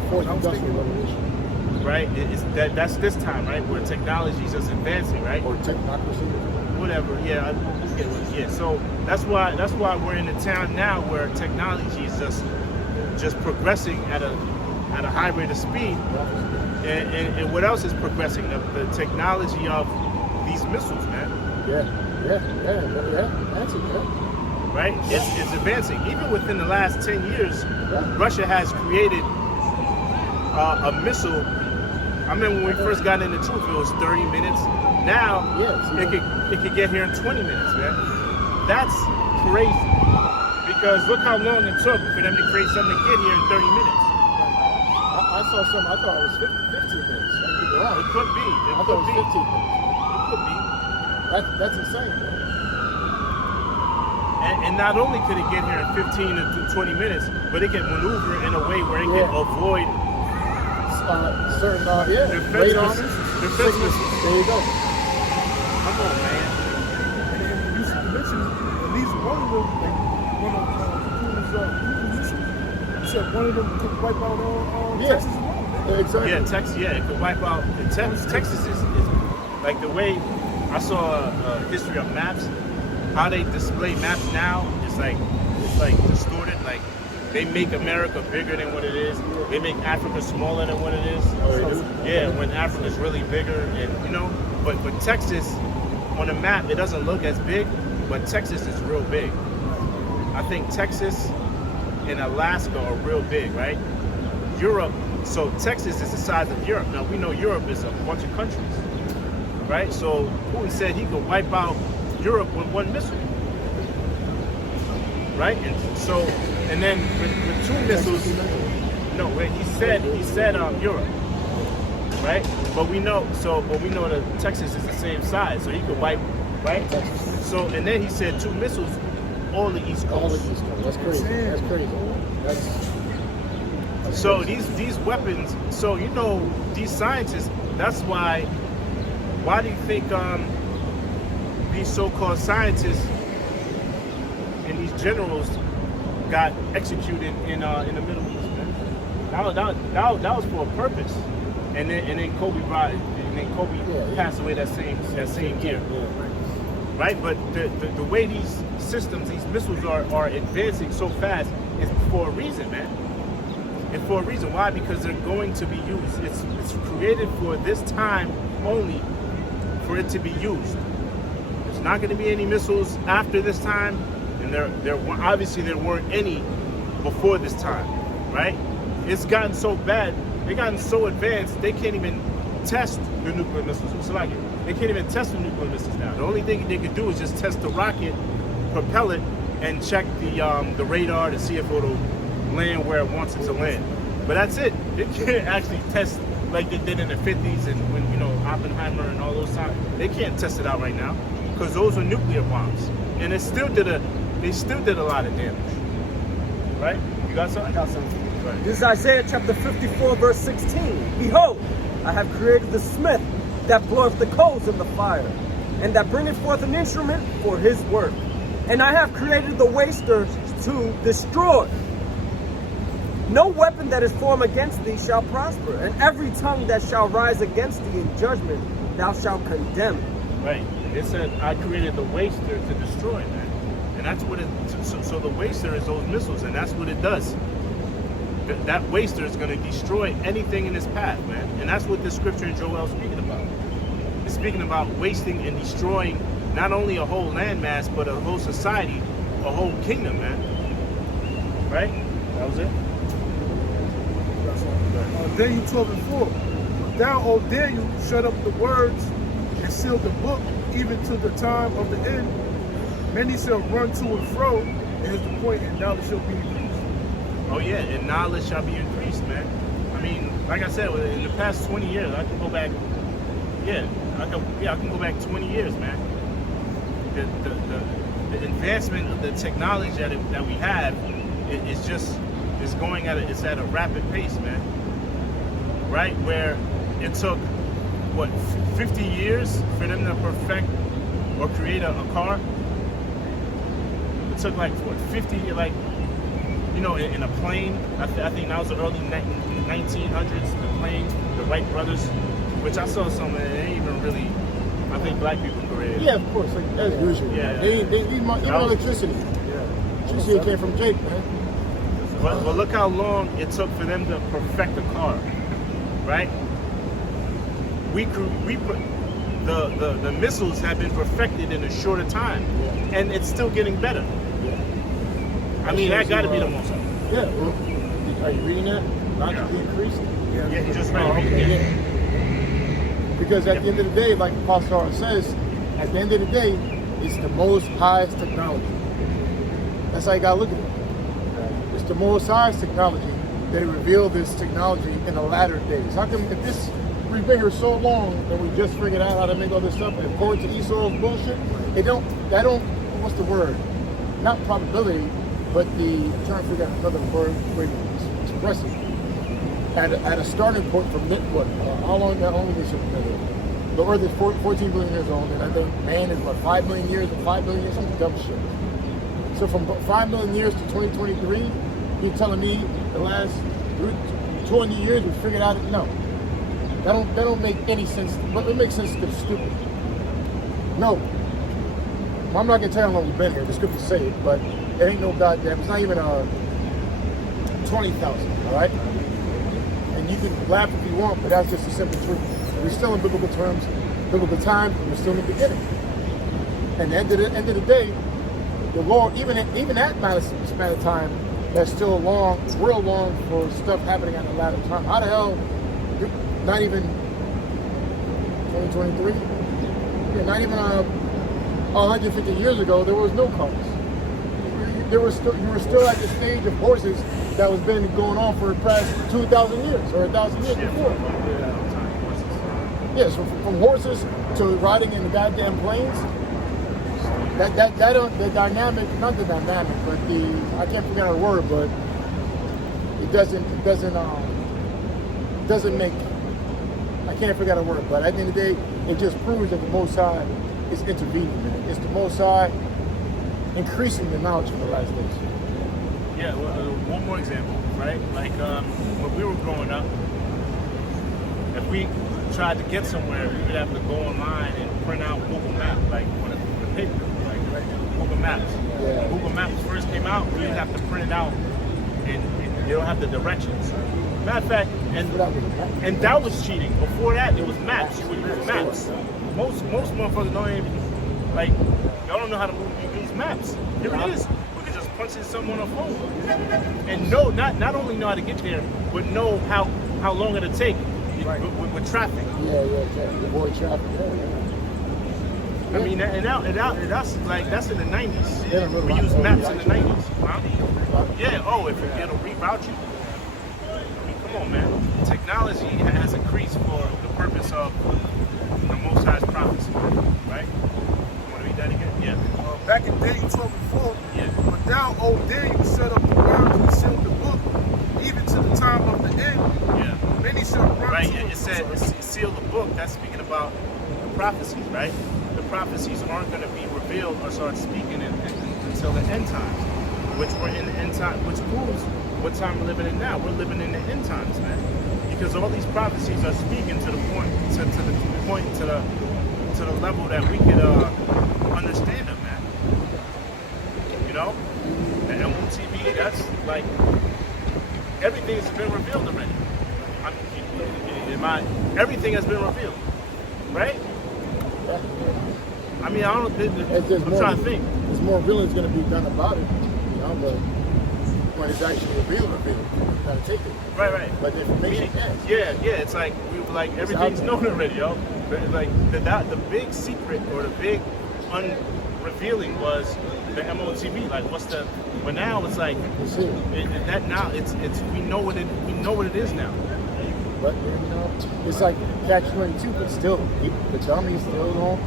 Fourth industrial revolution. Right? That's this time, right? Where technology is just advancing, right? Or technocracy. Whatever, yeah, yeah. So that's why we're in a town now where technology is just progressing at a high rate of speed. And what else is progressing? The technology of these missiles, man. Yeah. That's it, yeah. Right? It's advancing. Even within the last 10 years, Russia has created a missile. I remember when we first got into truth, it was 30 minutes. Now, it could get here in 20 minutes, man. That's crazy. Because look how long it took for them to create something to get here in 30 minutes. I saw something, I thought it was 15 minutes. I could be wrong. It could be. I thought it was 15 minutes. It could be. That's insane, man. And not only could it get here in 15 to 20 minutes, but it can maneuver in a way where it can avoid certain defense radar missiles. There you go. Come on, man. And you mentioned at least one of them, like one of Putin's missiles. You said one of them could wipe out Texas alone. Exactly. Yeah, Texas. Yeah, it could wipe out. Texas is like the way I saw a history of maps. How they display maps now is like distorted. Like they make America bigger than what it is. They make Africa smaller than what it is. Yeah, when Africa's really bigger, and you know, but Texas on a map it doesn't look as big, but Texas is real big. I think Texas and Alaska are real big, right? Europe, so Texas is the size of Europe. Now we know Europe is a bunch of countries, right? So Putin said he could wipe out Europe with one missile, right? And so, and then with two missiles, no, wait, he said Europe, right? But we know that Texas is the same size, so he could wipe, right? So, and then he said two missiles, all the East Coast. All the East Coast. That's crazy. That's crazy. That's so crazy. these weapons, so you know, these scientists, that's why do you think these so-called scientists and these generals got executed in the Middle East, man? That was for a purpose. And then Kobe passed away that same year. Right? But the way these systems, these missiles are advancing so fast is for a reason, man. And for a reason. Why? Because they're going to be used. It's created for this time only for it to be used. There's not going to be any missiles after this time, and there obviously there weren't any before this time, right? It's gotten so bad, they've gotten so advanced, they can't even test the nuclear missiles. They can't even test the nuclear missiles now. The only thing they could do is just test the rocket, propel it, and check the radar to see if it'll land where it wants it to land. But that's it. They can't actually test like they did in the 50s and when, you know, Oppenheimer and all those times. They can't test it out right now because those are nuclear bombs. And they still did a lot of damage. Right? You got something? I got something. Right. This is Isaiah chapter 54, verse 16. Behold, I have created the smith that bloweth the coals in the fire, and that bringeth forth an instrument for his work. And I have created the wasters to destroy. No weapon that is formed against thee shall prosper, and every tongue that shall rise against thee in judgment thou shalt condemn. Right. It said, I created the waster to destroy, man. And that's what it, so the waster is those missiles, and that's what it does. That waster is going to destroy anything in its path, man. And that's what this scripture in Joel is speaking about. It's speaking about wasting and destroying not only a whole landmass, but a whole society, a whole kingdom, man. Right? That was it? Daniel 12:4. Thou, O Daniel, shut up the words and seal the book, even to the time of the end. Many shall run to and fro, and at the point, and knowledge shall be increased. Oh yeah, and knowledge shall be increased, man. I mean, like I said, in the past 20 years, I can go back. Yeah, I can go back 20 years, man. The advancement of the technology that we have is going at it's at a rapid pace, man. Right, where it took what 50 years for them to perfect or create a car. It took like what 50, like, you know, in a plane. I think that was the early 1900s. The plane, the Wright brothers, which I saw some. It ain't even really. I think black people created. Yeah, of course, like, as usual. Yeah. They need electricity. Yeah. Electricity came from Jake, man. But look how long it took for them to perfect a car, right? The missiles have been perfected in a shorter time, and it's still getting better. I mean, that got to be the most. Yeah. Well, are you reading that? Not to be increased. Yeah, you just read it. Okay, yeah. Because at the end of the day, like Apostle says, at the end of the day, it's the most highest technology. That's how you gotta look at it. It's the most highest technology that revealed this technology in the latter days. How come if this we've been here so long and we just figured out how to make all this stuff and according to Esau's bullshit, what's the word? Not probability, but I'm trying to figure out another word way to express it. At a starting point from what? How long is it? The Earth is 14 billion years old, and I think man is 5 million years, and 5 billion years, some dumb shit. So from 5 million years to 2023, you're telling me the last 20 years we figured out? No, that don't make any sense. But it makes sense because it's stupid. No, I'm not gonna tell you how long we've been here. The scriptures say it, but it ain't no goddamn. It's not even 20,000. All right. You can laugh if you want, but that's just a simple truth. We're still in biblical terms, biblical time, and we're still in the beginning. And at the end of the day, the Lord, even that span of time, that's still long, real long for stuff happening at the latter time. How the hell, not even 2023? Yeah, not even 150 years ago, there was no cars. You were still at the stage of horses that was been going on for the past 2,000 years or 1,000 years before. Yeah, so from horses to riding in the goddamn planes, the dynamic, not the dynamic, but I can't figure out a word, but it doesn't make, I can't figure out a word, but at the end of the day, it just proves that the Most High is intervening, man. It's the Most High increasing the knowledge in the last days. Yeah, well, one more example, right? Like when we were growing up, if we tried to get somewhere, we would have to go online and print out Google Maps, like on the paper, like Google Maps. Yeah. When Google Maps first came out, we would have to print it out, and they don't have the directions. Matter of fact, and that was cheating. Before that, it was maps. You would use maps. Most motherfuckers don't even y'all don't know how to use maps. Here it is. Punching someone on a phone, and not only know how to get there, but know how long it'll take with traffic. Yeah, avoid traffic. Yeah. I mean, that's in the 90s. We use maps in the 90s. Huh? Yeah. Oh, if it'll reroute you. I mean, come on, man. Technology has increased for the purpose of the Most High's prophecy, right? You want to read that again? Yeah. Back in Daniel 12:4. Yeah. But thou, O Daniel, set up the words and seal the book, even to the time of the end. Yeah. Many shall run Right. to It said seal the book. That's speaking about the prophecies, right? The prophecies aren't going to be revealed or start speaking until the end times, which we're in the end time, which proves what time we're living in now. We're living in the end times, man. Because all these prophecies are speaking to the point, to the level that we could understand them, man. You know, the MOTV, that's like everything has been revealed already. Everything has been revealed, right? I mean, I don't. I'm trying to think. There's more revealing going to be done about it, you know. But when it's actually revealed, you gotta take it. Right. But the information, yeah. It's like everything's known already, yo. Like the big secret or the big unrevealing was the MOTV. Like, what's the? But now it's like it's we know what it is now. But you know, it's like catch-22, but still, the dummies still don't.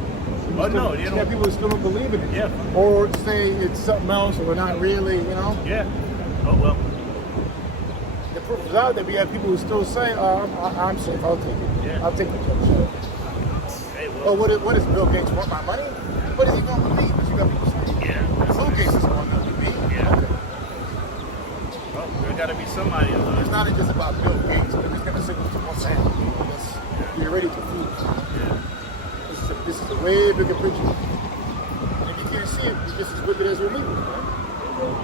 Oh no, you know, people still don't believe in it. Yeah. Or say it's something else, or not really. You know. Yeah. Oh well. The proof is out there. We have people who still say, "I'm safe. I'll take it. Yeah. I'll take the shit." Hey, well. Oh, what is Bill Gates want my money? What is he going to believe? But you got people saying, yeah, Bill Gates is going to believe me. Yeah. Okay. Oh, there got to be somebody. It's not just about Bill Gates. They're just going to signal to one side. You're ready to fool. Yeah. This is a way bigger picture. And if you can't see it, you're just as wicked as your leaders, man.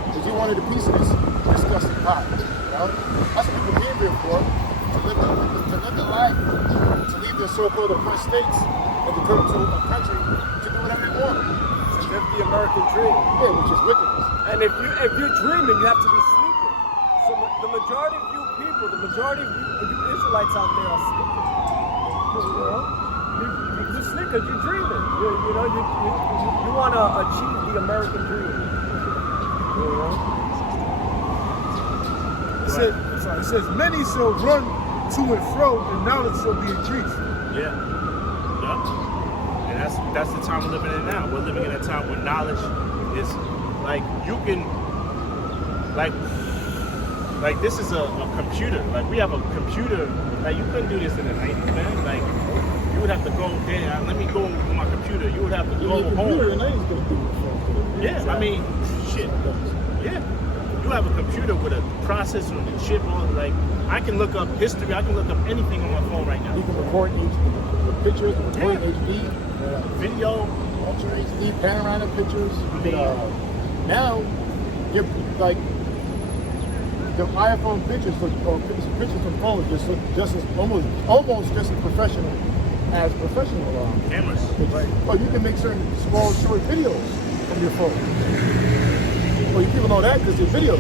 Because you wanted a piece of this disgusting pie. You know? That's what people came here for. To live the life, to leave their so-called oppressed states, and to come to a country to do whatever they want. To live the American dream. Yeah, which is wickedness. And if you're dreaming, you have to be sleeping. So the majority of you people, the majority of you Israelites out there are sleeping. You know? You're sleeping because you're dreaming. You want to achieve the American dream. You know? It says, many shall run to and fro, and knowledge shall be increased. Yeah. And that's the time we're living in now. We're living in a time where knowledge is like you can like this is a computer. Like we have a computer. Like you couldn't do this in the 90s, man. Like you would have to go there. Let me go on my computer. You would have to go home. Yeah, I mean, shit. Yeah. You have a computer with a processor and a chip on. Like I can look up history. I can look up anything on my phone right now. You can record the pictures, record HD, video, ultra HD, panoramic pictures. You can, now, you're like the iPhone pictures or pictures from phones just as almost just as professional as professional cameras. Right. But you can make certain small short videos from your phone. Well, you people know that because there's videos.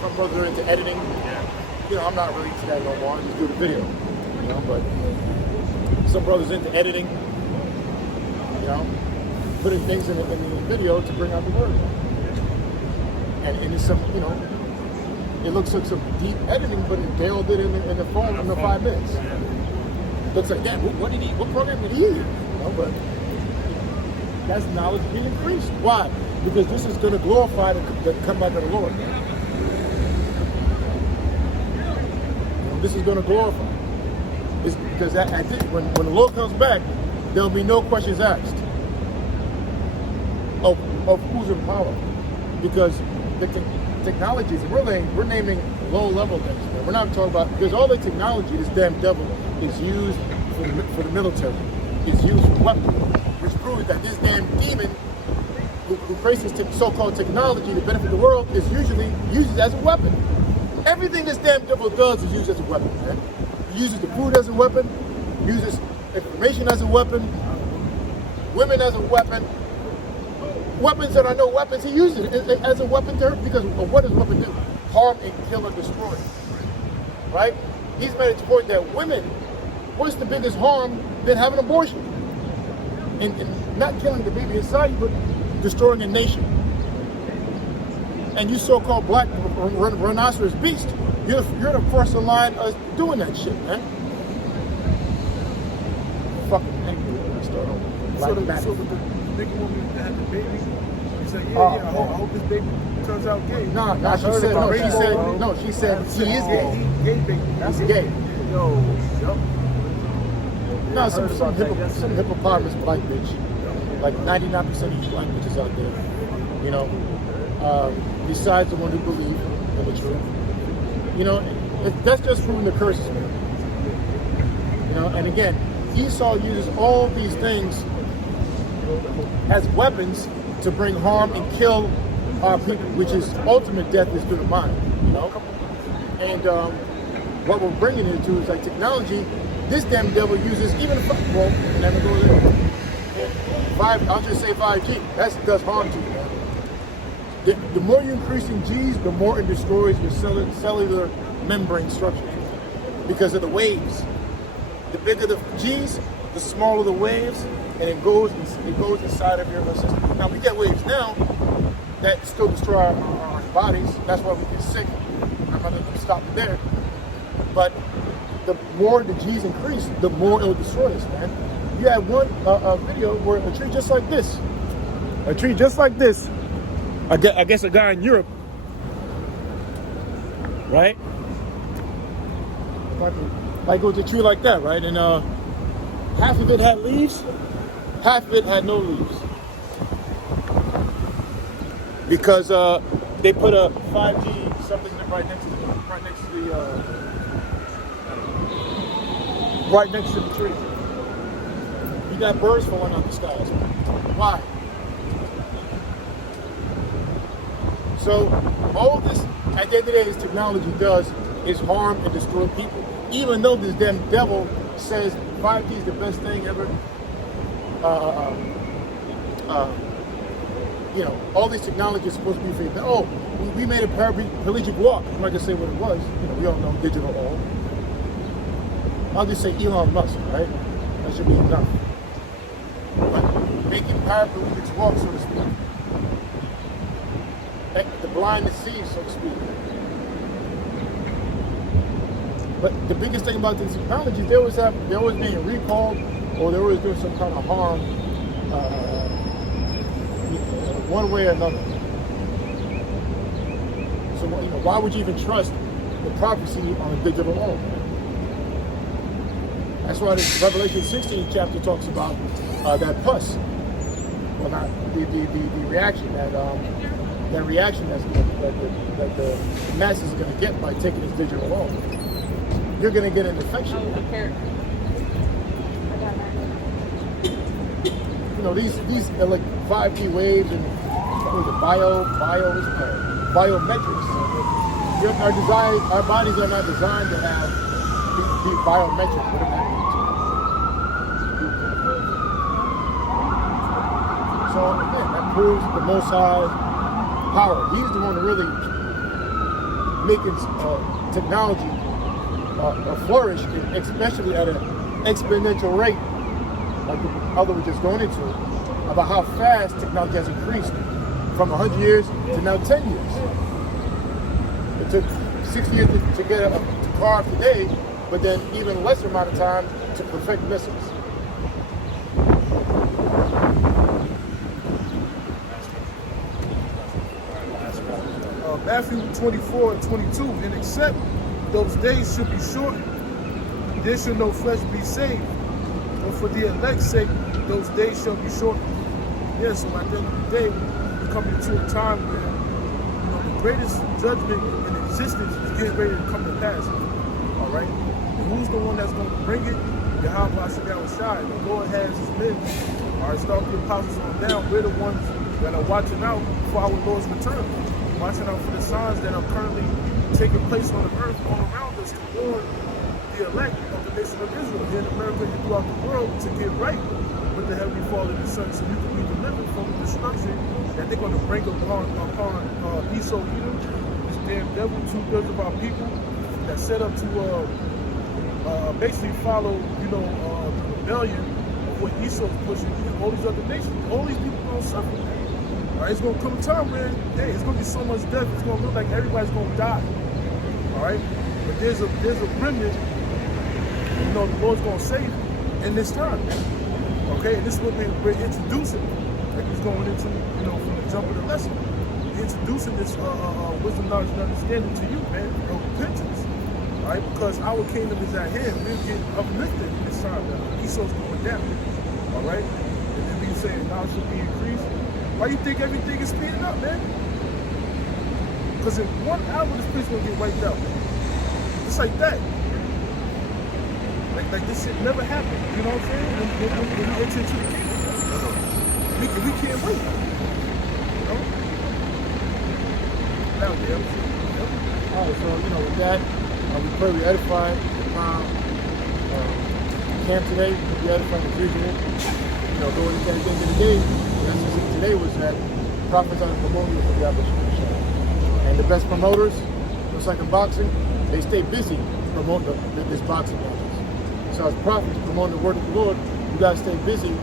Some brothers are into editing. Yeah. You know, I'm not really into that no more. I just do the video. You know, but some brothers into editing. You know, putting things in the video to bring out the word. And it's some, you know, it looks like some deep editing, but they all did it in the phone in the 5 minutes. Yeah. Looks like, damn, what program did he use? You know, but that's knowledge being increased. Why? Because this is going to glorify the comeback of the Lord. This is going to glorify. It's because when the Lord comes back, there will be no questions asked of who's in power. Because the technologies, we're naming low-level things. Man. We're not talking about, because all the technology, this damn devil, is used for the military. It's used for weapons. Which proves that this damn demon who creates this so-called technology to benefit the world is usually used as a weapon. Everything this damn devil does is used as a weapon, man. He uses the food as a weapon, uses information as a weapon, women as a weapon. Weapons that are no weapons, he uses it as a weapon to hurt, because what does a weapon do? Harm and kill and destroy. Right? He's made it to the point that women, what's the biggest harm than having an abortion? And not killing the baby inside you, but destroying a nation. And you so-called black rhinoceros beast, you're the first in line of doing that shit, man. Fucking angry when I start over. So the nigga woman that had the baby, he said, I hope this baby turns out gay. Nah, she said he is gay. Gay baby. That's gay. Yo. No, some hippopotamus black bitch. Like 99% of these black bitches out there, you know, besides the one who believe, and the truth. You know, that's just proving the curses, man. You know, and again, Esau uses all these things as weapons to bring harm and kill our people, which is ultimate death is through the mind, you know? And what we're bringing it to is like technology. This damn devil uses even, well, never go there. I'll just say 5G. That does harm to you, man. The more you increase in G's, the more it destroys your cellular membrane structure because of the waves. The bigger the G's, the smaller the waves, and it goes inside of your system. Now we get waves now that still destroy our bodies. That's why we get sick. I'm not going to stop it there. But the more the G's increase, the more it'll destroy us, man. You had one video where a tree just like this, I guess a guy in Europe, right? Like it was a tree like that, right? And half of it had leaves, half of it had no leaves. Because they put a 5G something right next to the tree. You got birds falling out the skies. Why? So all this, at the end of the day, this technology does is harm and destroy people. Even though this damn devil says 5G is the best thing ever, you know, all these technologies are supposed to be for, oh, we made a paraplegic walk. I'm not gonna say what it was. You know, we all know digital all. I'll just say Elon Musk, right? That should be enough. But making paraplegics walk, so to speak. The blind to see, so to speak. But the biggest thing about this technology, they always being recalled, or they always doing some kind of harm, one way or another. So, you know, why would you even trust the prophecy on a digital law? That's why this Revelation 16 chapter talks about that pus. Well, not the reaction that the masses are going to get by taking this digital law. You're going to get an infection. You know, these are like 5G waves and biometrics. Our bodies are not designed to have be biometric. What does that mean? So again, that proves the Most High power. He's the one really making technology flourish, especially at an exponential rate, like the other was just going into, about how fast technology has increased from 100 years to now 10 years. It took 6 years to get a car today, but then even less amount of time to perfect missiles. Matthew 24:22, and except those days should be shortened, there shall no flesh be saved. But for the elect's sake, those days shall be shortened. Yeah, so at the end of the day, we're coming to a time where, you know, the greatest judgment in existence is getting ready to come to pass. All right? And who's the one that's going to bring it? Yahweh Shai. The Lord has his men. All right, start the apostles on down. We're the ones that are watching out for our Lord's return. Watching out for the signs that are currently taking place on the earth all around us to warn the elect of the nation of Israel here in America and throughout the world to get right with the Heavenly Father and the Son, so you can be delivered from the destruction that they're going to bring upon Esau, Edom, this damn devil, 2/3 of our people that set up to basically follow, you know, the rebellion of what Esau's pushing and all these other nations. All these people are going to suffer. All right, it's going to come a time where, hey, it's going to be so much death, it's going to look like everybody's going to die. All right? But there's a remnant, you know, the Lord's going to save in this time. Okay? And this is what we're introducing. Like he's going into, you know, from the jump of the lesson. We're introducing this wisdom, knowledge, and understanding to you, man, of repentance. All right? Because our kingdom is at hand. We're getting uplifted in this time now. Esau's going down. All right? And then we saying, knowledge should be increased. Why you think everything is speeding up, man? Because in 1 hour, this place gonna get wiped out. Just like that. Like this shit never happened. You know what I'm saying? When we enter into the kingdom, we can't wait. You know? Now, yeah. All right, so, with that, we pray we edified the camp today. We edified as usual. Going at the end of the day, the essence of today was that prophets are the promoters of the Abishai. And the best promoters, just like in boxing, they stay busy promoting this boxing matches. So as prophets promoting the word of the Lord, you guys stay busy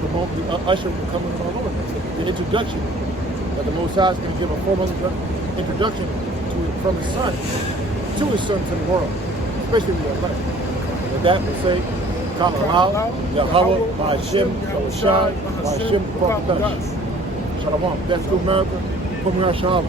promoting the usher the coming of our Lord. The introduction that the Most High is going to give a formal introduction from his son to his sons in the world, especially in your life. And with that, we'll say, Kala Yahweh, Ma'ashem, Yahushai, Ma'ashem, Prophet. Shalom. That's good America. Put me on Shalom.